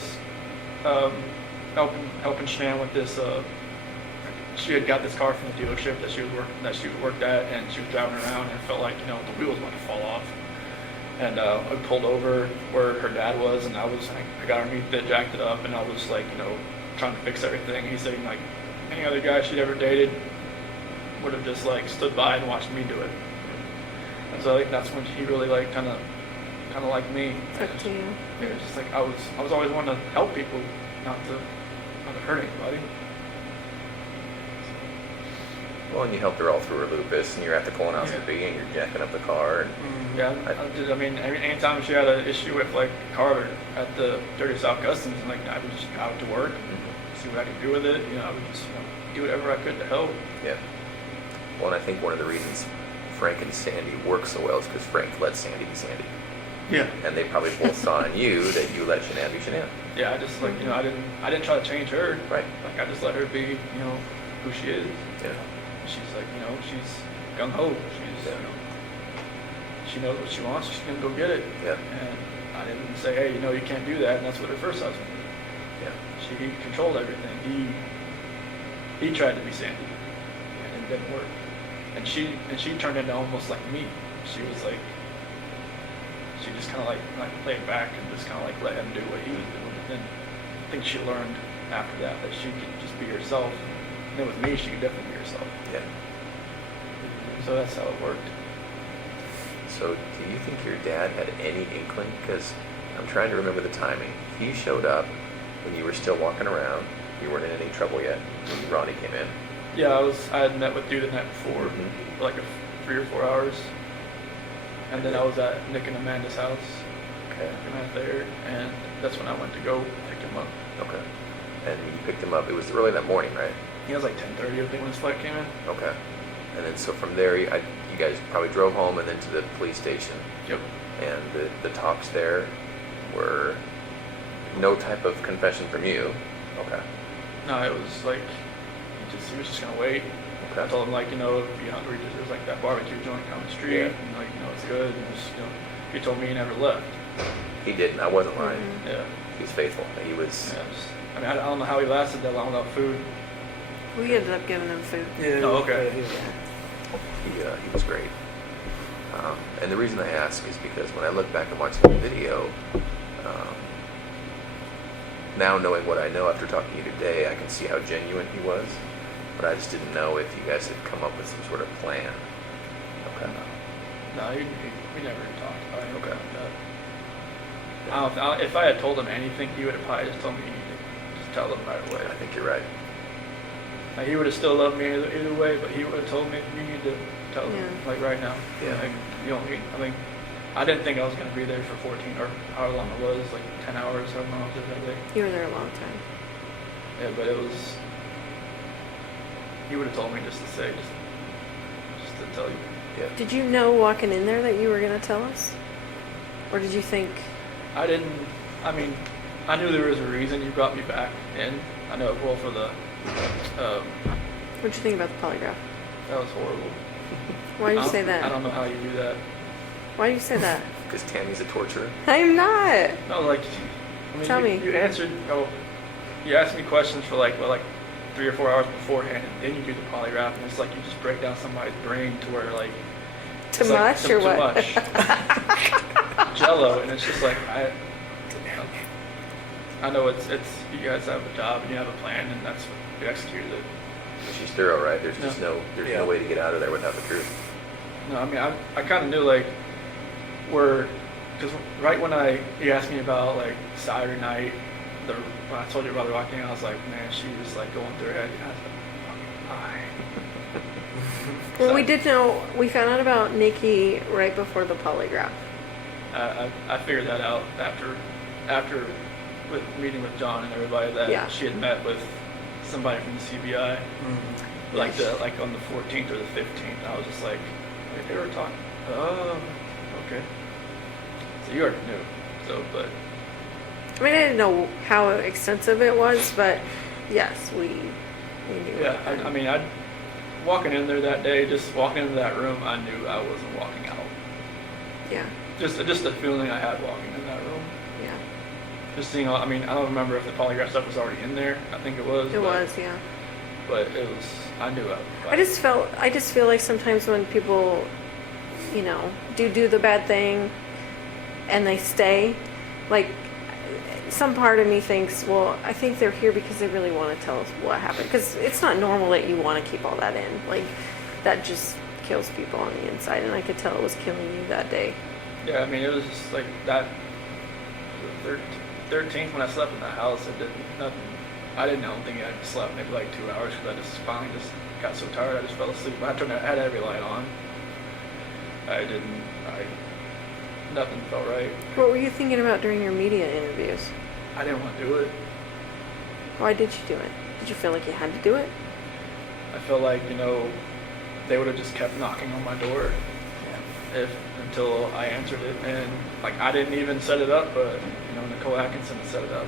helping Shanann with this, she had got this car from the dealership that she worked at, and she was driving around and it felt like, the wheel was about to fall off. And I pulled over where her dad was, and I got underneath it, jacked it up, and I was like, trying to fix everything. He said, like, any other guy she'd ever dated would have just like stood by and watched me do it. And so I think that's when he really like kind of like me. Took to you. Yeah, it's just like I was always wanting to help people, not to hurt anybody. Well, and you helped her all through her lupus, and you're at the colonoscopy, and you're jacking up the car, and Yeah, I mean, anytime she had an issue with like Carter at the Dirty South Customs, and like I would just go out to work, see what I could do with it. I would just do whatever I could to help. yeah. Well, and I think one of the reasons Frank and Sandy work so well is because Frank let Sandy be Sandy. Yeah. And they probably both saw in you that you let Shanann be Shanann. Yeah, I just like I didn't try to change her. Right. Like I just let her be who she is. Yeah. She's like she's gung ho. She's she knows what she wants. She's gonna go get it. Yeah. And I didn't say, hey, you can't do that. And that's what her first husband did. Yeah. He controlled everything. He tried to be Sandy, and it didn't work. And she turned into almost like me. She was like, she just kind of like played back and just kind of like let him do what he was doing. And then I think she learned after that she could just be herself. And then with me, she could definitely be herself. Yeah. So that's how it worked. So do you think your dad had any inkling? Because I'm trying to remember the timing. He showed up when you were still walking around. You weren't in any trouble yet when Ronnie came in. Yeah, I had met with Dude the night before Mhm. for like 3 or 4 hours. And then I was at Nick and Amanda's house. Okay. I met there, and that's when I went to go pick him up. Okay. And you picked him up. It was early that morning, right? He was like 10:30, I think, when his flight came in. Okay. And then so from there, you guys probably drove home and then to the police station. Yep. And the talks there were no type of confession from you. Okay. No, it was like he was just gonna wait. Okay. I told him like if you're hungry, there's like that barbecue joint down the street, Yeah. and like it's good. And just, he told me he never left. He didn't. I wasn't lying. Yeah. He was faithful. He was. I don't know how he lasted that long without food. We ended up giving him food. Yeah. Oh, okay. He was great. And the reason I ask is because when I look back and watch the video, now knowing what I know after talking to you today, I can see how genuine he was. But I just didn't know if you guys had come up with some sort of plan. Okay. No, we never talked about anything Okay. like that. If I had told him anything, he would have probably just told me, you need to just tell them right away. I think you're right. Like, he would have still loved me either way, but he would have told me, you need to tell them, Yeah. like, right now. Yeah. Like, you know, I mean, I didn't think I was going to be there for 14 or however long it was, like 10 hours, however long I was there that day. You were there a long time. Yeah, but it was, he would have told me just to say, just to tell you. Yeah. Did you know walking in there that you were going to tell us? Or did you think, I didn't, I mean, I knew there was a reason you brought me back in. I know, well, for the, what'd you think about the polygraph? that was horrible. Why did you say I that? don't know how you do that. Why did you say that? Because Tammy's a torturer. I'm not. No, like, I mean, Tell you, me. you answered, you asked me questions for like 3 or 4 hours beforehand, and then you do the polygraph, and it's like you just break down somebody's brain to where like, Too it's like much or too what? much. Jello, and it's just like, I know it's you guys have a job and you have a plan, and that's you executed it. She's thorough, right? There's just No. there's Yeah. no way to get out of there without the truth. No, I mean, I kind of knew like because right when you asked me about like Saturday night, when I told you about the rocking, I was like, man, she was like going through her head. And I was like, why? Well, we did know, we found out about Nikki right before the polygraph. I figured that out after with meeting with John and everybody that Yeah. she had met with somebody from the CBI, like on the 14th or the 15th. I was just like, they were talking. Oh, okay. So you already knew. So, but I mean, I didn't know how extensive it was, but yes, we knew. yeah, I mean, walking in there that day, just walking into that room, I knew I wasn't walking out. Yeah, Just the feeling I had walking in that room. yeah. Just seeing, I mean, I don't remember if the polygraph stuff was already in there. I think it was. It was, yeah. But it was, I knew I just feel like sometimes when people, you know, do the bad thing and they stay, like, some part of me thinks, well, I think they're here because they really want to tell us what happened. Because it's not normal that you want to keep all that in. Like, that just kills people on the inside, and I could tell it was killing you that day. Yeah, I mean, it was just like that. The 13th when I slept in the house, it didn't nothing. I don't think I slept maybe like 2 hours because I just finally just got so tired I just fell asleep. I had every light on. Nothing felt right. What were you thinking about during your media interviews? I didn't want to do it. Why did you do it? Did you feel like you had to do it? I felt like, they would have just kept knocking on my door until I answered it. And like, I didn't even set it up, but Nicole Atkinson set it up.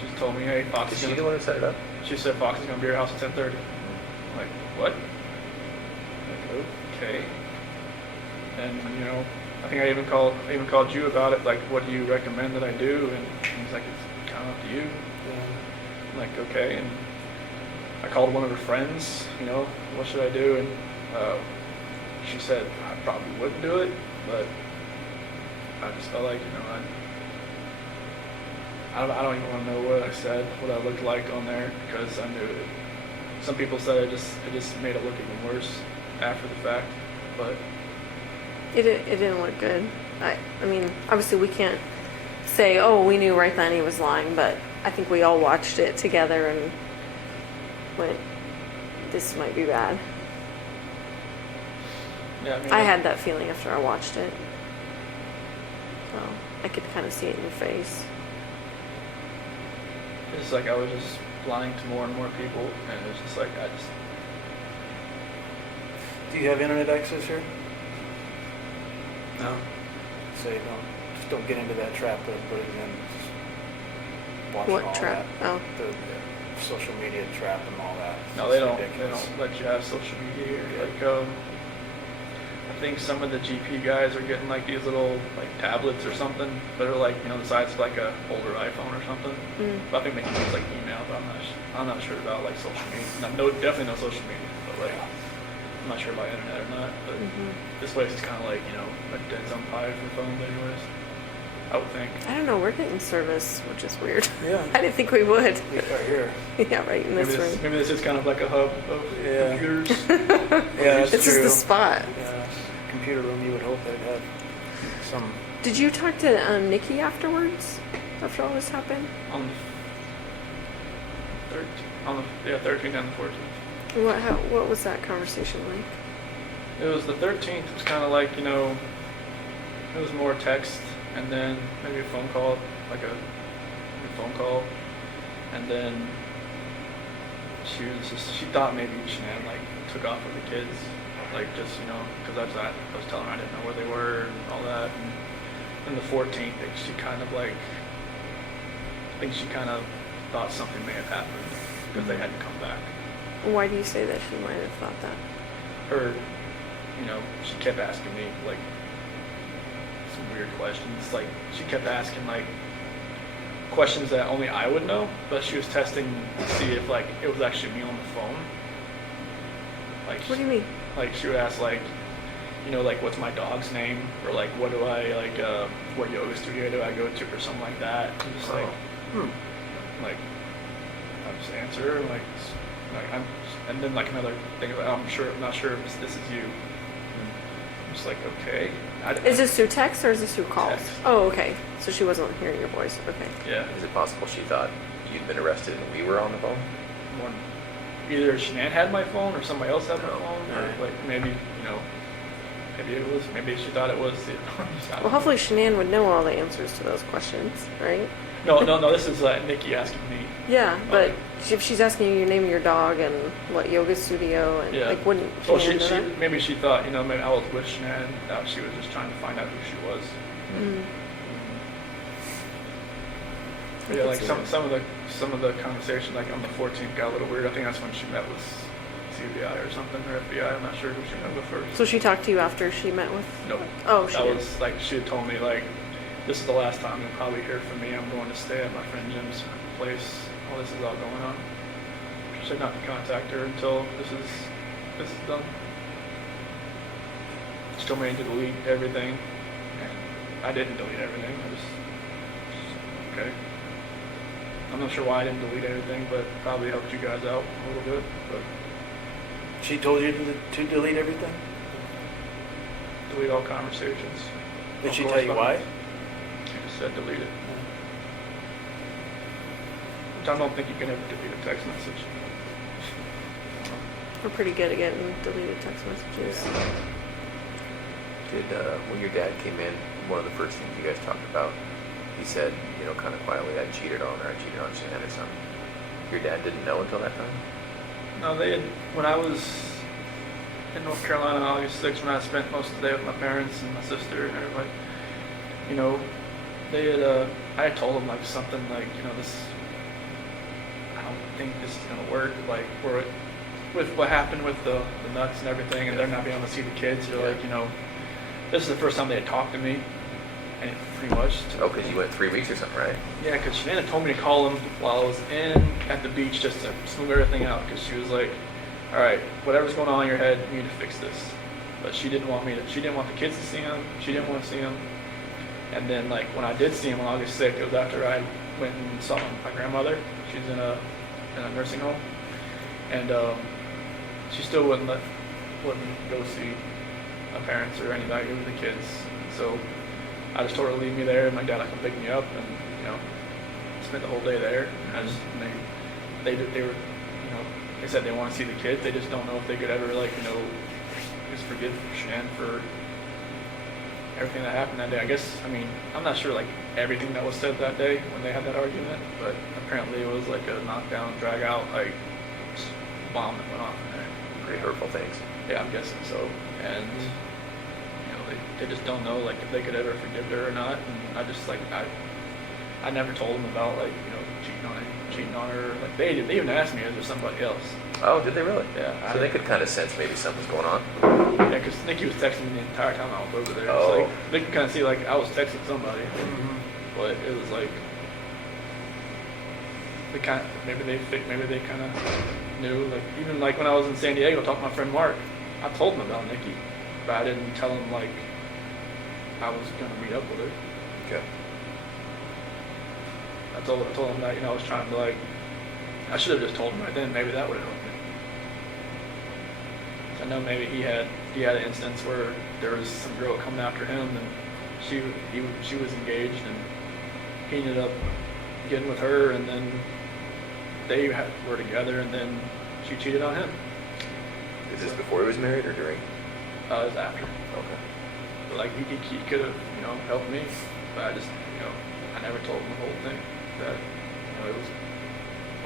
She told me, hey, Fox Is is she gonna, the one who set it up? she said Fox is going to be at your house at 10:30. I'm like, what? Like, okay. And I think I even called you about it. Like, what do you recommend that I do? And he's like, it's kind of up to you. I'm like, okay. And I called one of her friends. What should I do? And she said I probably wouldn't do it, but I just felt like I don't even want to know what I said, what I looked like on there, because I knew it. Some people said it just made it look even worse after the fact, but It didn't look good. I mean, obviously we can't say, oh, we knew right then he was lying, but I think we all watched it together and went, this might be bad. yeah, I mean, I had that feeling after I watched it. So I could kind of see it in your face. it's like I was just lying to more and more people, and it was just like Do you have internet access here? no. Say don't get into that trap that everybody's in. Just watching all What trap? that. Oh. The social media trap and all that. No, It's they don't. ridiculous. They don't let you have social media here. Like, I think some of the GP guys are getting like these little like tablets or something that are like the size of like a older iPhone or something. Mm. But I think they can use like email. But I'm not sure about like social media. No, definitely no social media. But like, I'm not sure about internet or not. But this place is kind of like a dead zone pie for phones, anyways. I would think. I don't know, we're getting service, which is weird. Yeah. I didn't think we would. We are here. Yeah, right in this room. Maybe this is kind of like a hub of Yeah. computers. Yeah, that's This true. is the spot. Yeah, computer room. You would hope they'd have some Did you talk to Nikki afterwards? After all this happened? On the 13th and the 14th. What was that conversation like? It was the 13th. It was kind of like, it was more text and then maybe a phone call, like a phone call. And then she thought maybe Shanann like took off with the kids. Like just, because I was telling her I didn't know where they were and all that. And then the 14th, she kind of like, I think she kind of thought something may have happened because they hadn't come back. Why do you say that she might have thought that? Her, she kept asking me like some weird questions. Like she kept asking like questions that only I would know, but she was testing to see if like it was actually me on the phone. Like What do you mean? Like she would ask like, like what's my dog's name, or like what do I like, what yoga studio do I go to, or something like that. I'm just like, like I just answer like and then like another thing about I'm not sure if this is you. I'm just like, okay. Is this through text or is this through calls? Text. Oh, okay. So she wasn't hearing your voice. Okay. Yeah. Is it possible she thought you'd been arrested and we were on the phone? One, either Shanann had my phone or somebody else had my Oh, phone, or alright. like maybe maybe she thought it was. Well, hopefully Shanann would know all the answers to those questions, right? No. This is Nikki asking me. Yeah, but Okay. if she's asking you your name of your dog and what yoga studio and Yeah. like wouldn't Well, Shanann know that? maybe she thought, maybe I was with Shanann. That she was just trying to find out who she was. Mm. But yeah, like some of the conversation, like on the 14th, got a little weird. I think that's when she met with CBI or something, or FBI. I'm not sure who she met with first. So she talked to you after she met with? No. Oh, she That did. was like she had told me like, this is the last time you'll probably hear from me. I'm going to stay at my friend Jim's place while this is all going on. She said not to contact her until this is done. She told me to delete everything, and I didn't delete everything. I just okay. I'm not sure why I didn't delete everything, but probably helped you guys out a little bit. But She told you to delete everything? delete all conversations. Did all she tell you why? correspondence. She just said delete it. Which I don't think you can ever delete a text message. We're pretty good at getting deleted text messages. Did when your dad came in, one of the first things you guys talked about, he said, kind of quietly, I cheated on her, I cheated on Shanann or something. Your dad didn't know until that time? No, when I was in North Carolina on August 6th, when I spent most of the day with my parents and my sister and everybody, they had, I had told them like something like, this, I don't think this is going to work, like, with what happened with the nuts and everything, and they're not being able to see the kids, they're like, this is the first time they had talked to me, and pretty much. Oh, because you went 3 weeks or something, right? Yeah, because Shanann told me to call him while I was at the beach just to smooth everything out, because she was like, all right, whatever's going on in your head, you need to fix this. But she didn't want the kids to see him. She didn't want to see him. And then like when I did see him on August 6th, it was after I went and saw my grandmother. She's in a nursing home. And she still wouldn't go see my parents or anybody with the kids. So I just told her to leave me there, and my dad would come pick me up, and spent the whole day there. And I just they were they said they want to see the kids. They just don't know if they could ever just forgive Shanann for everything that happened that day. I guess I'm not sure like everything that was said that day when they had that argument, but apparently it was like a knockdown, drag out, like bomb that went off in there. Pretty hurtful things. Yeah, I'm guessing so. And they just don't know like if they could ever forgive her or not. And I just like I never told them about like cheating on her. Like they even asked me, is there somebody else? Oh, did they really? Yeah. So they could kind of sense maybe something's going on. Yeah, because Nikki was texting me the entire time I was over there. Oh. So like, they could kind of see like I was texting somebody, but it was like maybe they kind of knew. Like even like when I was in San Diego talking to my friend Mark, I told him about Nikki, but I didn't tell him like I was gonna meet up with her. Okay. I told him that I was trying to like I should have just told him right then. Maybe that would have helped me. I know maybe he had an instance where there was some girl coming after him, and she was engaged, and he ended up getting with her, and then were together, and then she cheated on him. Is this before he was married or during? It was after. Okay. But like he could have, helped me, but I just, I never told him the whole thing. That, it was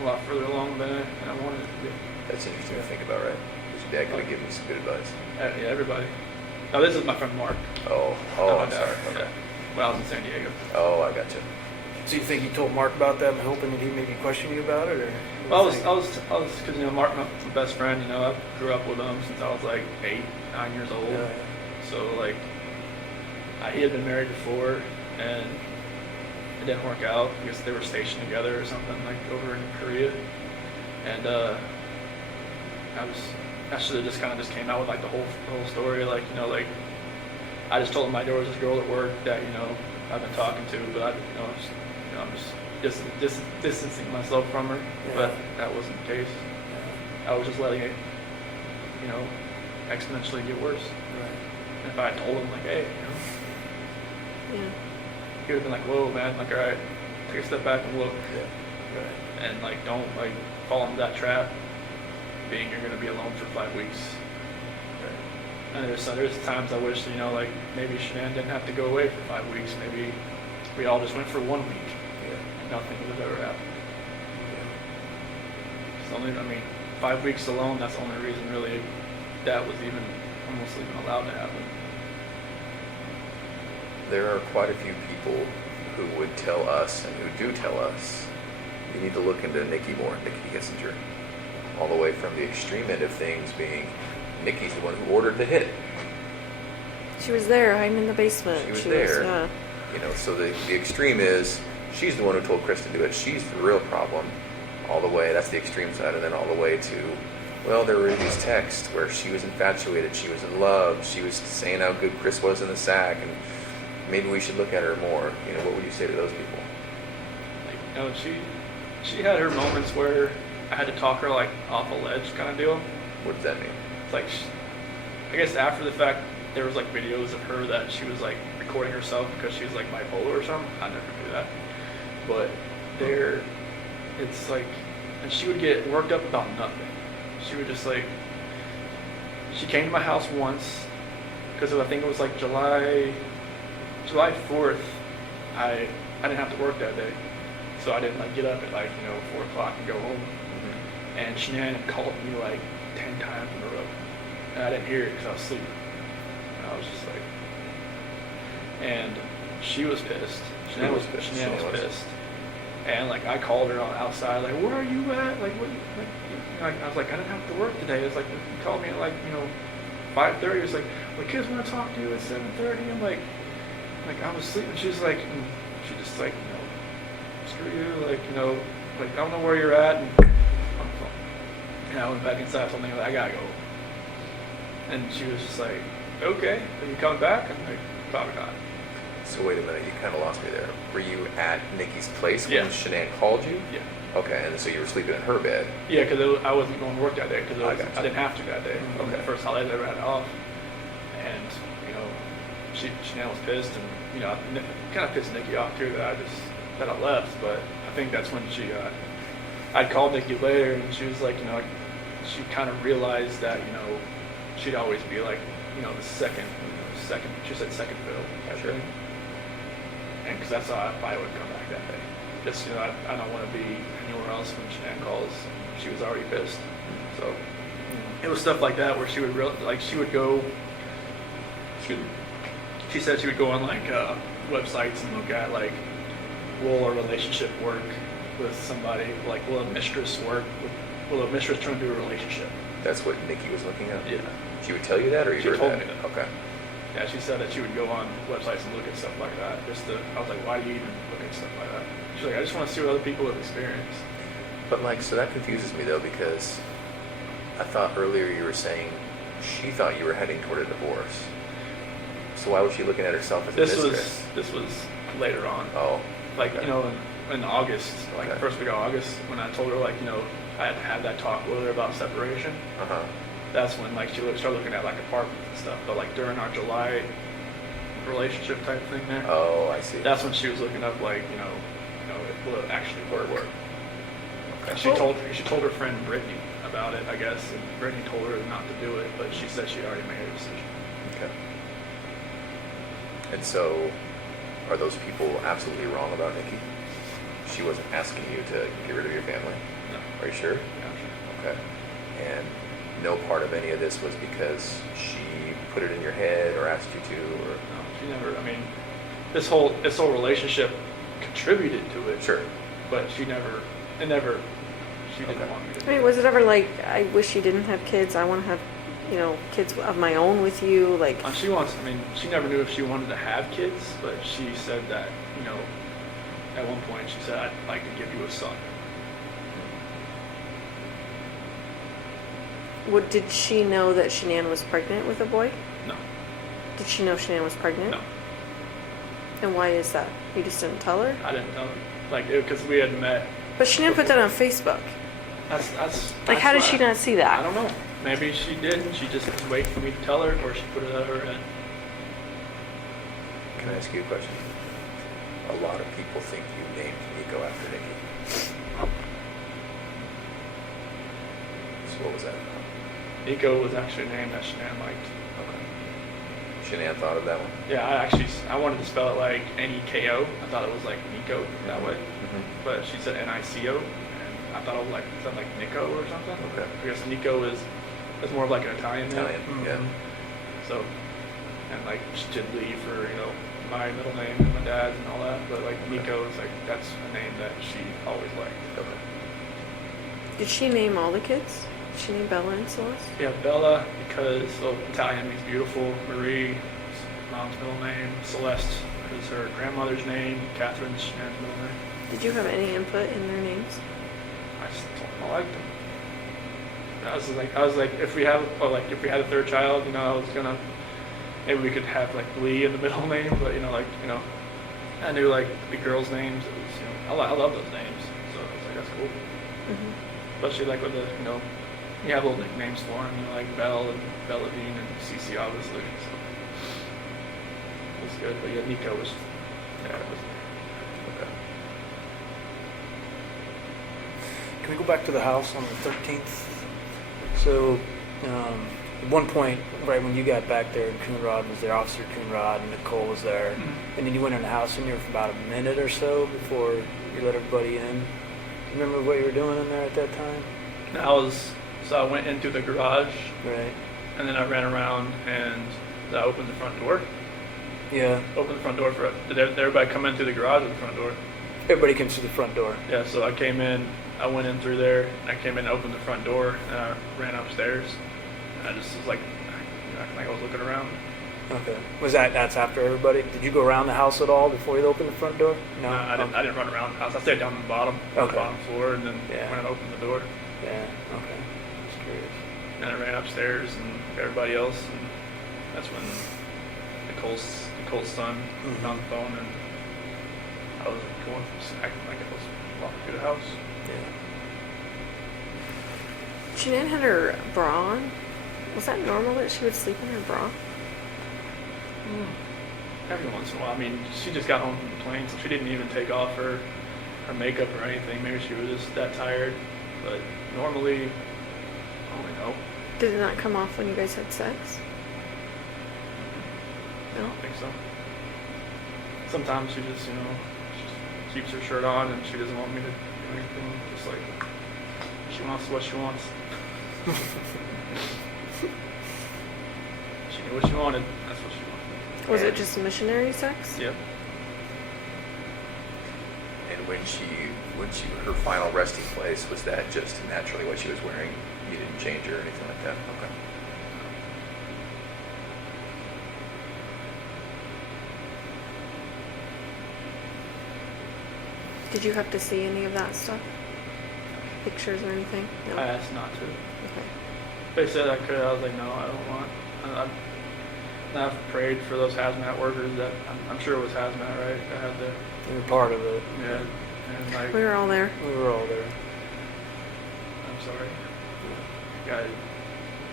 a lot further along than I wanted it to be. That's interesting to think about, right? Because your dad could have given you some good advice. Yeah, everybody. Now this is my friend Mark. Oh, Not my I'm dad. sorry. Okay. Yeah. When I was in San Diego. Oh, I gotcha. So you think you told Mark about that and hoping that he maybe questioned you about it, or? Well, I was, because Mark, my best friend. I grew up with him since I was like 8, 9 years old. Yeah, So like, he had been married before, and it didn't work out because they were stationed together or something like over in Korea, and I should have just kind of just came out with like the whole story, like I just told him there was this girl at work that I've been talking to, but I'm just distancing myself from her, Yeah. but that wasn't the case. I was just letting it exponentially get worse. Right. If I had told him like, hey, Yeah. he would have been like, whoa, man, like, all right, take a step back and look, Yeah. Right. and like, don't like fall into that trap, being you're gonna be alone for 5 weeks. And there's times I wish, like maybe Shanann didn't have to go away for 5 weeks. Maybe we all just went for 1 week. Yeah. Nothing would have ever happened. It's only, 5 weeks alone. That's the only reason really that was almost even allowed to happen. There are quite a few people who would tell us and who do tell us you need to look into Nikki more, Nikki Kissinger. All the way from the extreme end of things being Nikki's the one who ordered the hit. She was there, hiding in the basement. She was there. So the extreme is she's the one who told Chris to do it. She's the real problem. All the way, that's the extreme side, and then all the way to, well, there were these texts where she was infatuated, she was in love, she was saying how good Chris was in the sack, and maybe we should look at her more. What would you say to those people? Like, she had her moments where I had to talk her like off a ledge kind of deal. What does that mean? It's like, I guess after the fact, there was like videos of her that she was like recording herself because she was like bipolar or something. I never do that. But it's like, and she would get worked up about nothing. She would just like, she came to my house once because I think it was like July 4th. I didn't have to work that day, so I didn't like get up at like 4 o'clock and go home. And Shanann had called me like 10 times in a row, and I didn't hear it because I was sleeping. And I was just like, and she was pissed. Shanann was pissed. And like I called her on outside, like, where are you at? Like, what? Like, I was like, I didn't have to work today. It's like, you called me at like 5:30. It's like, well, the kids want to talk to you at 7:30. I'm like I was sleeping. She's like, she just like, screw you, like, like I don't know where you're at. And I went back inside. Told me like, I gotta go. And she was just like, okay, are you coming back? I'm like, probably not. So wait a minute, you kind of lost me there. Were you at Nikki's place when Yeah. Shanann called you? Yeah. Okay, and so you were sleeping in her bed. Yeah, because I wasn't going to work that day because I I gotcha. didn't have to that day. It was Okay. the first holiday I ever had off. And, Shanann was pissed, and, it kind of pissed Nikki off too that I left. But I think that's when I'd called Nikki later, and she was like, she kind of realized that, she'd always be like, the second, she said second fiddle. Sure. And because that's how I probably would come back that day. Just, I don't want to be anywhere else when Shanann calls. She was already pissed. So it was stuff like that where she would she would go. She said she would go on like websites and look at like, will a relationship work with somebody? Like, will a mistress work? Will a mistress turn into a relationship? That's what Nikki was looking at? Yeah. She would tell you that, or you She heard told that? me that. Okay. Yeah, she said that she would go on websites and look at stuff like that. I was like, why do you even look at stuff like that? She's like, I just want to see what other people have experienced. But so that confuses me though, because I thought earlier you were saying she thought you were heading toward a divorce. So why was she looking at herself as a mistress? This was later on. Oh. Like, okay. in August, like Okay. first week of August, when I told her like, I had to have that talk with her about separation. Uh-huh. That's when like she started looking at like apartments and stuff. But like during our July relationship type thing there. Oh, I see. That's when she was looking up like, will it actually work? Okay. She told her friend Brittany about it, I guess, and Brittany told her not to do it, but she said she'd already made her decision. Okay. And so, are those people absolutely wrong about Nikki? She wasn't asking you to get rid of your family? No. Are you sure? Yeah, sure. Okay. And no part of any of this was because she put it in your head or asked you to, or? No, she never. I mean, this whole relationship contributed to it. Sure. But she didn't Okay. want me to. I mean, was it ever like, I wish you didn't have kids, I want to have, kids of my own with you, like, She never knew if she wanted to have kids, but she said that, at one point she said, I'd like to give you a son. did she know that Shanann was pregnant with a boy? No. Did she know Shanann was pregnant? No. And why is that? You just didn't tell her? I didn't tell her. Because we had met. But Shanann put that on Facebook. Like, how did she not see I that? don't know. Maybe she did and she just was waiting for me to tell her, or she put it out of her head. Can I ask you a question? A lot of people think you named Nico after Nikki. So what was that about? Nico was actually a name that Shanann liked. Okay. Shanann thought of that one? Yeah, I wanted to spell it like N-E-K-O. I thought it was like Nico that way. Mm-hmm. But she said N-I-C-O, and I thought it was sounded like Nico or something. Okay. Because Nico is more of like an Italian name. Italian, yeah. So, and like Stidley for, my middle name and my dad's and all that. But like Nico is like, that's a name that she always liked. Okay. Did she name all the kids? Did she name Bella and Celeste? Yeah, Bella, because Italian means beautiful. Marie, mom's middle name. Celeste is her grandmother's name. Catherine's Shannon's middle name. Did you have any input in their names? I just told them I liked them. I was like, if we had a third child, I was gonna, maybe we could have like Lee in the middle name, but I knew like the girls' names. It was, I love those names, so I was like, that's cool. Mm-hmm. Especially like with the, you have little nicknames for them, like Belle and Belladine and Cece, obviously. So it was good, but yeah, Nico was, it was. Okay. Can we go back to the house on the 13th? So, at one point, right when you got back there, Coonrod was there, Officer Coonrod, and Nicole was there. Mm-hmm. And then you went in the house in there for about a minute or so before you let everybody in. Remember what you were doing in there at that time? So I went into the garage, Right. and then I ran around and I opened the front door. Yeah. Opened the front door did everybody come in through the garage or the front door? Everybody comes through the front door. Yeah, so I came in, I went in through there, I came in and opened the front door, and I ran upstairs. And I just was like, acting like I was looking around. Okay. That's after everybody? Did you go around the house at all before you opened the front door? No. I didn't run around the house. I stayed down on the bottom, Okay. bottom floor, and then Yeah. went and opened the door. Yeah. Okay. Just curious. And I ran upstairs and everybody else, and that's when Nicole's son was on the phone, and I was acting like I was walking through the house. Yeah. Shanann had her bra on. Was that normal that she would sleep in her bra? Every once in a while. I mean, she just got home from the plane, so she didn't even take off her makeup or anything. Maybe she was just that tired. But normally, I don't really know. Did it not come off when you guys had sex? I don't think so. Sometimes she just, she keeps her shirt on and she doesn't want me to do anything. Just like, she wants what she wants. She knew what she wanted. That's what she wanted. Was it just missionary sex? Yep. And when her final resting place, was that just naturally what she was wearing? You didn't change her or anything like that? Okay. Did you have to see any of that stuff? Pictures or anything? No. I asked not to. Okay. They said I could. I was like, no, I don't want. I've prayed for those hazmat workers that I'm sure it was hazmat, right? That had the You were part of it. yeah, and like We were all there. We were all there. I'm sorry.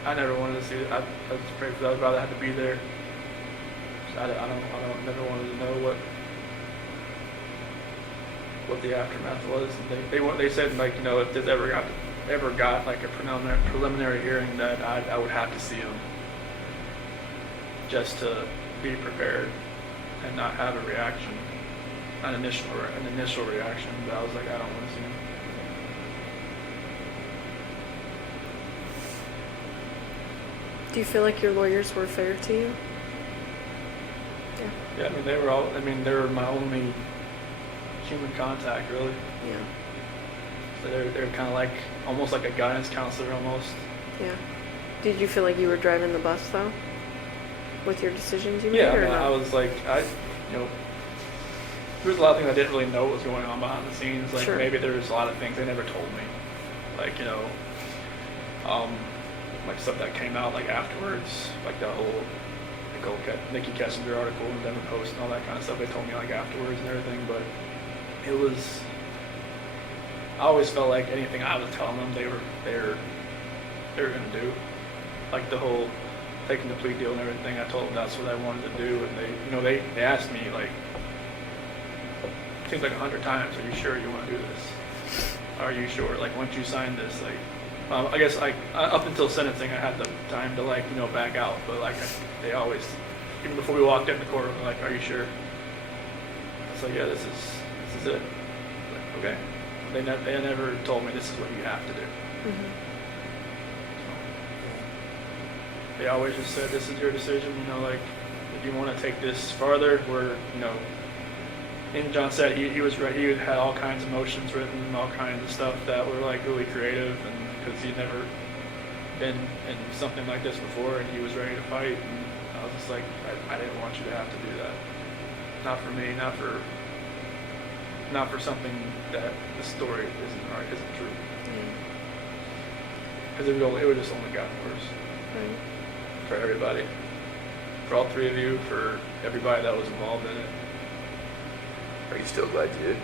I never wanted to see it. I just prayed for that. I was about to have to be there. I don't never wanted to know what the aftermath was. And they said, like, you know, if this ever got like a preliminary hearing, that I would have to see him just to be prepared and not have a reaction, an initial reaction. But I was like, I don't want to see him. Do you feel like your lawyers were fair to you? Yeah. Yeah, I mean, they were my only human contact, really. Yeah. So they're kind of like, almost like a guidance counselor almost. Yeah. Did you feel like you were driving the bus though, with your decisions you made? Yeah, I or mean, no? I was like, you know, there was a lot of things I didn't really know what was going on behind the scenes. Like, Sure. maybe there was a lot of things they never told me. Like, you know, like stuff that came out like afterwards, like the whole Nikki Kessinger article in Denver Post and all that kind of stuff. They told me like afterwards and everything, but it was. I always felt like anything I was telling them, they were gonna do. Like the whole taking the plea deal and everything, I told them that's what I wanted to do, and they asked me like, it seems like 100 times, are you sure you want to do this? Are you sure? Like, once you sign this, like, I guess like up until sentencing, I had the time to like, you know, back out, but like they always, even before we walked in the courtroom, they're like, are you sure? It's like, yeah, this is it. Like, okay. They never told me this is what you have to do. Mhm. They always just said, this is your decision, you know, like, if you want to take this farther, we're, you know, and John said he was right, he had all kinds of motions written, all kinds of stuff that were like really creative, and because he'd never been in something like this before, and he was ready to fight, and I was just like, I didn't want you to have to do that. Not for me, not for something that the story isn't true. Yeah. Because it would just only gotten worse Right. for everybody, for all three of you, for everybody that was involved in it. Are you still glad you did?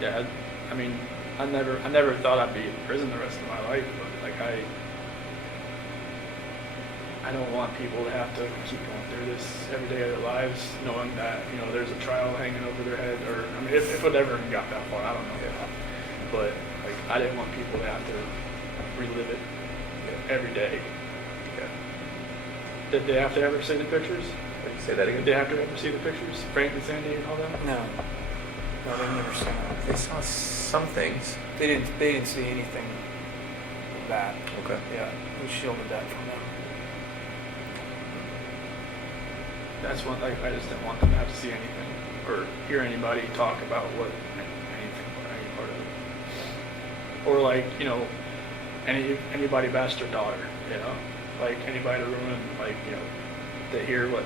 Yeah, I mean, I never thought I'd be in prison the rest of my life, but like I don't want people to have to keep going through this every day of their lives, knowing that, you know, there's a trial hanging over their head, or I mean, if it ever got that far, I don't know. But like, I didn't want people to have to relive it every day. Yeah. Did they have to ever see the pictures? Say that Did again? they have to ever see the pictures? Frank and Sandy and all them? No, they never saw it. They saw some things. They didn't see anything of that. Okay. Yeah, we shielded that from them. That's one, like, I just didn't want them to have to see anything or hear anybody talk about anything or any part of it. Or like, you know, anybody bash their daughter, you know, like anybody to ruin, like, you know, to hear what,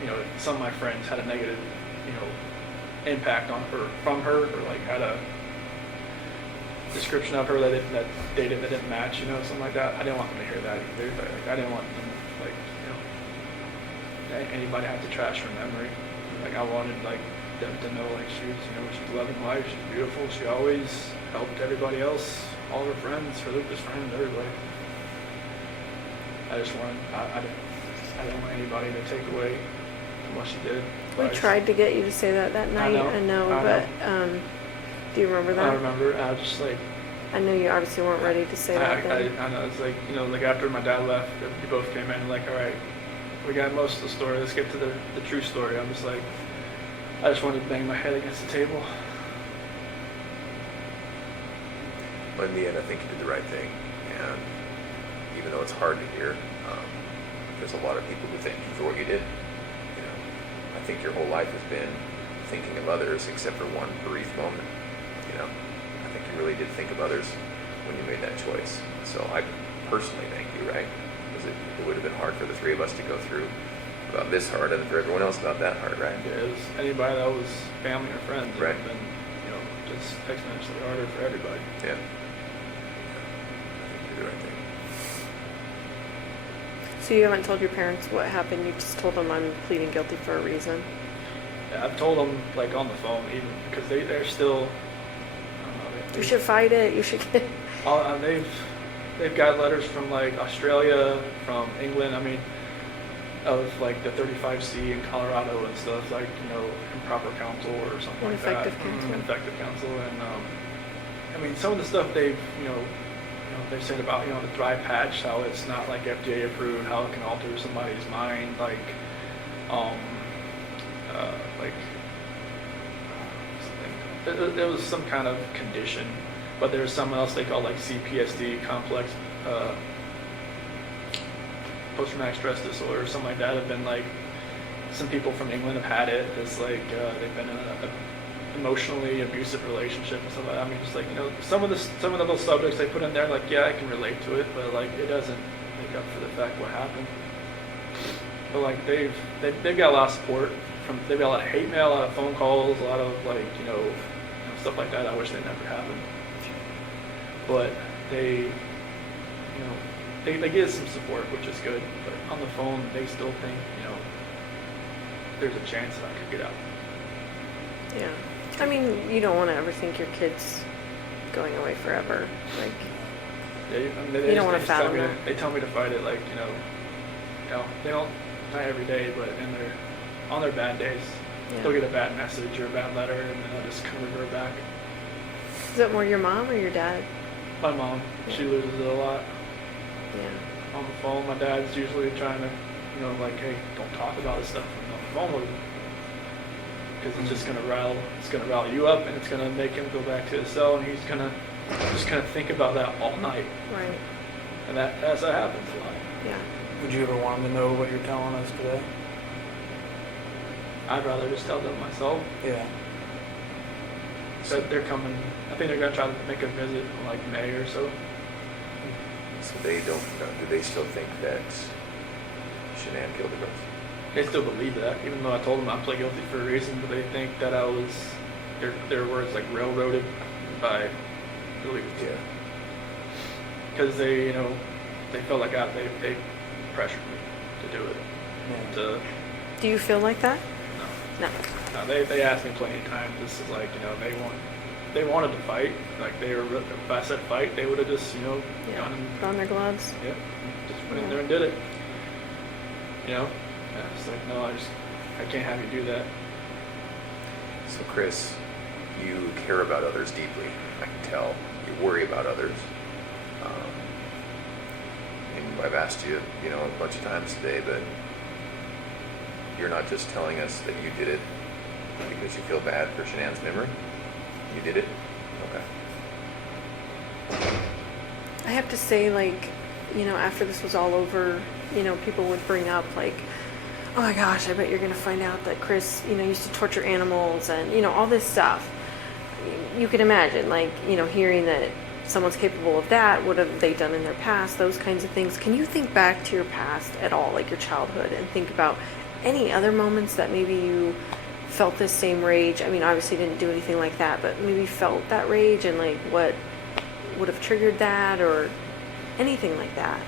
you know, some of my friends had a negative, you know, impact on her from her, or like had a description of her that didn't match, you know, something like that. I didn't want them to hear that either. Like, I didn't want them, like, you know, anybody have to trash her memory. Like, I wanted like them to know, like, she was, you know, she's loving life, she's beautiful, she always helped everybody else, all her friends, her Lucas friends, everybody. I just wanted, I didn't want anybody to take away from what she did. We tried to get you to say that night. know, I know, I but do you remember that? I remember, I was just like, I know you obviously weren't ready to say that then. I know, it's like, you know, like after my dad left, you both came in, like, all right, we got most of the story, let's get to the true story. I'm just like, I just wanted to bang my head against the table. But in the end, I think you did the right thing. And even though it's hard to hear, there's a lot of people who thank you for what you did. You know, I think your whole life has been thinking of others, except for one brief moment. You know, I think you really did think of others when you made that choice. So I personally thank you, right? Because it would have been hard for the three of us to go through about this hard, and for everyone else about that hard, right? Yeah, it was anybody that was family or friends, it would Right. have been, you know, just exponentially harder for everybody. Yeah. I think you did the right thing. So you haven't told your parents what happened, you just told them I'm pleading guilty for a reason? Yeah, I've told them, like, on the phone, even, because they're still, I don't know, You should fight it, you should get... they've got letters from like Australia, from England. I mean, of like the 35C in Colorado and stuff, like, you know, improper counsel or something like that. Ineffective counsel. Ineffective counsel. And I mean, some of the stuff they've, they've said about, the dry patch, how it's not like FDA approved, how it can alter somebody's mind, like, something. There was some kind of condition, but there was something else they call like CPSD, complex post-traumatic stress disorder, or something like that. Have been like, some people from England have had it. It's like they've been in an emotionally abusive relationship and stuff like that. I mean, just like, some of those subjects they put in there, like, yeah, I can relate to it, but like it doesn't make up for the fact what happened. But like they've got a lot of support they've got a lot of hate mail, a lot of phone calls, a lot of like, stuff like that. I wish they never happened. But they get some support, which is good. But on the phone, they still think, there's a chance that I could get out. Yeah. I mean, you don't want to ever think your kid's going away forever. Like, Yeah, I mean, You don't wanna fathom that. They tell me to fight it, like, they don't, not every day, but on their bad days, yeah. they'll get a bad message or a bad letter, and then they'll just kind of revert back. Is it more your mom or your dad? My mom, she loses it a lot. Yeah. On the phone, my dad's usually trying to, like, hey, don't talk about this stuff on the phone with him. Because it's just gonna rile you up, and it's gonna make him go back to his cell, and he's gonna think about that all night. Right. And that happens a lot. Yeah. Would you ever want them to know what you're telling us today? I'd rather just tell them myself. Yeah. So they're coming. I think they're gonna try to make a visit in like May or so. So they don't, do they still think that Shanann killed the girls? They still believe that, even though I told them I pled guilty for a reason, but they think that I was, their words, like, railroaded by belief. Yeah. Because they felt like they pressured me to do it. Yeah. To, Do you feel like that? no. No. No, they asked me plenty of times. This is like, they wanted to fight. Like, if I said fight, they would have just, gone and, Put on their gloves. yep, just went in there and did it. Yeah, it's like, no, I can't have you do that. So Chris, you care about others deeply. I can tell. You worry about others. And I've asked you, a bunch of times today, but you're not just telling us that you did it because you feel bad for Shanann's memory. You did it? Okay. I have to say, like, after this was all over, people would bring up, like, oh my gosh, I bet you're going to find out that Chris, used to torture animals and, all this stuff. You can imagine, like, hearing that someone's capable of that, what have they done in their past, those kinds of things. Can you think back to your past at all, like your childhood, and think about any other moments that maybe you felt this same rage? I mean, obviously didn't do anything like that, but maybe felt that rage, and like what would have triggered that, or anything like that?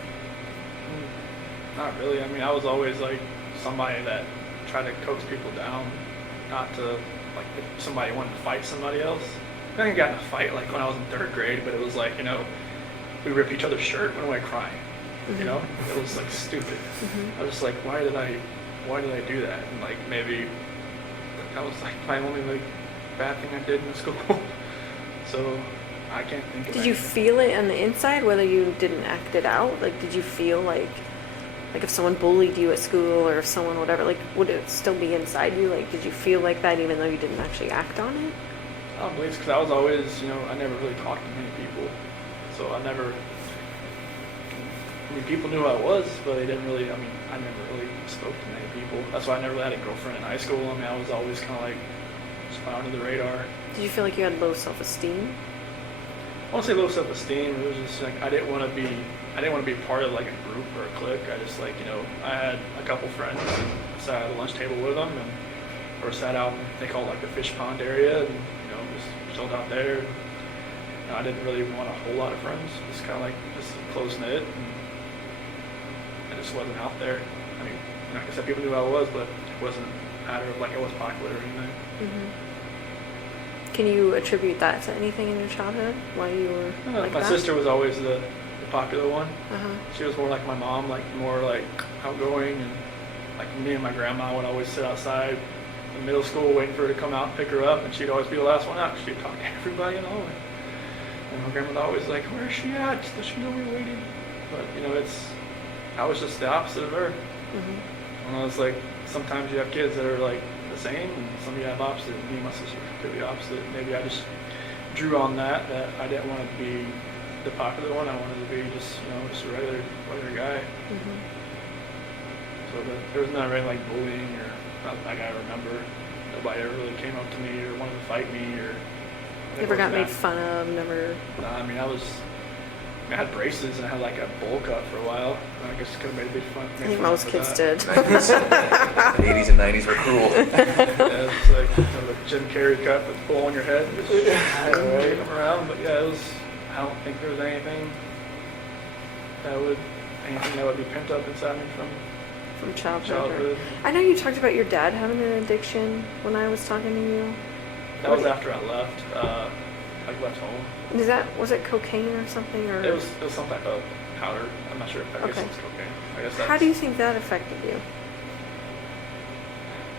Not really. I mean, I was always like somebody that tried to coax people down, not to, like, if somebody wanted to fight somebody else. I think I got in a fight like when I was in 3rd grade, but it was like, we rip each other's shirt, went away crying. Mm-hmm. It was like stupid. Mm-hmm. I was just like, why did I do that? And like maybe that was like my only like bad thing I did in school. So I can't think of Did you anything. feel it on the inside, whether you didn't act it out? Like, did you feel like if someone bullied you at school, or if someone whatever, like, would it still be inside you? Like, did you feel like that even though you didn't actually act on it? I don't believe it's because I was always, I never really talked to many people. So I mean, people knew who I was, but they didn't really, I never really spoke to many people. That's why I never really had a girlfriend in high school. I mean, I was always kind of like, just fly under the radar. Did you feel like you had low self-esteem? I won't say low self-esteem. It was just like, I didn't want to be part of like a group or a clique. I just like, I had a couple friends, and I sat at the lunch table with them, or sat out in, they call it like the fish pond area, and, just chilled out there. And, I didn't really want a whole lot of friends. Just kind of like, just close-knit, and I just wasn't out there. I mean, like I said, people knew who I was, but it wasn't a matter of like I was popular or anything. Mm-hmm. Can you attribute that to anything in your childhood? Why you were like my that? sister was always the popular one. Uh-huh. She was more like my mom, like more like outgoing, and like me and my grandma would always sit outside in middle school waiting for her to come out and pick her up, and she'd always be the last one out. She'd talk to everybody in the hallway. And my grandma would always like, "Where's she at? Does she know we're waiting?" But you know, I was just the opposite of her. Mm-hmm. And I was like, sometimes you have kids that are like the same, and some of you have opposite. Me and my sister were completely opposite. Maybe I just drew on that I didn't want to be the popular one. I wanted to be just just a regular guy. Mm-hmm. So there was not really like bullying or not like I remember. Nobody ever really came up to me or wanted to fight me or. Never got made fun of, never. No, I mean I had braces and I had like a bowl cut for a while. I guess could have made a big fun. I think most kids did. The 80s and 90s were cruel. Yeah, it's like the Jim Carrey cut with the bowl on your head. Just come around, but yeah, it was. I don't think there was anything that would be pent up inside me From childhood. childhood. I know you talked about your dad having an addiction when I was talking to you. That was after I left. Left home. Was it cocaine or something, or? It was some type of powder. I'm not sure. I guess Okay. it was cocaine. I guess that's. How do you think that affected you?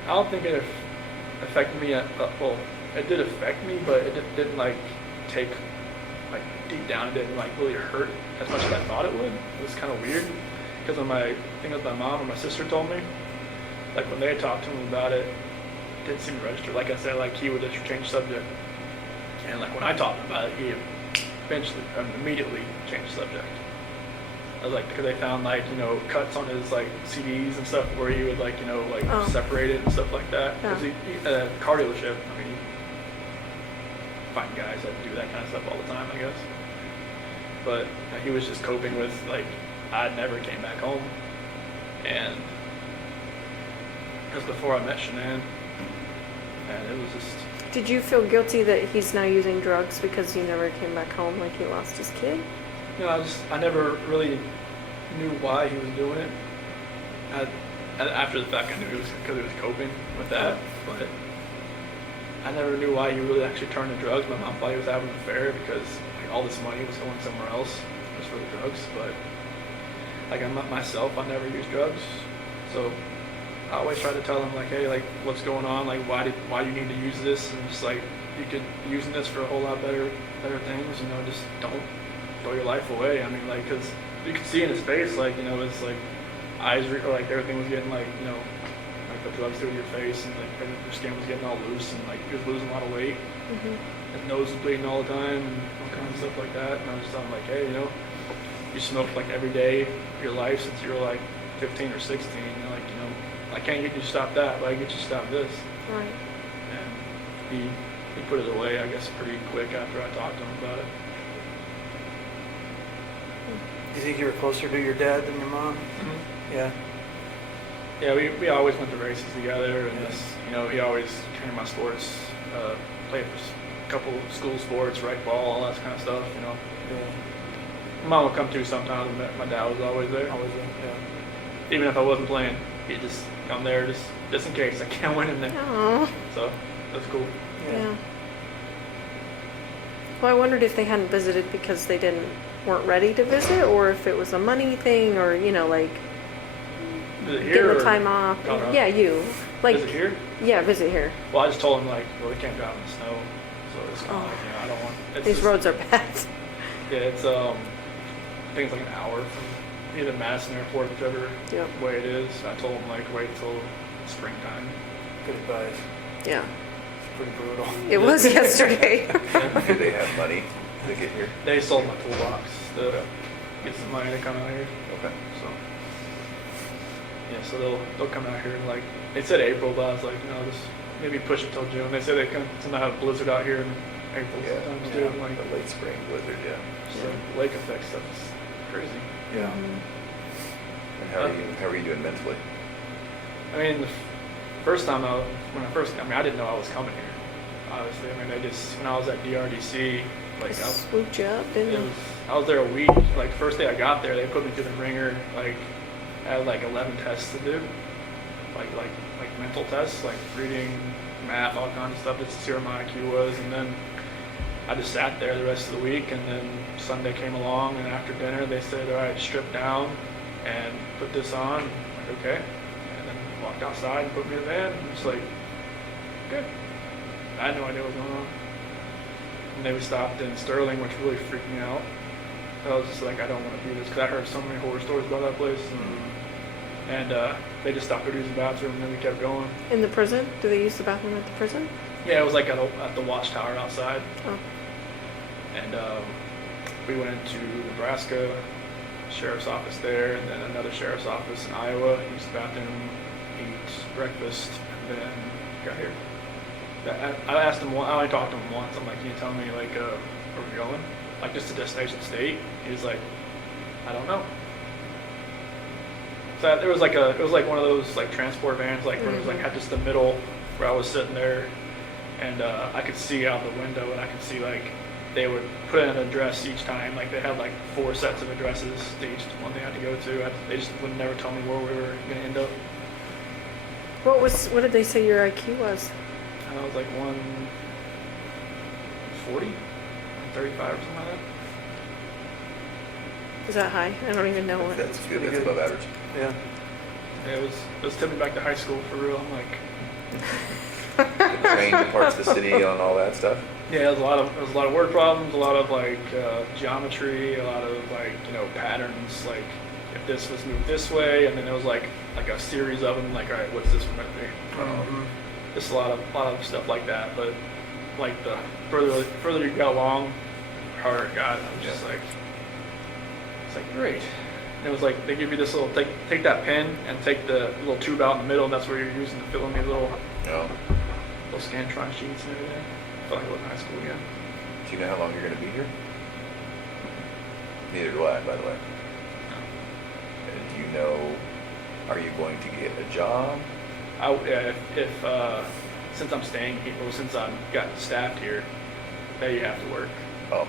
I don't think it affected me. Well, it did affect me, but it didn't like take like deep down. It didn't like really hurt as much as I thought it would. It was kind of weird because when my mom or my sister told me, like when they talked to him about it, it didn't seem to register. Like I said, like he would just change subject, and like when I talked about it, he immediately changed subject. I was like, because they found like cuts on his like CDs and stuff where he would like Oh. separate it and stuff like that. Yeah. Because he at a car dealership, I mean, you find guys that do that kind of stuff all the time, I guess. But he was just coping with like I never came back home, and because before I met Shanann, and it was just. Did you feel guilty that he's now using drugs because he never came back home, like he lost his kid? I never really knew why he was doing it. After the fact, I knew it was because he was coping with that, but I never knew why he really actually turned to drugs. My mom thought he was having an affair because like, all this money was going somewhere else just for the drugs, but like myself, I never used drugs, so I always try to tell him like, hey, like what's going on, like why you need to use this, and just like you could be using this for a whole lot better things, just don't throw your life away. I mean, like, because you could see in his face, like it's like eyes or like everything was getting like like the drugs through your face, and like your skin was getting all loose, and like he was losing a lot of weight. Mm-hmm. His nose was bleeding all the time, and all kinds of stuff like that. And I was just telling him like, hey, you smoked like every day of your life since you were like 15 or 16. Like I can't get you to stop that, but I can get you to stop this. Right. And he put it away, I guess, pretty quick after I talked to him about it. You think you were closer to your dad than your mom? Yeah. Yeah, we always went to races together, and Yeah. just, he always trained my sports, played for a couple school sports, right ball, all that kind of stuff, Yeah. My mom would come too sometimes, and my dad was always there. Always, yeah. Even if I wasn't playing, he'd just come there just in case I can't win in there. Oh. So, that's cool. Yeah. Well, I wondered if they hadn't visited because they weren't ready to visit, or if it was a money thing, or like Is it here getting or? the time off. Oh, no. Yeah, you. Like, Is it here? yeah, visit here. Well, I just told him, like, well, we can't drive in the snow, so it's kind of Oh. like, I don't want. It's These just- roads are bad. Yeah, it's I think it's like an hour from either Madison Airport, whichever Yep. way it is. I told him like wait till springtime. Good advice. Yeah. It's pretty brutal. It was yesterday. Do they have money to get here? They sold my toolbox to get some money to come out here. Okay. So yeah, so they'll come out here in like they said April, but I was like just maybe push it till June. They said they can somehow have a blizzard out here in April sometimes too. Yeah, Like the late spring blizzard, yeah. so lake effect stuff is crazy. Yeah. Mhm. And how are you doing mentally? I mean, the first time I didn't know I was coming here. Obviously, I mean, when I was at DRDC, like They swooped you up, didn't they? I was there a week. Like first day I got there, they put me through the ringer. Like I had like 11 tests to do, like mental tests, like reading, math, all kinds of stuff just to see where my IQ was, and then I just sat there the rest of the week, and then Sunday came along, and after dinner they said, all right, strip down and put this on. I'm like, okay. And then walked outside and put me in the van. I'm just like, good. I had no idea what was going on. And then we stopped in Sterling, which really freaked me out. I was just like, I don't want to do this because I heard so many horror stories about that place. And they just stopped to use the bathroom, and then we kept going. In the prison? Do they use the bathroom at the prison? Yeah, it was like at the watchtower outside. Oh. And we went into Nebraska, sheriff's office there, and then another sheriff's office in Iowa. Used the bathroom, eat breakfast, and then got here. I asked him, I only talked to him once. I'm like, can you tell me, like, where we're going? Like, just to Destination State? He was like, I don't know. So it was like one of those, like, transport vans, like, where it was, like, had just the middle where I was sitting there, and I could see out the window, and I could see, like, they would put in an address each time. Like, they had, like, 4 sets of addresses to each one they had to go to. They just would never tell me where we were going to end up. What did they say your IQ was? I was like 140, 135 or something like that. Is that high? I don't even know what. That's good. pretty That's good. above average. Yeah. Yeah, it was tipping back to high school for real. I'm like, Train parts of the city on all that stuff. yeah, there was a lot of word problems, a lot of like geometry, a lot of like, you know, patterns. Like if this was moved this way, and then there was like a series of them. Like, all right, what's this one right there? Just a lot of stuff like that. But like the further you got along, the harder it got. I was just like, it's like great. And it was like they give you this little take that pen and take the little tube out in the middle. And that's where you're using to fill in these little No. Scantron sheets and everything. I felt like I was in high school again. Do you know how long you're going to be here? Neither do I, by the way. And do you know, are you going to get a job? If since I'm staying here, well, since I've gotten staffed here, that you have to work. Oh,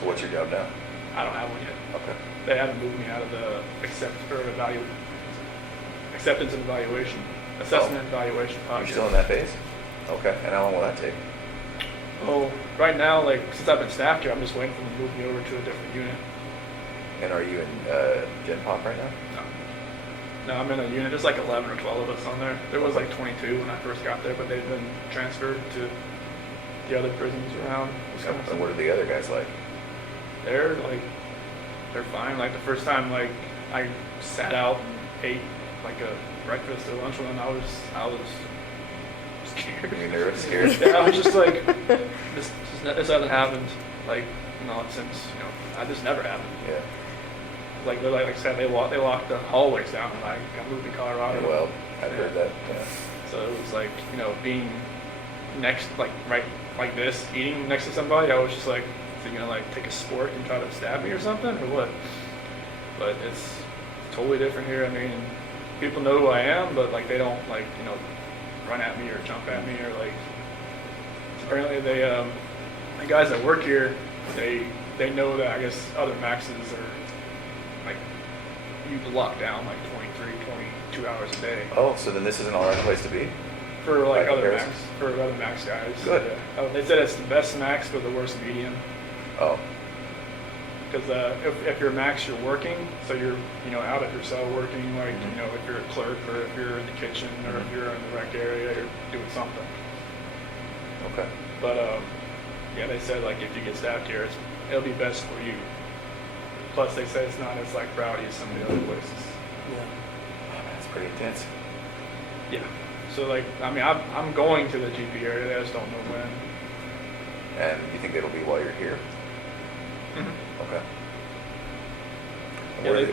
so what's your job now? I don't have one yet. Okay. They haven't moved me out of the acceptance and evaluation, assessment and evaluation You're project. still in that phase? Okay. And how long will that take? Oh, right now, like since I've been staffed here, I'm just waiting for them to move me over to a different unit. And are you in Gen Pop right now? No, I'm in a unit. There's like 11 or 12 of us on there. There was like 22 when I first got there, but they've been transferred to the other prisons around Wisconsin. And what are the other guys like? They're fine. Like the first time, like I sat out and ate like a breakfast or lunch with them, I was scared. Are you nervous, scared? Yeah, I was just like, this hasn't happened. Like, since this never happened. Yeah. Like I said, they locked the hallways down when I got moved to Colorado. Yeah, well, I've heard that. Yeah. So it was like, being next, like right like this, eating next to somebody, I was just like, is he gonna like take a spork and try to stab me or something, or what? But it's totally different here. I mean, people know who I am, but like they don't like, run at me or jump at me or like. Apparently the guys that work here, they know that I guess other maxes are like you lock down like 23, 22 hours a day. Oh, so then this is an all right place to be? For like By other comparison? max guys. Good. Yeah. Oh, they said it's the best max but the worst medium. Oh, Because if you're max, you're working, so you're out at your cell working, like if you're a clerk or if you're in the kitchen or if you're in the rec area, you're doing something. okay. But yeah, they said like if you get staffed here, it'll be best for you. Plus, they said it's not as like rowdy as some of the other places. Yeah. That's pretty intense. Yeah. So like, I mean, I'm going to the GP area. I just don't know when. And you think it'll be while you're here? Okay. And Yeah, where-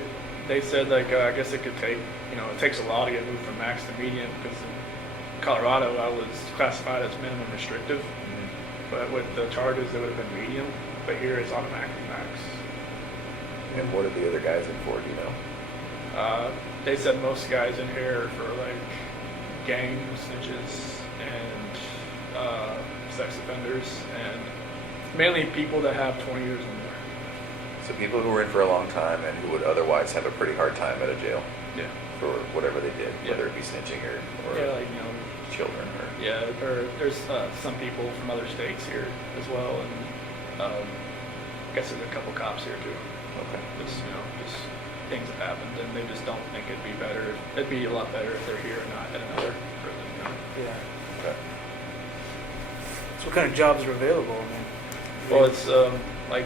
they said like I guess it could take it takes a while to get moved from max to medium because in Colorado I was classified as minimum restrictive, but with the charges it would have been medium, but here it's automatically max. And what are the other guys in for, do you know? They said most guys in here are for like gang snitches and sex offenders and mainly people that have 20 years or more. So people who were in for a long time and who would otherwise have a pretty hard time at a jail Yeah. for whatever they did, Yeah. whether it be snitching or Yeah, like children or... yeah, there's some people from other states here as well, and I guess there's a couple cops here too. Okay. Just things have happened, and they just don't think it'd be better. It'd be a lot better if they're here and not at another prison. You know? Yeah. Okay. So what kind of jobs are available? I mean, Well, it's like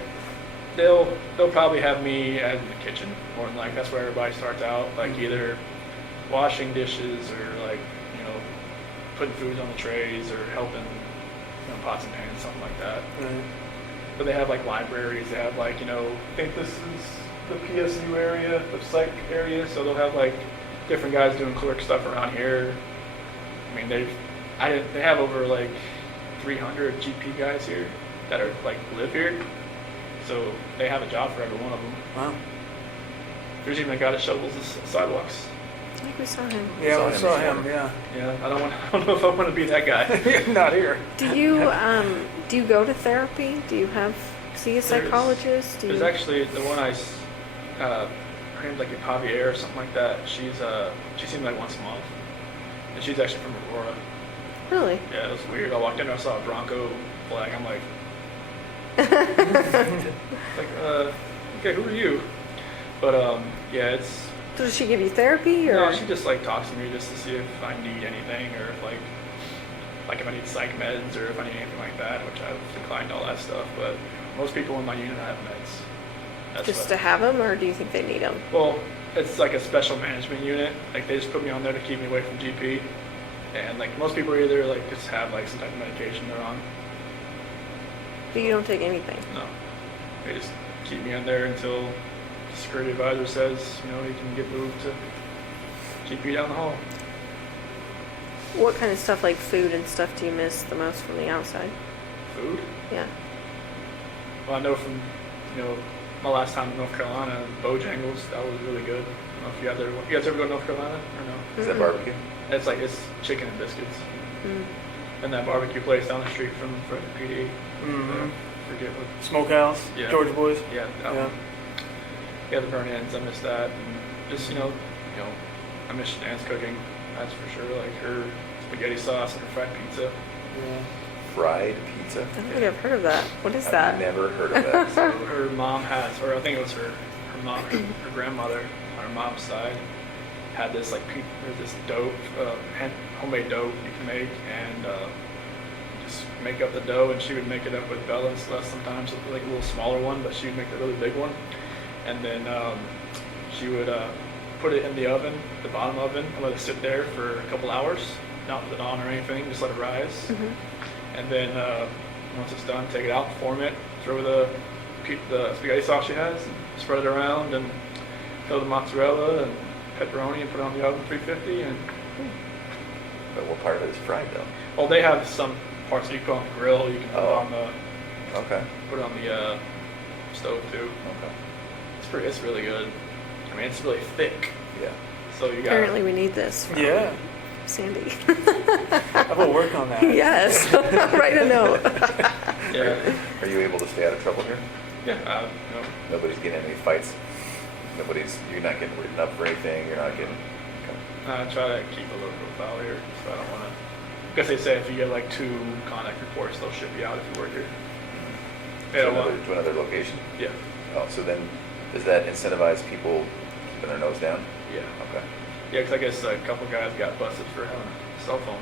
they'll probably have me in the kitchen, more than like that's where everybody starts out, like either washing dishes or like putting food on the trays or helping pots and pans, something like that. right. But they have like libraries. They have like I think this is the PSU area, the psych area. So they'll have like different guys doing clerk stuff around here. I mean they have over like 300 GP guys here that are like live here. So they have a job for every one of them. Wow. There's even a guy that shovels the sidewalks. I think we saw him. Yeah, Saw we him saw this him. morning. Yeah. Yeah, I don't know if I want to be that guy. Not here. Do you go to therapy? Do you see a psychologist? Do There's you... actually the one her name's like Javier or something like that. She seems like once a month, and she's actually from Aurora. Really? Yeah, it was weird. I walked in there, I saw a Bronco flag. I'm like, okay, who are you? But yeah, it's. So does she give you therapy or? No, she just like talks to me just to see if I need anything or if like if I need psych meds or if I need anything like that, which I've declined all that stuff. But most people in my unit have meds. That's just what- to have them, or do you think they need them? Well, it's like a special management unit. Like they just put me on there to keep me away from GP. And like most people either like just have like some type of medication they're on. But you don't take anything. No, they just keep me on there until the security advisor says you can get moved to GP down the hall. What kind of stuff, like food and stuff, do you miss the most from the outside? Food. Yeah. Well, I know from my last time in North Carolina, Bojangles, that was really good. I don't know if you guys ever go to North Carolina or no? Is that barbecue? It's chicken and biscuits. Mm. And that barbecue place down the street from PD. Mm-hmm. Forget what. Smokehouse. Yeah. George Boys. Yeah. That Yeah. one. Yeah, the burn ends. I miss that. And just I miss Shanann's cooking. That's for sure. Like her spaghetti sauce and her fried pizza. Yeah. Fried pizza? I don't think I've heard of that. What is I've that? never heard of that. So her mom has, or I think it was her mom, her grandmother on her mom's side had this this dough, homemade dough you can make, and just make up the dough, and she would make it up with Bella and Celeste sometimes, like a little smaller one, but she would make the really big one, and then she would put it in the oven, the bottom oven, and let it sit there for a couple hours, not put it on or anything, just let it rise. And then once it's done, take it out, form it, throw the spaghetti sauce she has, spread it around, and fill the mozzarella and pepperoni and put it on the oven 350. And But what part of it is fried though? well, they have some parts that you can put on the grill. You can put it Oh. on the Okay. stove too. Okay. It's really good. I mean, it's really thick. Yeah. So you got Apparently we need this from Yeah. Sandy. I will work on that. Yes. Write a note. yeah, Are you able to stay out of trouble here? yeah. Nobody's getting in any fights? You're not getting written up for anything? You're not getting... Okay. I try to keep a low profile here, so I don't want to. Because they say if you get like 2 contact reports, they'll ship you out if you work here. They To don't another, want. to another location? Yeah, Oh, so then does that incentivize people keeping their nose down? yeah, Okay. yeah. Because I guess a couple guys got busted for having a cell phone.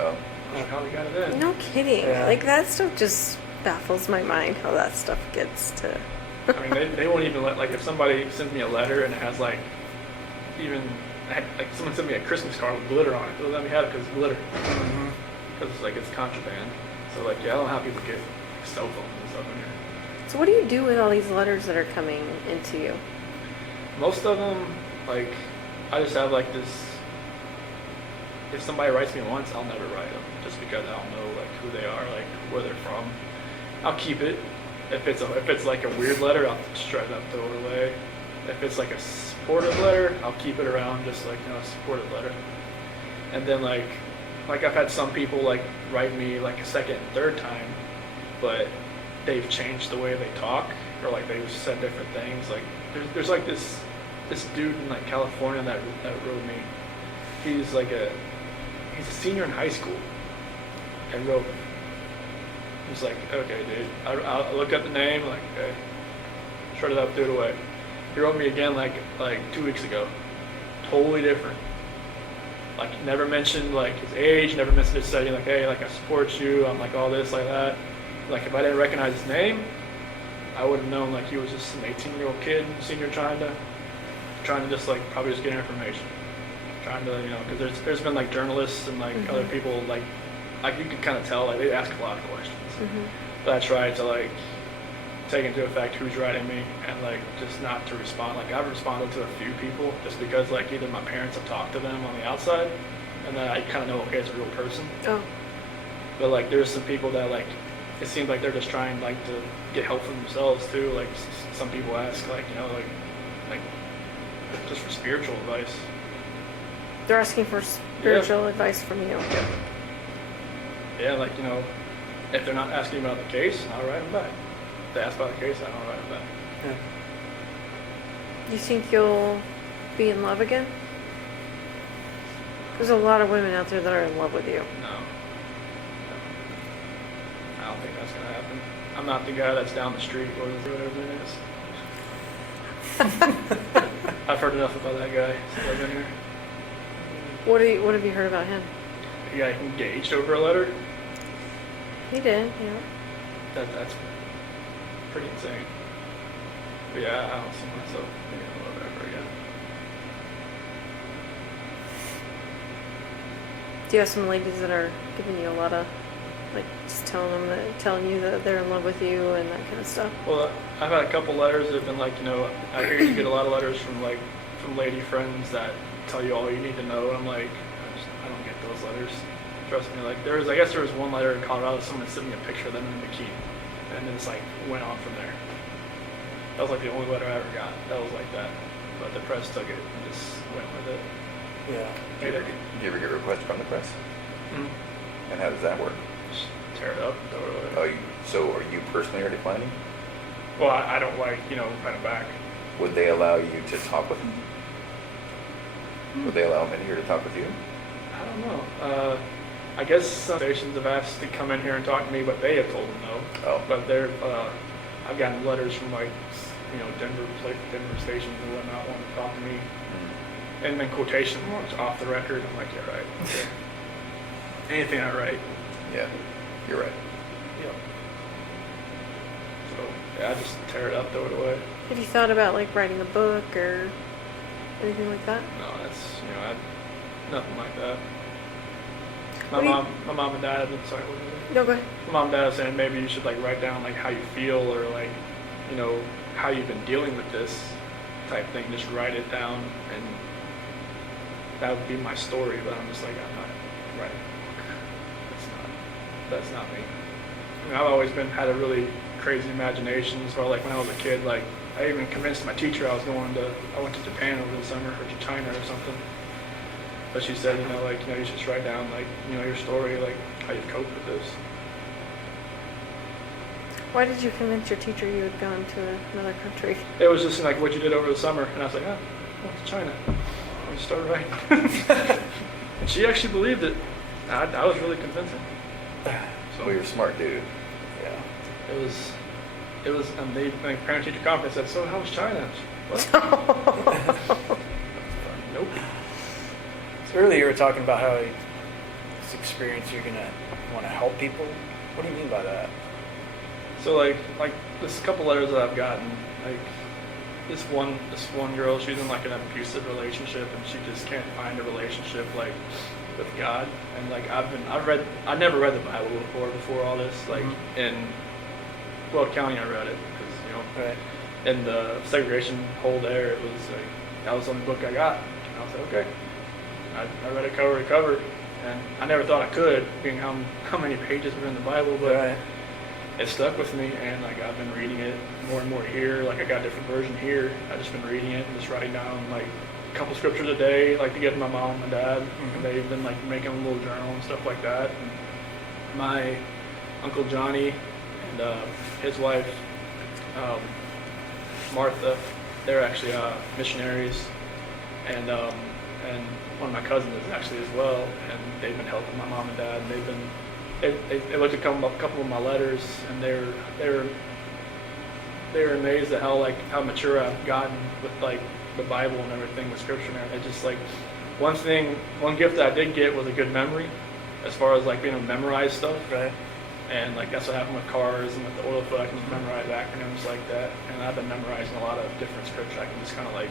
Oh, I don't know how they got it in. No kidding. Yeah. Like that stuff just baffles my mind how that stuff gets to. I mean, they won't even let, like, if somebody sends me a letter and it has, like, like, someone sent me a Christmas card with glitter on it. They'll let me have it because it's glitter. Because, like, it's contraband. So, like, yeah, I don't know how people get cell phones and stuff in here. So what do you do with all these letters that are coming into you? Most of them, like, I just have, like, this, if somebody writes me once, I'll never write them. Just because I don't know, like, who they are, like, where they're from. I'll keep it. If it's like a weird letter, I'll straight up throw it away. If it's like a supportive letter, I'll keep it around, just like a supportive letter. And then like I've had some people like write me like a second and third time, but they've changed the way they talk, or like they've said different things. Like there's like this dude in like California that wrote me. He's a senior in high school, and wrote me. He's like, okay, dude. I look at the name, like, okay, shred it up, threw it away. He wrote me again like 2 weeks ago. Totally different. Like never mentioned like his age, never mentioned his study, like, hey, like I support you, I'm like all this, like that. Like if I didn't recognize his name, I would have known like he was just an 18-year-old kid, senior trying to just like probably just get information. Trying to, you know, because there's been like journalists and like other people like you can kind of tell like they ask a lot of questions. But I try to like take into effect who's writing me and like just not to respond. Like I've responded to a few people just because like either my parents have talked to them on the outside and then I kind of know, okay, it's a real person. Oh, But like there's some people that like it seems like they're just trying like to get help for themselves too. Like some people ask like, you know, like just for spiritual advice. they're asking for spiritual advice from you. Yeah, like, you know, if they're not asking about the case, I'll write them back. If they ask about the case, I don't write them back. Yeah. You think you'll be in love again? There's a lot of women out there that are in love with you. No. I don't think that's going to happen. I'm not the guy that's down the street or whatever it is. I've heard enough about that guy since I've been here. What have you heard about him? He got engaged over a letter. He did, yeah. That's pretty insane. But yeah, I don't see myself being in love ever again. Do you have some ladies that are giving you a lot of, like, just telling you that they're in love with you and that kind of stuff? Well, I've had a couple letters that have been like, you know, I hear you get a lot of letters from lady friends that tell you all you need to know, and I'm like, I don't get those letters. Trust me, like I guess there was one letter in Colorado, someone sent me a picture of them in a bikini, and then it's like went on from there. That was like the only letter I ever got. That was like that, but the press took it and just went with it. Yeah. Do you ever get requests from the press? Mm-hmm. And how does that work? Just tear it up, throw it away. Oh, so are you personally are declining? Well, I don't like, you know, write it back. Would they allow you to talk with them? Would they allow men here to talk with you? I don't know. I guess some stations have asked to come in here and talk to me, but they have told them no. Oh. But I've gotten letters from like, you know, Denver stations and whatnot wanting to talk to me. And then quotation marks off the record. I'm like, yeah, right. Okay. Anything I write. Yeah, you're right. Yep. So yeah, I just tear it up, throw it away. Have you thought about, like, writing a book or anything like that? No, that's, you know, nothing like that. What do you- My mom and dad have been, sorry, what was it? No, go ahead. My mom and dad are saying maybe you should like write down like how you feel or like, you know, how you've been dealing with this type thing. Just write it down and that would be my story. But I'm just like, I'm not writing a book. That's not me. I mean, I've always had a really crazy imagination. So like when I was a kid, like I even convinced my teacher I went to Japan over the summer or to China or something. But she said, you know, like, you know, you should just write down, like, you know, your story, like, how you cope with this. Why did you convince your teacher you had gone to another country? It was just like what you did over the summer, and I was like, oh, I went to China. I just started writing. And she actually believed it. I was really convincing. So Well, you're a smart dude. Yeah. it was, and they, like, parent-teacher conference said, so how was China? What? Nope. So earlier you were talking about how this experience you're gonna want to help people. What do you mean by that? So like there's a couple letters that I've gotten. Like this one girl, she's in like an abusive relationship and she just can't find a relationship like with God. And like I never read the Bible before all this. Like in Weld County, I read it because you know Right. in the segregation hole there, it was like that was the only book I got. And I was like, okay. I read it cover to cover, and I never thought I could, being how many pages were in the Bible, but Right. it stuck with me, and like I've been reading it more and more here. Like I got a different version here. I've just been reading it and just writing down like a couple scriptures a day, like to give to my mom and dad, and they've been like making a little journal and stuff like that. And my Uncle Johnny and his wife Martha, they're actually missionaries, and one of my cousins is actually as well, and they've been helping my mom and dad. And they looked at a couple of my letters, and they were they were amazed at how mature I've gotten with like the Bible and everything, with Scripture and everything. It's just like one gift that I did get was a good memory, as far as like being able to memorize stuff. Right. And like that's what happened with cars and with the oil foot. I can just memorize acronyms like that. And I've been memorizing a lot of different scripture. I can just kind of like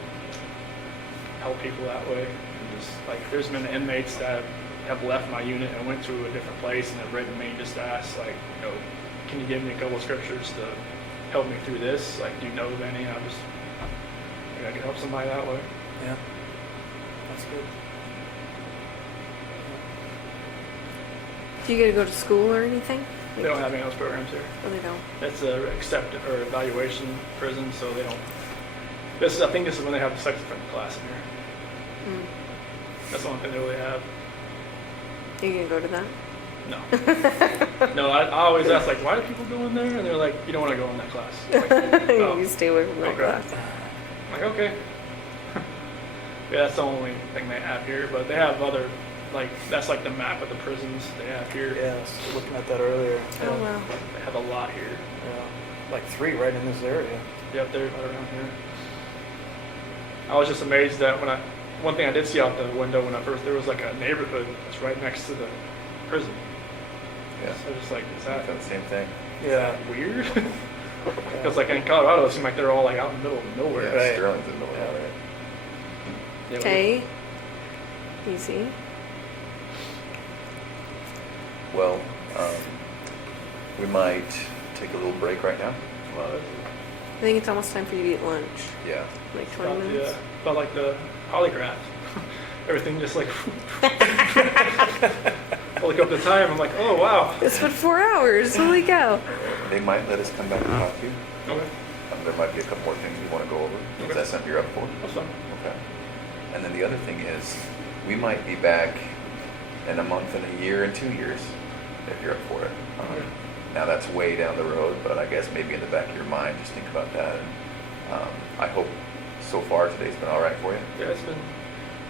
help people that way. And just like there's been inmates that have left my unit and went to a different place and have written me just to ask like, you know, can you give me a couple of scriptures to help me through this? Like, do you know of any? I can help somebody that way. Yeah. That's good. Do you get to go to school or anything? They don't have any of those programs here. Oh, they don't. It's a or evaluation prison, so they don't. I think this is when they have the sex offender class in here. Mm. That's the only thing they really have. You can go to that? No. No, I always ask, like, why do people go in there? And they're like, you don't want to go in that class. Like, oh, You stay away from that okay. class. I'm like, okay. Yeah, that's the only thing they have here. But they have other, like, that's like the map of the prisons they have here. Yeah, I was looking at that earlier. Oh, wow. They have a lot here. Yeah. Like 3 right in this area. Yep, they're right around here. I was just amazed that one thing I did see out the window when I first, there was like a neighborhood that's right next to the prison. Yeah. So just like, is I that felt the same thing. Yeah. weird? Because like in Colorado, it seemed like they're all like out in the middle of nowhere. Yeah, Right. Sterling's in the middle of Yeah. it. Yeah, Okay. Easy. Well, we might take a little break right now. Well, I think it's almost time for you to eat lunch. Yeah. Like 20 minutes. felt like the polygraph. Everything just like, I look up the time, I'm like, oh wow. It's been 4 hours. Holy cow. They might let us come back and talk to you. Okay, There might be a couple more things we want to go over. Okay. Is that something you're up for? that's fine. Okay. And then the other thing is, we might be back in a month and a year and 2 years, if you're up for it. Okay. Now that's way down the road, but I guess maybe in the back of your mind, just think about that. And I hope so far today's been all right for you. Yeah, it's been,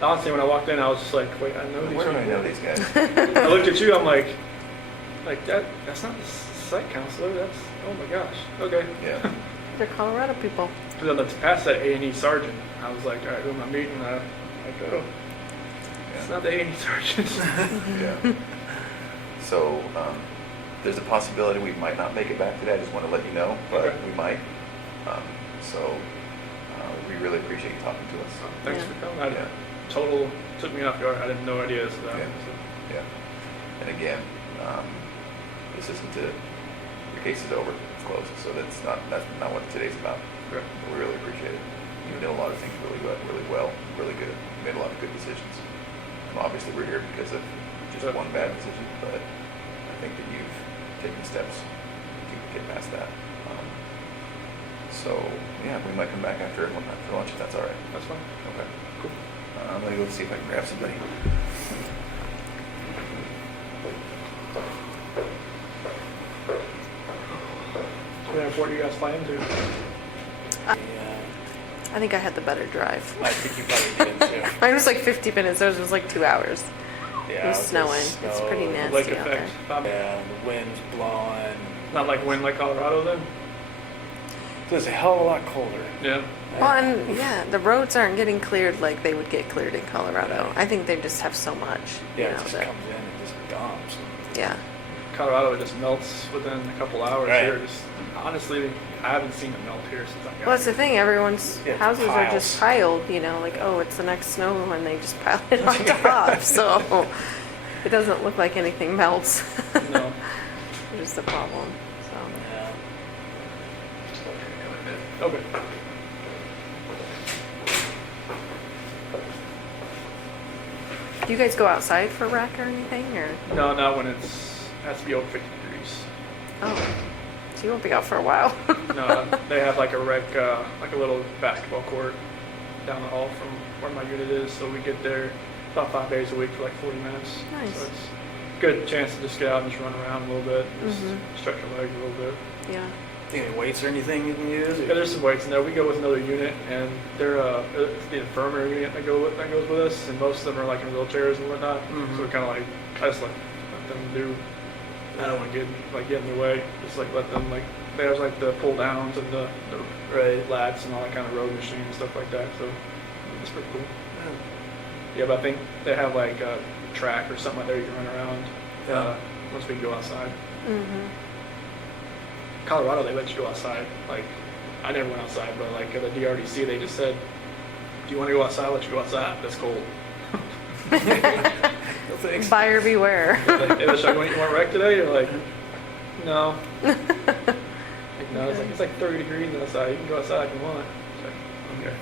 honestly, when I walked in, I was just like, wait, I know these Where do I people. know these guys? I looked at you, I'm like that's not the site counselor, that's, oh my gosh, okay. Yeah. They're Colorado people. Because on the past that A&E sergeant, I was like, all right, who am I meeting? I go, it's not the A&E sergeant. Yeah. So there's a possibility we might not make it back today. I just want to let you know, but Okay. we might. So we really appreciate you talking to us. Thanks Yeah. for coming. Yeah. Total took me off guard. I didn't no idea this was happening. Yeah. Yeah. And again, this isn't your case is over. It's closed. So that's not what today's about. So, okay. We really appreciate it. You did a lot of things really well, really good. You made a lot of good decisions. And obviously, we're here because of just Sure. one bad decision, but I think that you've taken steps to get past that. So yeah, we might come back after lunch if that's all right. That's fine. Okay. Cool. I'm gonna go see if I can grab somebody. What airport are you guys flying to? Yeah. I think I had the better drive. I think you probably did too. Mine was like 50 minutes. Theirs was like 2 hours. Yeah. It was snowing. snow, It's pretty The nasty lake out there. effect. Yeah, the wind's blowing. Not like wind like Colorado then? So it's a hell of a lot colder. Yeah. Well, and yeah, the roads aren't getting cleared like they would get cleared in Colorado. I think they just have so much. Yeah, you it know, just that- comes in and just dumps. Yeah. Colorado just melts within a couple hours Right. here. Just, honestly, I haven't seen it melt here since I got Well, that's the here. thing. Everyone's Yeah, it's houses are just piles. piled, you know, like, oh, it's the next snow, and they just pile it on top. So it doesn't look like anything melts. No. Which is the problem. So. Yeah. Okay. Do you guys go outside for rec or anything, or? No, not when has to be over 50 degrees. Oh, so you won't be out for a while. No, they have like a rec, like a little basketball court down the hall from where my unit is. So we get there about 5 days a week for like 40 minutes. Nice. So it's a good chance to just get out and just run around a little bit, just Mhm. stretch your legs a little bit. Yeah. Any weights or anything you can use? Yeah, there's some weights in there. We go with another unit, and they're it's the infirmary unit that goes with us, and most of them are like in wheelchairs and whatnot. Mhm. So we kind of like I just let them do. I don't want to get in the way. Just like let them like there's like the pull downs and the Right. lats and all that kind of road machine and stuff like that. So it's pretty cool. Yeah, but I think they have like a track or something like that you can run around. Yeah. Once we can go outside. Mm-hmm. Colorado, they let you go outside. Like, I never went outside, but like at the DRDC, they just said, "Do you want to go outside? Let you go outside. That's cold." No thanks. Buyer beware. Like, hey, should I go eat more wreck today? You're like, no. Like, no, it's like 30 degrees outside. You can go outside if you want. It's like, okay.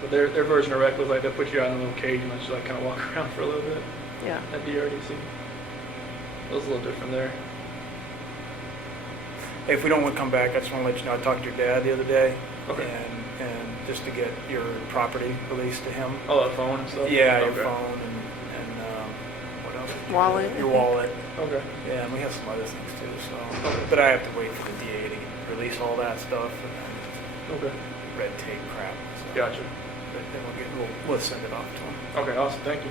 But their version of wreck was like they put you out in a little cage and let you like kind of walk around for a little bit Yeah. at DRDC. It was a little different there. Hey, if we don't want to come back, I just want to let you know, I talked to your dad the other day. Okay. And just to get your property released to him. Oh, that phone and stuff? Yeah, your Okay. phone and what else? Wallet. Your wallet. Okay. Yeah, and we have some other things too, so. But I have to wait for the DA to release all that stuff and then Okay. red tape crap. So. Gotcha. But then we'll send it off to him. Okay, awesome. Thank you.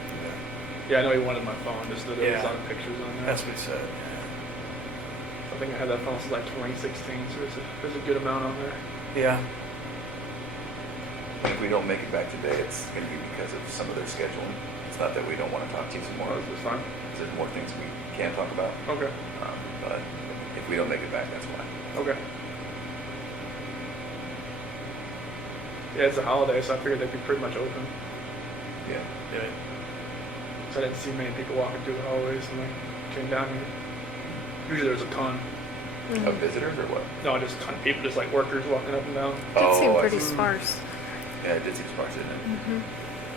Yeah, I know he wanted my phone, just that there was a Yeah. lot of pictures on there. That's what he said. I think I had that phone since like 2016, so there's a good amount on there. Yeah. If we don't make it back today, it's going to be because of some of their scheduling. It's not that we don't want to talk to you some more. Oh, this is fine. There's more things we can talk about. Okay. But if we don't make it back, that's why. Okay. Yeah, it's a holiday, so I figured they'd be pretty much open. Yeah. Yeah. So I didn't see many people walking through the hallways when I came down here. Usually there's a ton. Of visitors or what? No, just a ton of people, just like workers walking up and down. Did seem I pretty see. sparse. Yeah, it did seem sparse, didn't it? Mm-hmm.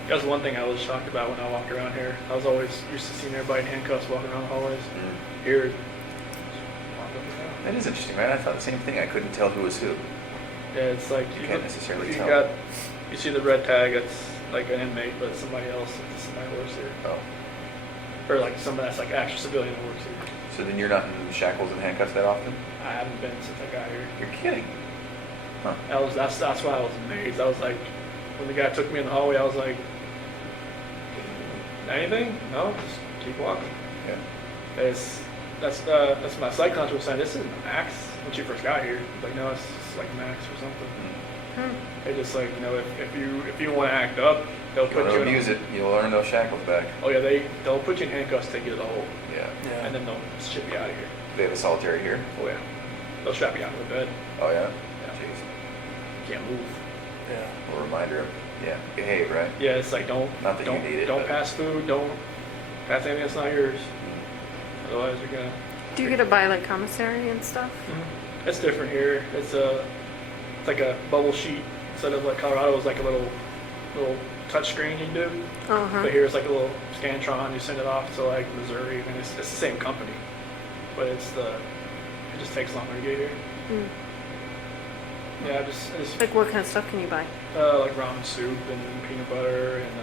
That was one thing I was shocked about when I walked around here. I was always used to seeing everybody in handcuffs walking around the hallways. Mm. Here, just walk up and down. That is interesting, right? I thought the same thing. I couldn't tell who was who. Yeah, it's like You can't necessarily you tell. you see the red tag, it's like an inmate, but it's somebody else. It's somebody who works here, Oh. or like somebody that's like actual civilian that works here. So then you're not in shackles and handcuffs that often? I haven't been since I got here. You're kidding. Huh. That's why I was amazed. I was like, when the guy took me in the hallway, I was like, anything? No, just keep walking. Yeah. That's my psych counselor was saying. This isn't max when she first got here. Like no, it's like max or something. Mm. They just like if you want to act up, they'll If you put want you to in. abuse it, you'll earn those shackles back. Oh yeah, they'll put you in handcuffs, take you to the hole, Yeah. Yeah. and then they'll ship you out of here. They have a solitary here? Oh yeah, they'll strap you out to the bed. Oh, yeah? Yeah. Jeez. You can't move. Yeah. A reminder of, yeah, behave, right? Yeah, it's like don't Not that you don't need it, don't but- pass food, don't pass anything that's not yours. Otherwise, you're gonna. Do you get to buy like commissary and stuff? It's different here. It's like a bubble sheet instead of like Colorado is like a little touch screen you can do. Uh-huh. But here it's like a little Scantron. You send it off to like Missouri, and it's the same company, but it just takes longer to get here. Mm. Yeah, just Like what kind of stuff can you buy? like ramen soup and peanut butter and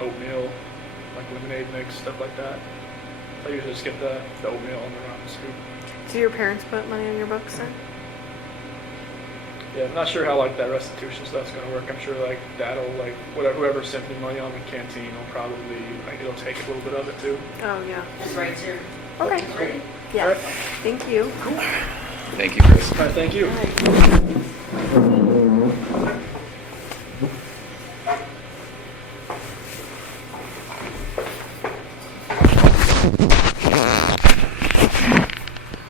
oatmeal, like lemonade mix, stuff like that. So I usually just get the oatmeal and the ramen soup. Do your parents put money on your books then? Yeah, I'm not sure how like that restitution stuff's gonna work. I'm sure like that'll like whoever sent me money on the canteen will probably like it'll take a little bit of it too. Oh yeah. His rights here. Okay. He's ready. Yeah. Alright. Thank you. Thank you, Chris. All right, thank you. All right.